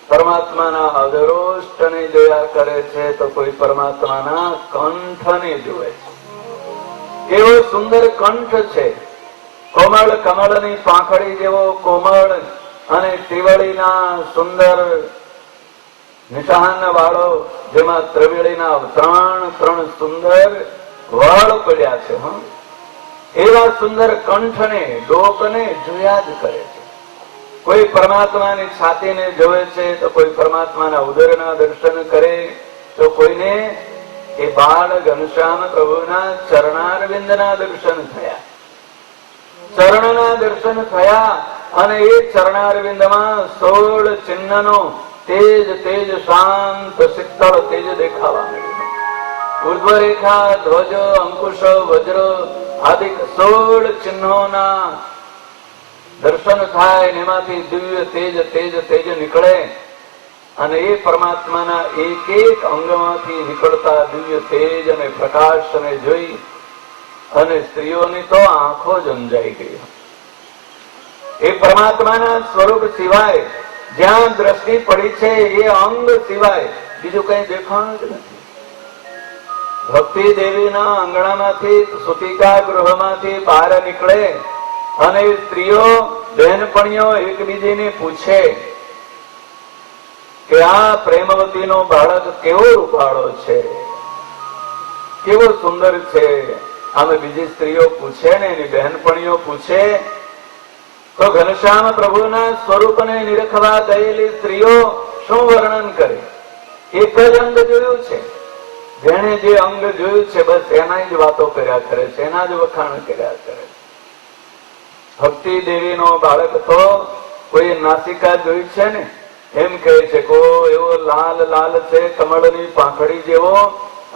પરમાત્માના અધરોષ્ટને જોયા કરે છે. તો કોઈ પરમાત્માના કંઠને જોવે છે. કેવો સુંદર કંઠ છે, કોમળ કમળની પાંખડી જેવો કોમળ અને ત્રિવળીના સુંદર નિશાન વાળો, જેમાં ત્રિવળીના ત્રણ સુંદર વળ પડ્યા છે. એવા સુંદર કંઠને, ડોકને જોયા જ કરે છે. કોઈ પરમાત્માની છાતીને જોવે છે તો કોઈ પરમાત્માના ઉદરના દર્શન કરે, તો કોઈને એ બાળ ઘનશ્યામ પ્રભુના ચરણારવિંદના દર્શન થયા. ચરણના દર્શન થયા અને એ ચરણારવિંદમાં 16 ચિહ્નનો તેજ તેજ શાંત શીતળ તેજ દેખાવા મળ્યું. ઉર્ધ્વરેખા, ધ્વજ, અંકુશ, વજ્ર આદિ 16 ચિહ્નોના દર્શન થાય ને એમાંથી દિવ્ય તેજ તેજ તેજ નીકળે અને એ પરમાત્માના એક એક અંગમાંથી નીકળતા દિવ્ય તેજ અને પ્રકાશને જોઈ અને સ્ત્રીઓની તો આંખો જ અંજાઈ ગઈ. એ પરમાત્માના સ્વરૂપ સિવાય જ્યાં દ્રષ્ટિ પડી છે એ અંગ સિવાય બીજું કઈ દેખાણું જ નથી. ભક્તિ દેવીના આંગણામાંથી સુતિકા ગૃહમાંથી બહાર નીકળે અને સ્ત્રીઓ બહેનપણીઓ એકબીજીને પૂછે કે આ પ્રેમવતીનો બાળક કેવો રૂપાળો છે, કેવો સુંદર છે. આમે બીજી સ્ત્રીઓ પૂછે ને એની બહેનપણીઓ પૂછે તો ઘનશ્યામ પ્રભુના સ્વરૂપને નિરખવા ગયેલી સ્ત્રીઓ શું વર્ણન કરે? એક જ અંગ જોયું છે. જેને જે અંગ જોયું છે બસ એના જ વાતો કર્યા કરે છે, એના જ વખાણ કર્યા કરે. ભક્તિ દેવીનો બાળક તો કોઈ નાસિકા જોઈ છે ને એમ કહે છે કો એવો લાલ લાલ છે, કમળની પાંખડી જેવો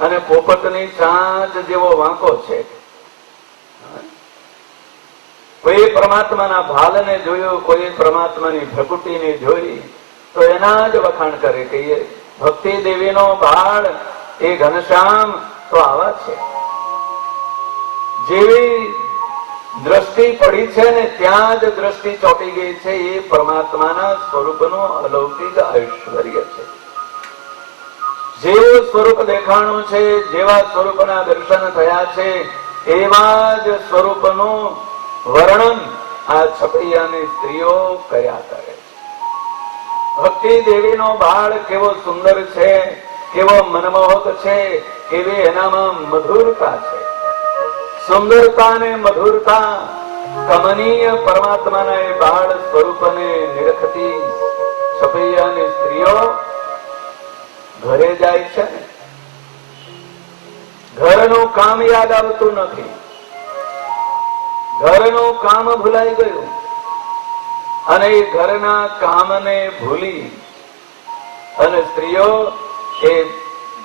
અને પોપટની ચાંચ જેવો વાંકો છે. કોઈ પરમાત્માના ભાલને જોયું, કોઈ પરમાત્માની ભ્રકુટીને જોઈ તો એના જ વખાણ કરે કે એ ભક્તિ દેવીનો બાળ એ ઘનશ્યામ તો આવા છે. જેવી દ્રષ્ટિ પડી છે ને ત્યાં જ દ્રષ્ટિ ચોંટી ગઈ છે. એ પરમાત્માના સ્વરૂપનું અલૌકિક ઐશ્વર્ય છે. જેવું સ્વરૂપ દેખાણું છે, જેવા સ્વરૂપના દર્શન થયા છે એવા જ સ્વરૂપનું વર્ણન આ છપૈયાની સ્ત્રીઓ કર્યા કરે છે. ભક્તિ દેવીનો બાળ કેવો સુંદર છે, કેવો મનમોહક છે, કેવી એનામાં મધુરતા છે. સુંદરતા ને મધુરતા કમનીય પરમાત્માના એ બાળ સ્વરૂપને નિરખતી છપૈયાની સ્ત્રીઓ ઘરે જાય છે ને ઘરનું કામ યાદ આવતું નથી. ઘરનું કામ ભૂલાઈ ગયું અને એ ઘરના કામને ભૂલી અને સ્ત્રીઓ એ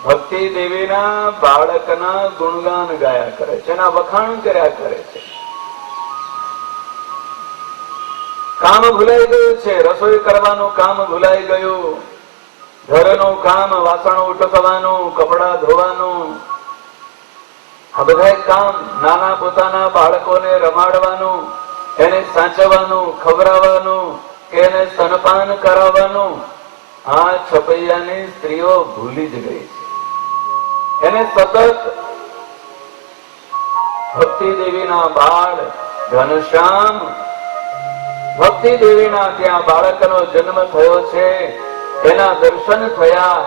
ભક્તિ દેવીના બાળકના ગુણગાન ગાયા કરે છે, એના વખાણ કર્યા કરે છે. કામ ભૂલાઈ ગયું છે. રસોઈ કરવાનું કામ ભૂલાઈ ગયું, ઘરનું કામ, વાસણો ઉટકવાનું, કપડા ધોવાનું, આ બધા કામ, નાના પોતાના બાળકોને રમાડવાનું, એને સાચવવાનું, ખવડાવવાનું કે એને સ્તનપાન કરાવવાનું આ છપૈયાની સ્ત્રીઓ ભૂલી જ ગઈ છે. એને સતત ભક્તિ દેવીના બાળ ઘનશ્યામ, ભક્તિ દેવીના ત્યાં બાળકનો જન્મ થયો છે, એના દર્શન થયા,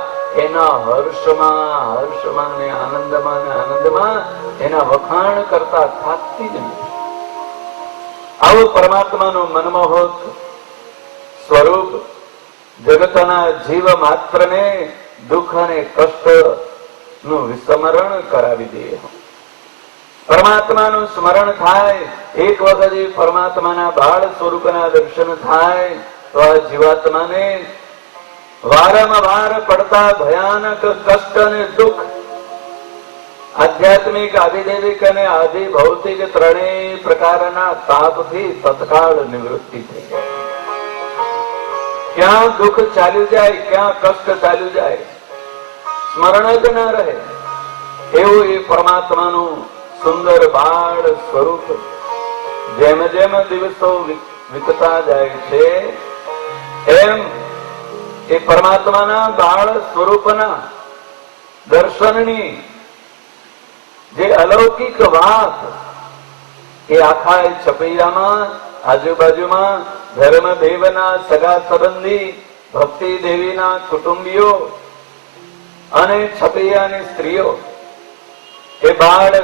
એના હર્ષમાં ને આનંદમાં એના વખાણ કરતા થાકતી જ નથી. આવું પરમાત્માનું મનમોહક સ્વરૂપ જગતના જીવ માત્રને દુઃખ અને કષ્ટ નું વિસ્મરણ કરાવી દે. પરમાત્માનું સ્મરણ થાય, એક વખત પરમાત્માના બાળ સ્વરૂપના દર્શન થાય તો આ જીવાત્માને વારંવાર પડતા ભયાનક કષ્ટ અને દુઃખ આધ્યાત્મિક, આધિદૈવિક અને આધિ ભૌતિક ત્રણેય પ્રકારના તાપથી તત્કાળ નિવૃત્તિ થઈ જાય. ક્યાં દુઃખ ચાલ્યું જાય, ક્યાં કષ્ટ ચાલ્યું જાય, સ્મરણ જ ન રહે. એવું એ પરમાત્માનું સુંદર બાળ સ્વરૂપ જેમ જેમ દિવસો વીતતા જાય છે એમ એ પરમાત્માના બાળ સ્વરૂપના દર્શનની જે અલૌકિક વાત એ આખા છપૈયામાં, આજુબાજુમાં ધર્મદેવના સગા સંબંધી, ભક્તિ દેવીના કુટુંબીઓ અને છપૈયાની સ્ત્રીઓ એ બાળ